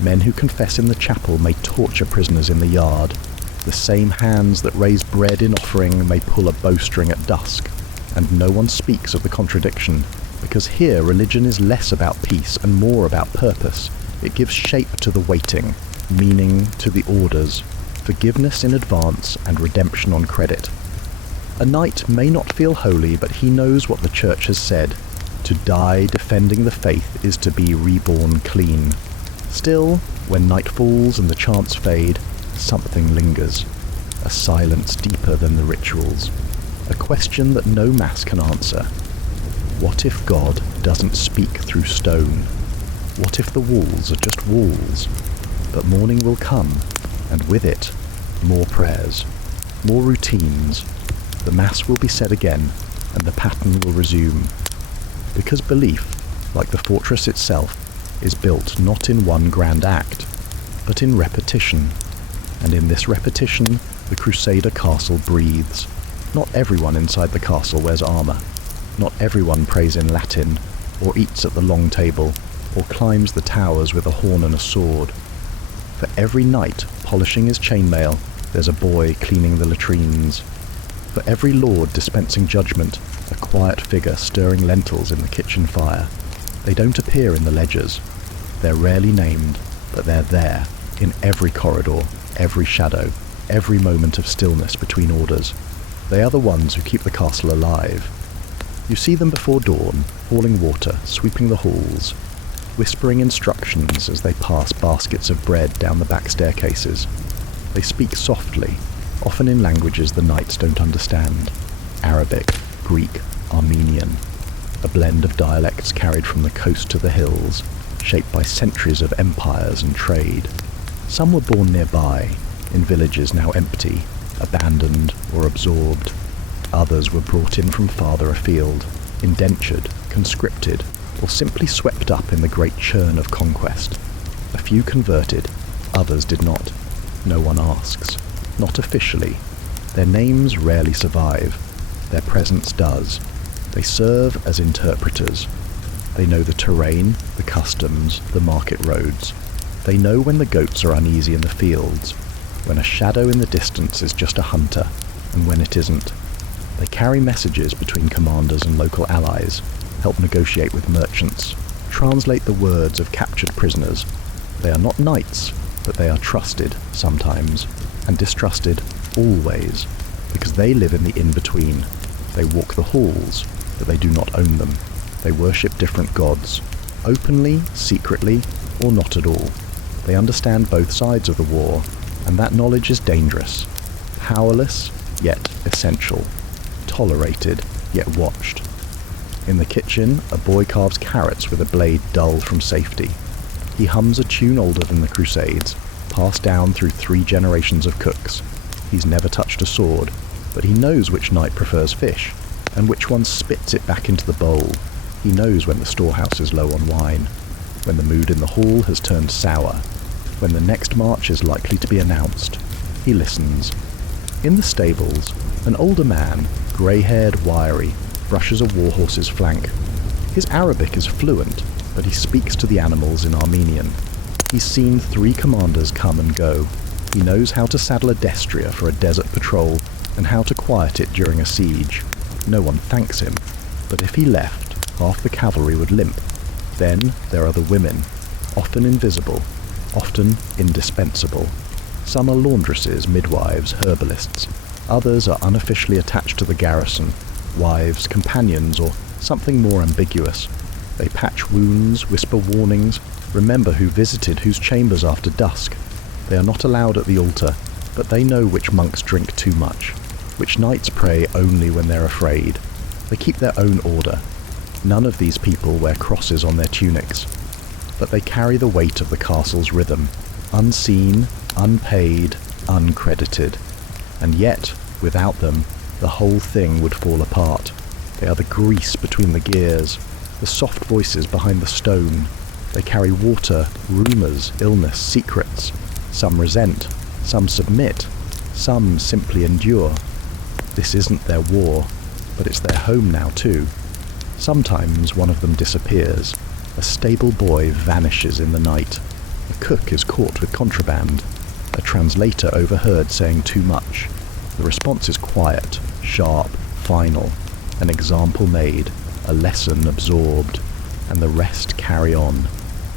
Men who confess in the chapel may torture prisoners in the yard. The same hands that raise bread in offering may pull a bowstring at dusk. And no one speaks of the contradiction, because here religion is less about peace and more about purpose. It gives shape to the waiting, meaning to the orders, forgiveness in advance and redemption on credit. A knight may not feel holy, but he knows what the church has said. To die defending the faith is to be reborn clean. Still, when night falls and the chants fade, something lingers. A silence deeper than the rituals. A question that no mass can answer. What if God doesn't speak through stone? What if the walls are just walls? But morning will come, and with it, more prayers, more routines. The Mass will be said again, and the pattern will resume. Because belief, like the fortress itself, is built not in one grand act, but in repetition. And in this repetition, the Crusader castle breathes. Not everyone inside the castle wears armour. Not everyone prays in Latin, or eats at the long table, or climbs the towers with a horn and a sword. For every knight polishing his chainmail, there's a boy cleaning the latrines. For every lord dispensing judgment, a quiet figure stirring lentils in the kitchen fire. They don't appear in the ledgers. They're rarely named, but they're there, in every corridor, every shadow, every moment of stillness between orders. They are the ones who keep the castle alive. You see them before dawn, hauling water, sweeping the halls, whispering instructions as they pass baskets of bread down the back staircases. They speak softly, often in languages the knights don't understand. Arabic, Greek, Armenian. A blend of dialects carried from the coast to the hills, shaped by centuries of empires and trade. Some were born nearby, in villages now empty, abandoned or absorbed. Others were brought in from farther afield, indentured, conscripted, or simply swept up in the great churn of conquest. A few converted, others did not. No one asks. Not officially. Their names rarely survive. Their presence does. They serve as interpreters. They know the terrain, the customs, the market roads. They know when the goats are uneasy in the fields, when a shadow in the distance is just a hunter, and when it isn't. They carry messages between commanders and local allies, help negotiate with merchants, translate the words of captured prisoners. They are not knights, but they are trusted sometimes, and distrusted always, because they live in the in-between. They walk the halls, but they do not own them. They worship different gods, openly, secretly, or not at all. They understand both sides of the war, and that knowledge is dangerous. Powerless, yet essential. Tolerated, yet watched. In the kitchen, a boy carves carrots with a blade dulled from safety. He hums a tune older than the Crusades, passed down through 3 generations of cooks. He's never touched a sword, but he knows which knight prefers fish, and which one spits it back into the bowl. He knows when the storehouse is low on wine, when the mood in the hall has turned sour, when the next march is likely to be announced. He listens. In the stables, an older man, grey-haired, wiry, brushes a warhorse's flank. His Arabic is fluent, but he speaks to the animals in Armenian. He's seen 3 commanders come and go. He knows how to saddle a destrier for a desert patrol, and how to quiet it during a siege. No one thanks him, but if he left, half the cavalry would limp. Then there are the women, often invisible, often indispensable. Some are laundresses, midwives, herbalists. Others are unofficially attached to the garrison, wives, companions, or something more ambiguous. They patch wounds, whisper warnings, remember who visited whose chambers after dusk. They are not allowed at the altar, but they know which monks drink too much, which knights pray only when they're afraid. They keep their own order. None of these people wear crosses on their tunics, but they carry the weight of the castle's rhythm, unseen, unpaid, uncredited. And yet, without them, the whole thing would fall apart. They are the grease between the gears, the soft voices behind the stone. They carry water, rumours, illness, secrets. Some resent, some submit, some simply endure. This isn't their war, but it's their home now too. Sometimes one of them disappears. A stable boy vanishes in the night. A cook is caught with contraband. A translator overheard saying too much. The response is quiet, sharp, final. An example made, a lesson absorbed, and the rest carry on.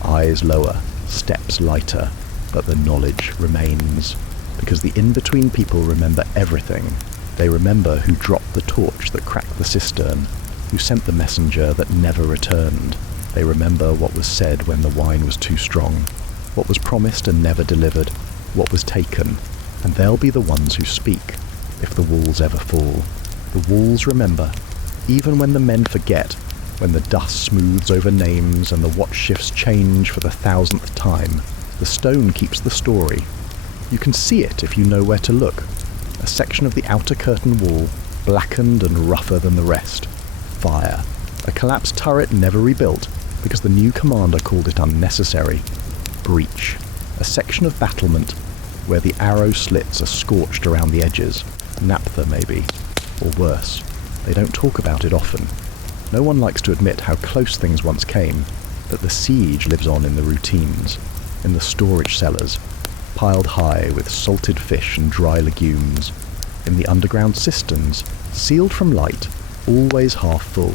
Eyes lower, steps lighter, but the knowledge remains. Because the in-between people remember everything. They remember who dropped the torch that cracked the cistern, who sent the messenger that never returned. They remember what was said when the wine was too strong, what was promised and never delivered, what was taken, and they'll be the ones who speak, if the walls ever fall. The walls remember, even when the men forget, when the dust smooths over names and the watch shifts change for the 1000th time. The stone keeps the story. You can see it if you know where to look. A section of the outer curtain wall, blackened and rougher than the rest. Fire. A collapsed turret never rebuilt, because the new commander called it unnecessary. Breach. A section of battlement where the arrow slits are scorched around the edges. Naphtha, maybe. Or worse. They don't talk about it often. No one likes to admit how close things once came, but the siege lives on in the routines, in the storage cellars, piled high with salted fish and dry legumes, in the underground cisterns, sealed from light, always half full.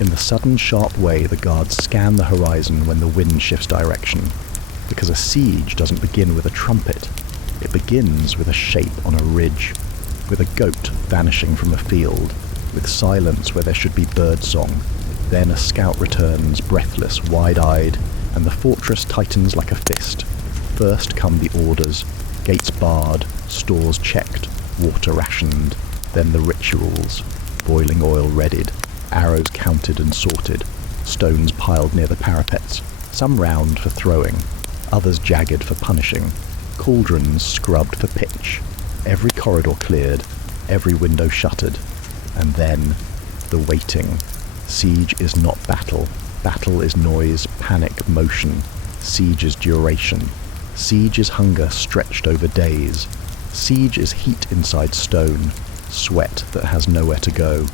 In the sudden sharp way the guards scan the horizon when the wind shifts direction, because a siege doesn't begin with a trumpet. It begins with a shape on a ridge, with a goat vanishing from a field, with silence where there should be birdsong. Then a scout returns, breathless, wide-eyed, and the fortress tightens like a fist. First come the orders, gates barred, stores checked, water rationed, then the rituals, boiling oil readied, arrows counted and sorted, stones piled near the parapets, some round for throwing, others jagged for punishing, cauldrons scrubbed for pitch, every corridor cleared, every window shuttered, and then the waiting. Siege is not battle. Battle is noise, panic, motion. Siege is duration. Siege is hunger stretched over days. Siege is heat inside stone, sweat that has nowhere to go.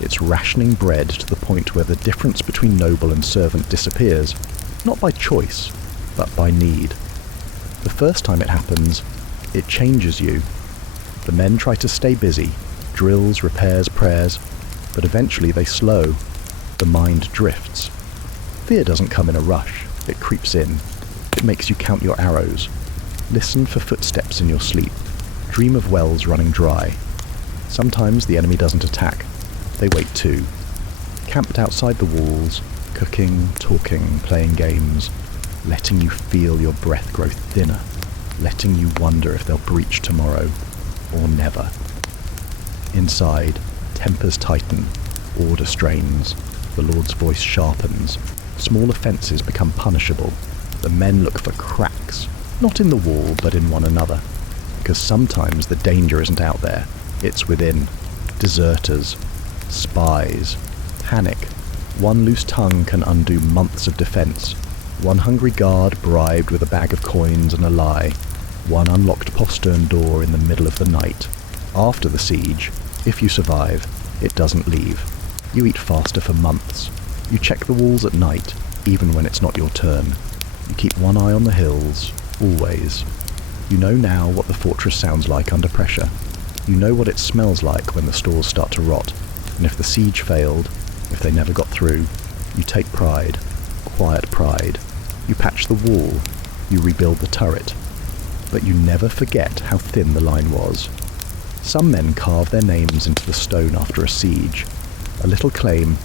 It's rationing bread to the point where the difference between noble and servant disappears, not by choice, but by need. The first time it happens, it changes you. The men try to stay busy, drills, repairs, prayers, but eventually they slow. The mind drifts. Fear doesn't come in a rush, it creeps in. It makes you count your arrows. Listen for footsteps in your sleep. Dream of wells running dry. Sometimes the enemy doesn't attack. They wait too. Camped outside the walls, cooking, talking, playing games, letting you feel your breath grow thinner, letting you wonder if they'll breach tomorrow, or never. Inside, tempers tighten, order strains, the Lord's voice sharpens, small offences become punishable, the men look for cracks, not in the wall but in one another, because sometimes the danger isn't out there, it's within. Deserters, spies, panic. One loose tongue can undo months of defence. One hungry guard bribed with a bag of coins and a lie. One unlocked postern door in the middle of the night. After the siege, if you survive, it doesn't leave. You eat faster for months. You check the walls at night, even when it's not your turn. You keep one eye on the hills, always. You know now what the fortress sounds like under pressure. You know what it smells like when the stores start to rot. And if the siege failed, if they never got through, you take pride, quiet pride. You patch the wall, you rebuild the turret. But you never forget how thin the line was. Some men carve their names into the stone after a siege. A little claim,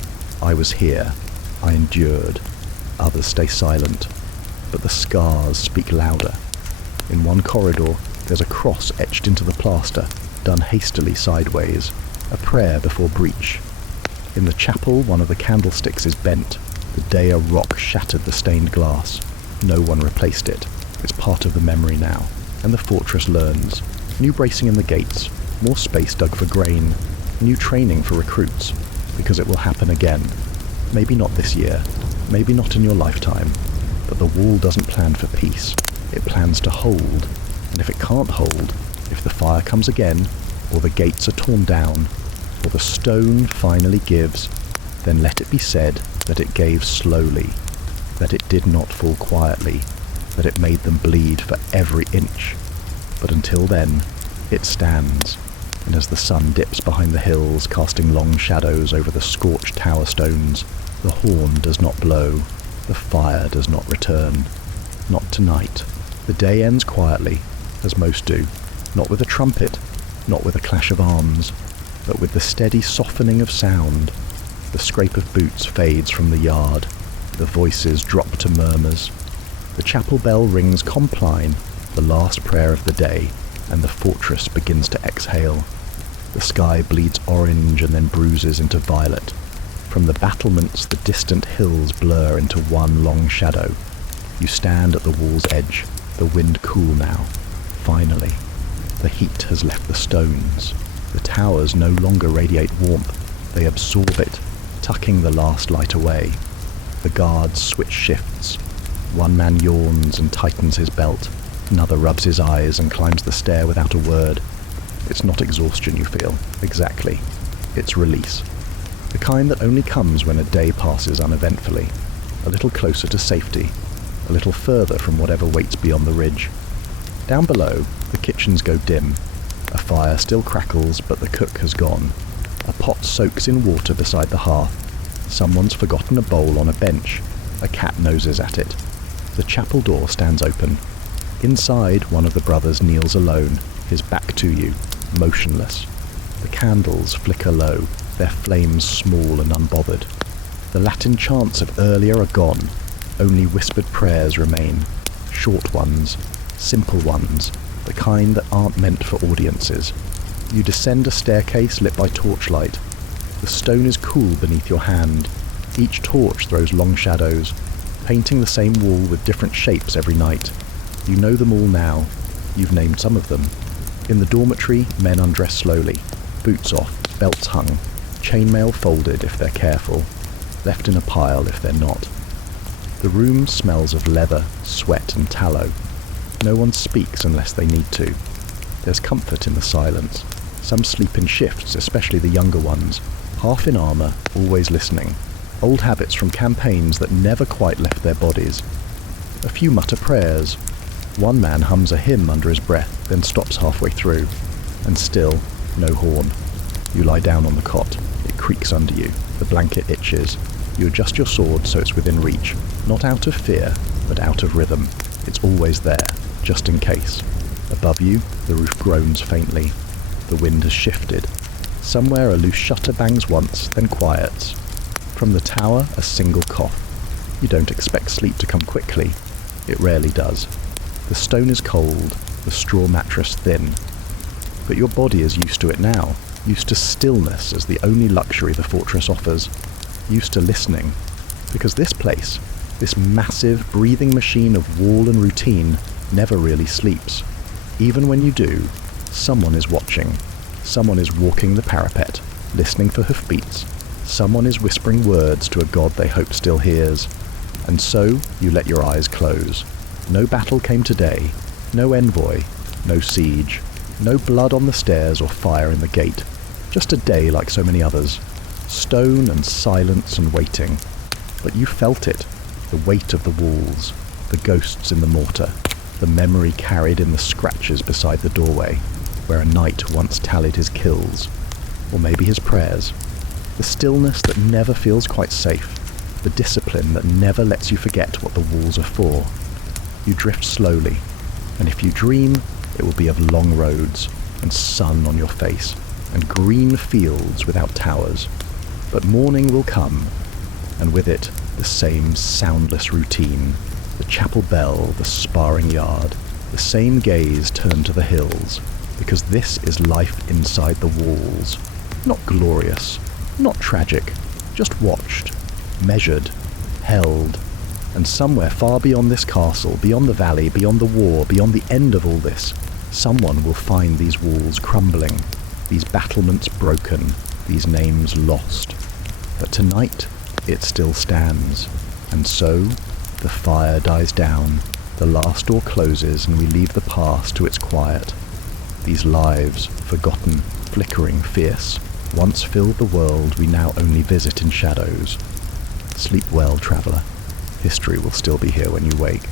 I was here, I endured. Others stay silent, but the scars speak louder. In one corridor, there's a cross etched into the plaster, done hastily sideways, a prayer before breach. In the chapel, one of the candlesticks is bent. The day a rock shattered the stained glass. No one replaced it. It's part of the memory now. And the fortress learns. New bracing in the gates, more space dug for grain, new training for recruits, because it will happen again. Maybe not this year, maybe not in your lifetime, but the wall doesn't plan for peace. It plans to hold, and if it can't hold, if the fire comes again, or the gates are torn down, or the stone finally gives, then let it be said that it gave slowly, that it did not fall quietly, that it made them bleed for every inch. But until then, it stands, and as the sun dips behind the hills, casting long shadows over the scorched tower stones, the horn does not blow, the fire does not return. Not tonight. The day ends quietly, as most do, not with a trumpet, not with a clash of arms, but with the steady softening of sound. The scrape of boots fades from the yard, the voices drop to murmurs. The chapel bell rings compline, the last prayer of the day, and the fortress begins to exhale. The sky bleeds orange and then bruises into violet. From the battlements, the distant hills blur into one long shadow. You stand at the wall's edge, the wind cool now. Finally, the heat has left the stones. The towers no longer radiate warmth, they absorb it, tucking the last light away. The guards switch shifts. One man yawns and tightens his belt. Another rubs his eyes and climbs the stair without a word. It's not exhaustion you feel, exactly. It's release. The kind that only comes when a day passes uneventfully, a little closer to safety, a little further from whatever waits beyond the ridge. Down below, the kitchens go dim. A fire still crackles, but the cook has gone. A pot soaks in water beside the hearth. Someone's forgotten a bowl on a bench. A cat noses at it. The chapel door stands open. Inside, one of the brothers kneels alone, his back to you, motionless. The candles flicker low, their flames small and unbothered. The Latin chants of earlier are gone. Only whispered prayers remain. Short ones, simple ones, the kind that aren't meant for audiences. You descend a staircase lit by torchlight. The stone is cool beneath your hand. Each torch throws long shadows, painting the same wall with different shapes every night. You know them all now. You've named some of them. In the dormitory, men undress slowly, boots off, belts hung, chainmail folded if they're careful, left in a pile if they're not. The room smells of leather, sweat and tallow. No one speaks unless they need to. There's comfort in the silence. Some sleep in shifts, especially the younger ones, half in armour, always listening. Old habits from campaigns that never quite left their bodies. A few mutter prayers. One man hums a hymn under his breath, then stops halfway through. And still, no horn. You lie down on the cot. It creaks under you. The blanket itches. You adjust your sword so it's within reach. Not out of fear, but out of rhythm. It's always there, just in case. Above you, the roof groans faintly. The wind has shifted. Somewhere a loose shutter bangs once, then quiets. From the tower, a single cough. You don't expect sleep to come quickly. It rarely does. The stone is cold, the straw mattress thin. But your body is used to it now, used to stillness as the only luxury the fortress offers. Used to listening, because this place, this massive breathing machine of wall and routine, never really sleeps. Even when you do, someone is watching. Someone is walking the parapet, listening for hoofbeats. Someone is whispering words to a god they hope still hears. And so you let your eyes close. No battle came today, no envoy, no siege, no blood on the stairs or fire in the gate. Just a day like so many others. Stone and silence and waiting. But you felt it, the weight of the walls, the ghosts in the mortar, the memory carried in the scratches beside the doorway, where a knight once tallied his kills, or maybe his prayers. The stillness that never feels quite safe, the discipline that never lets you forget what the walls are for. You drift slowly, and if you dream, it will be of long roads, and sun on your face, and green fields without towers. But morning will come, and with it the same soundless routine, the chapel bell, the sparring yard, the same gaze turned to the hills, because this is life inside the walls. Not glorious, not tragic, just watched, measured, held, and somewhere far beyond this castle, beyond the valley, beyond the war, beyond the end of all this, someone will find these walls crumbling, these battlements broken, these names lost. But tonight, it still stands, and so the fire dies down, the last door closes, and we leave the past to its quiet. These lives, forgotten, flickering, fierce, once filled the world we now only visit in shadows. Sleep well, traveller. History will still be here when you wake.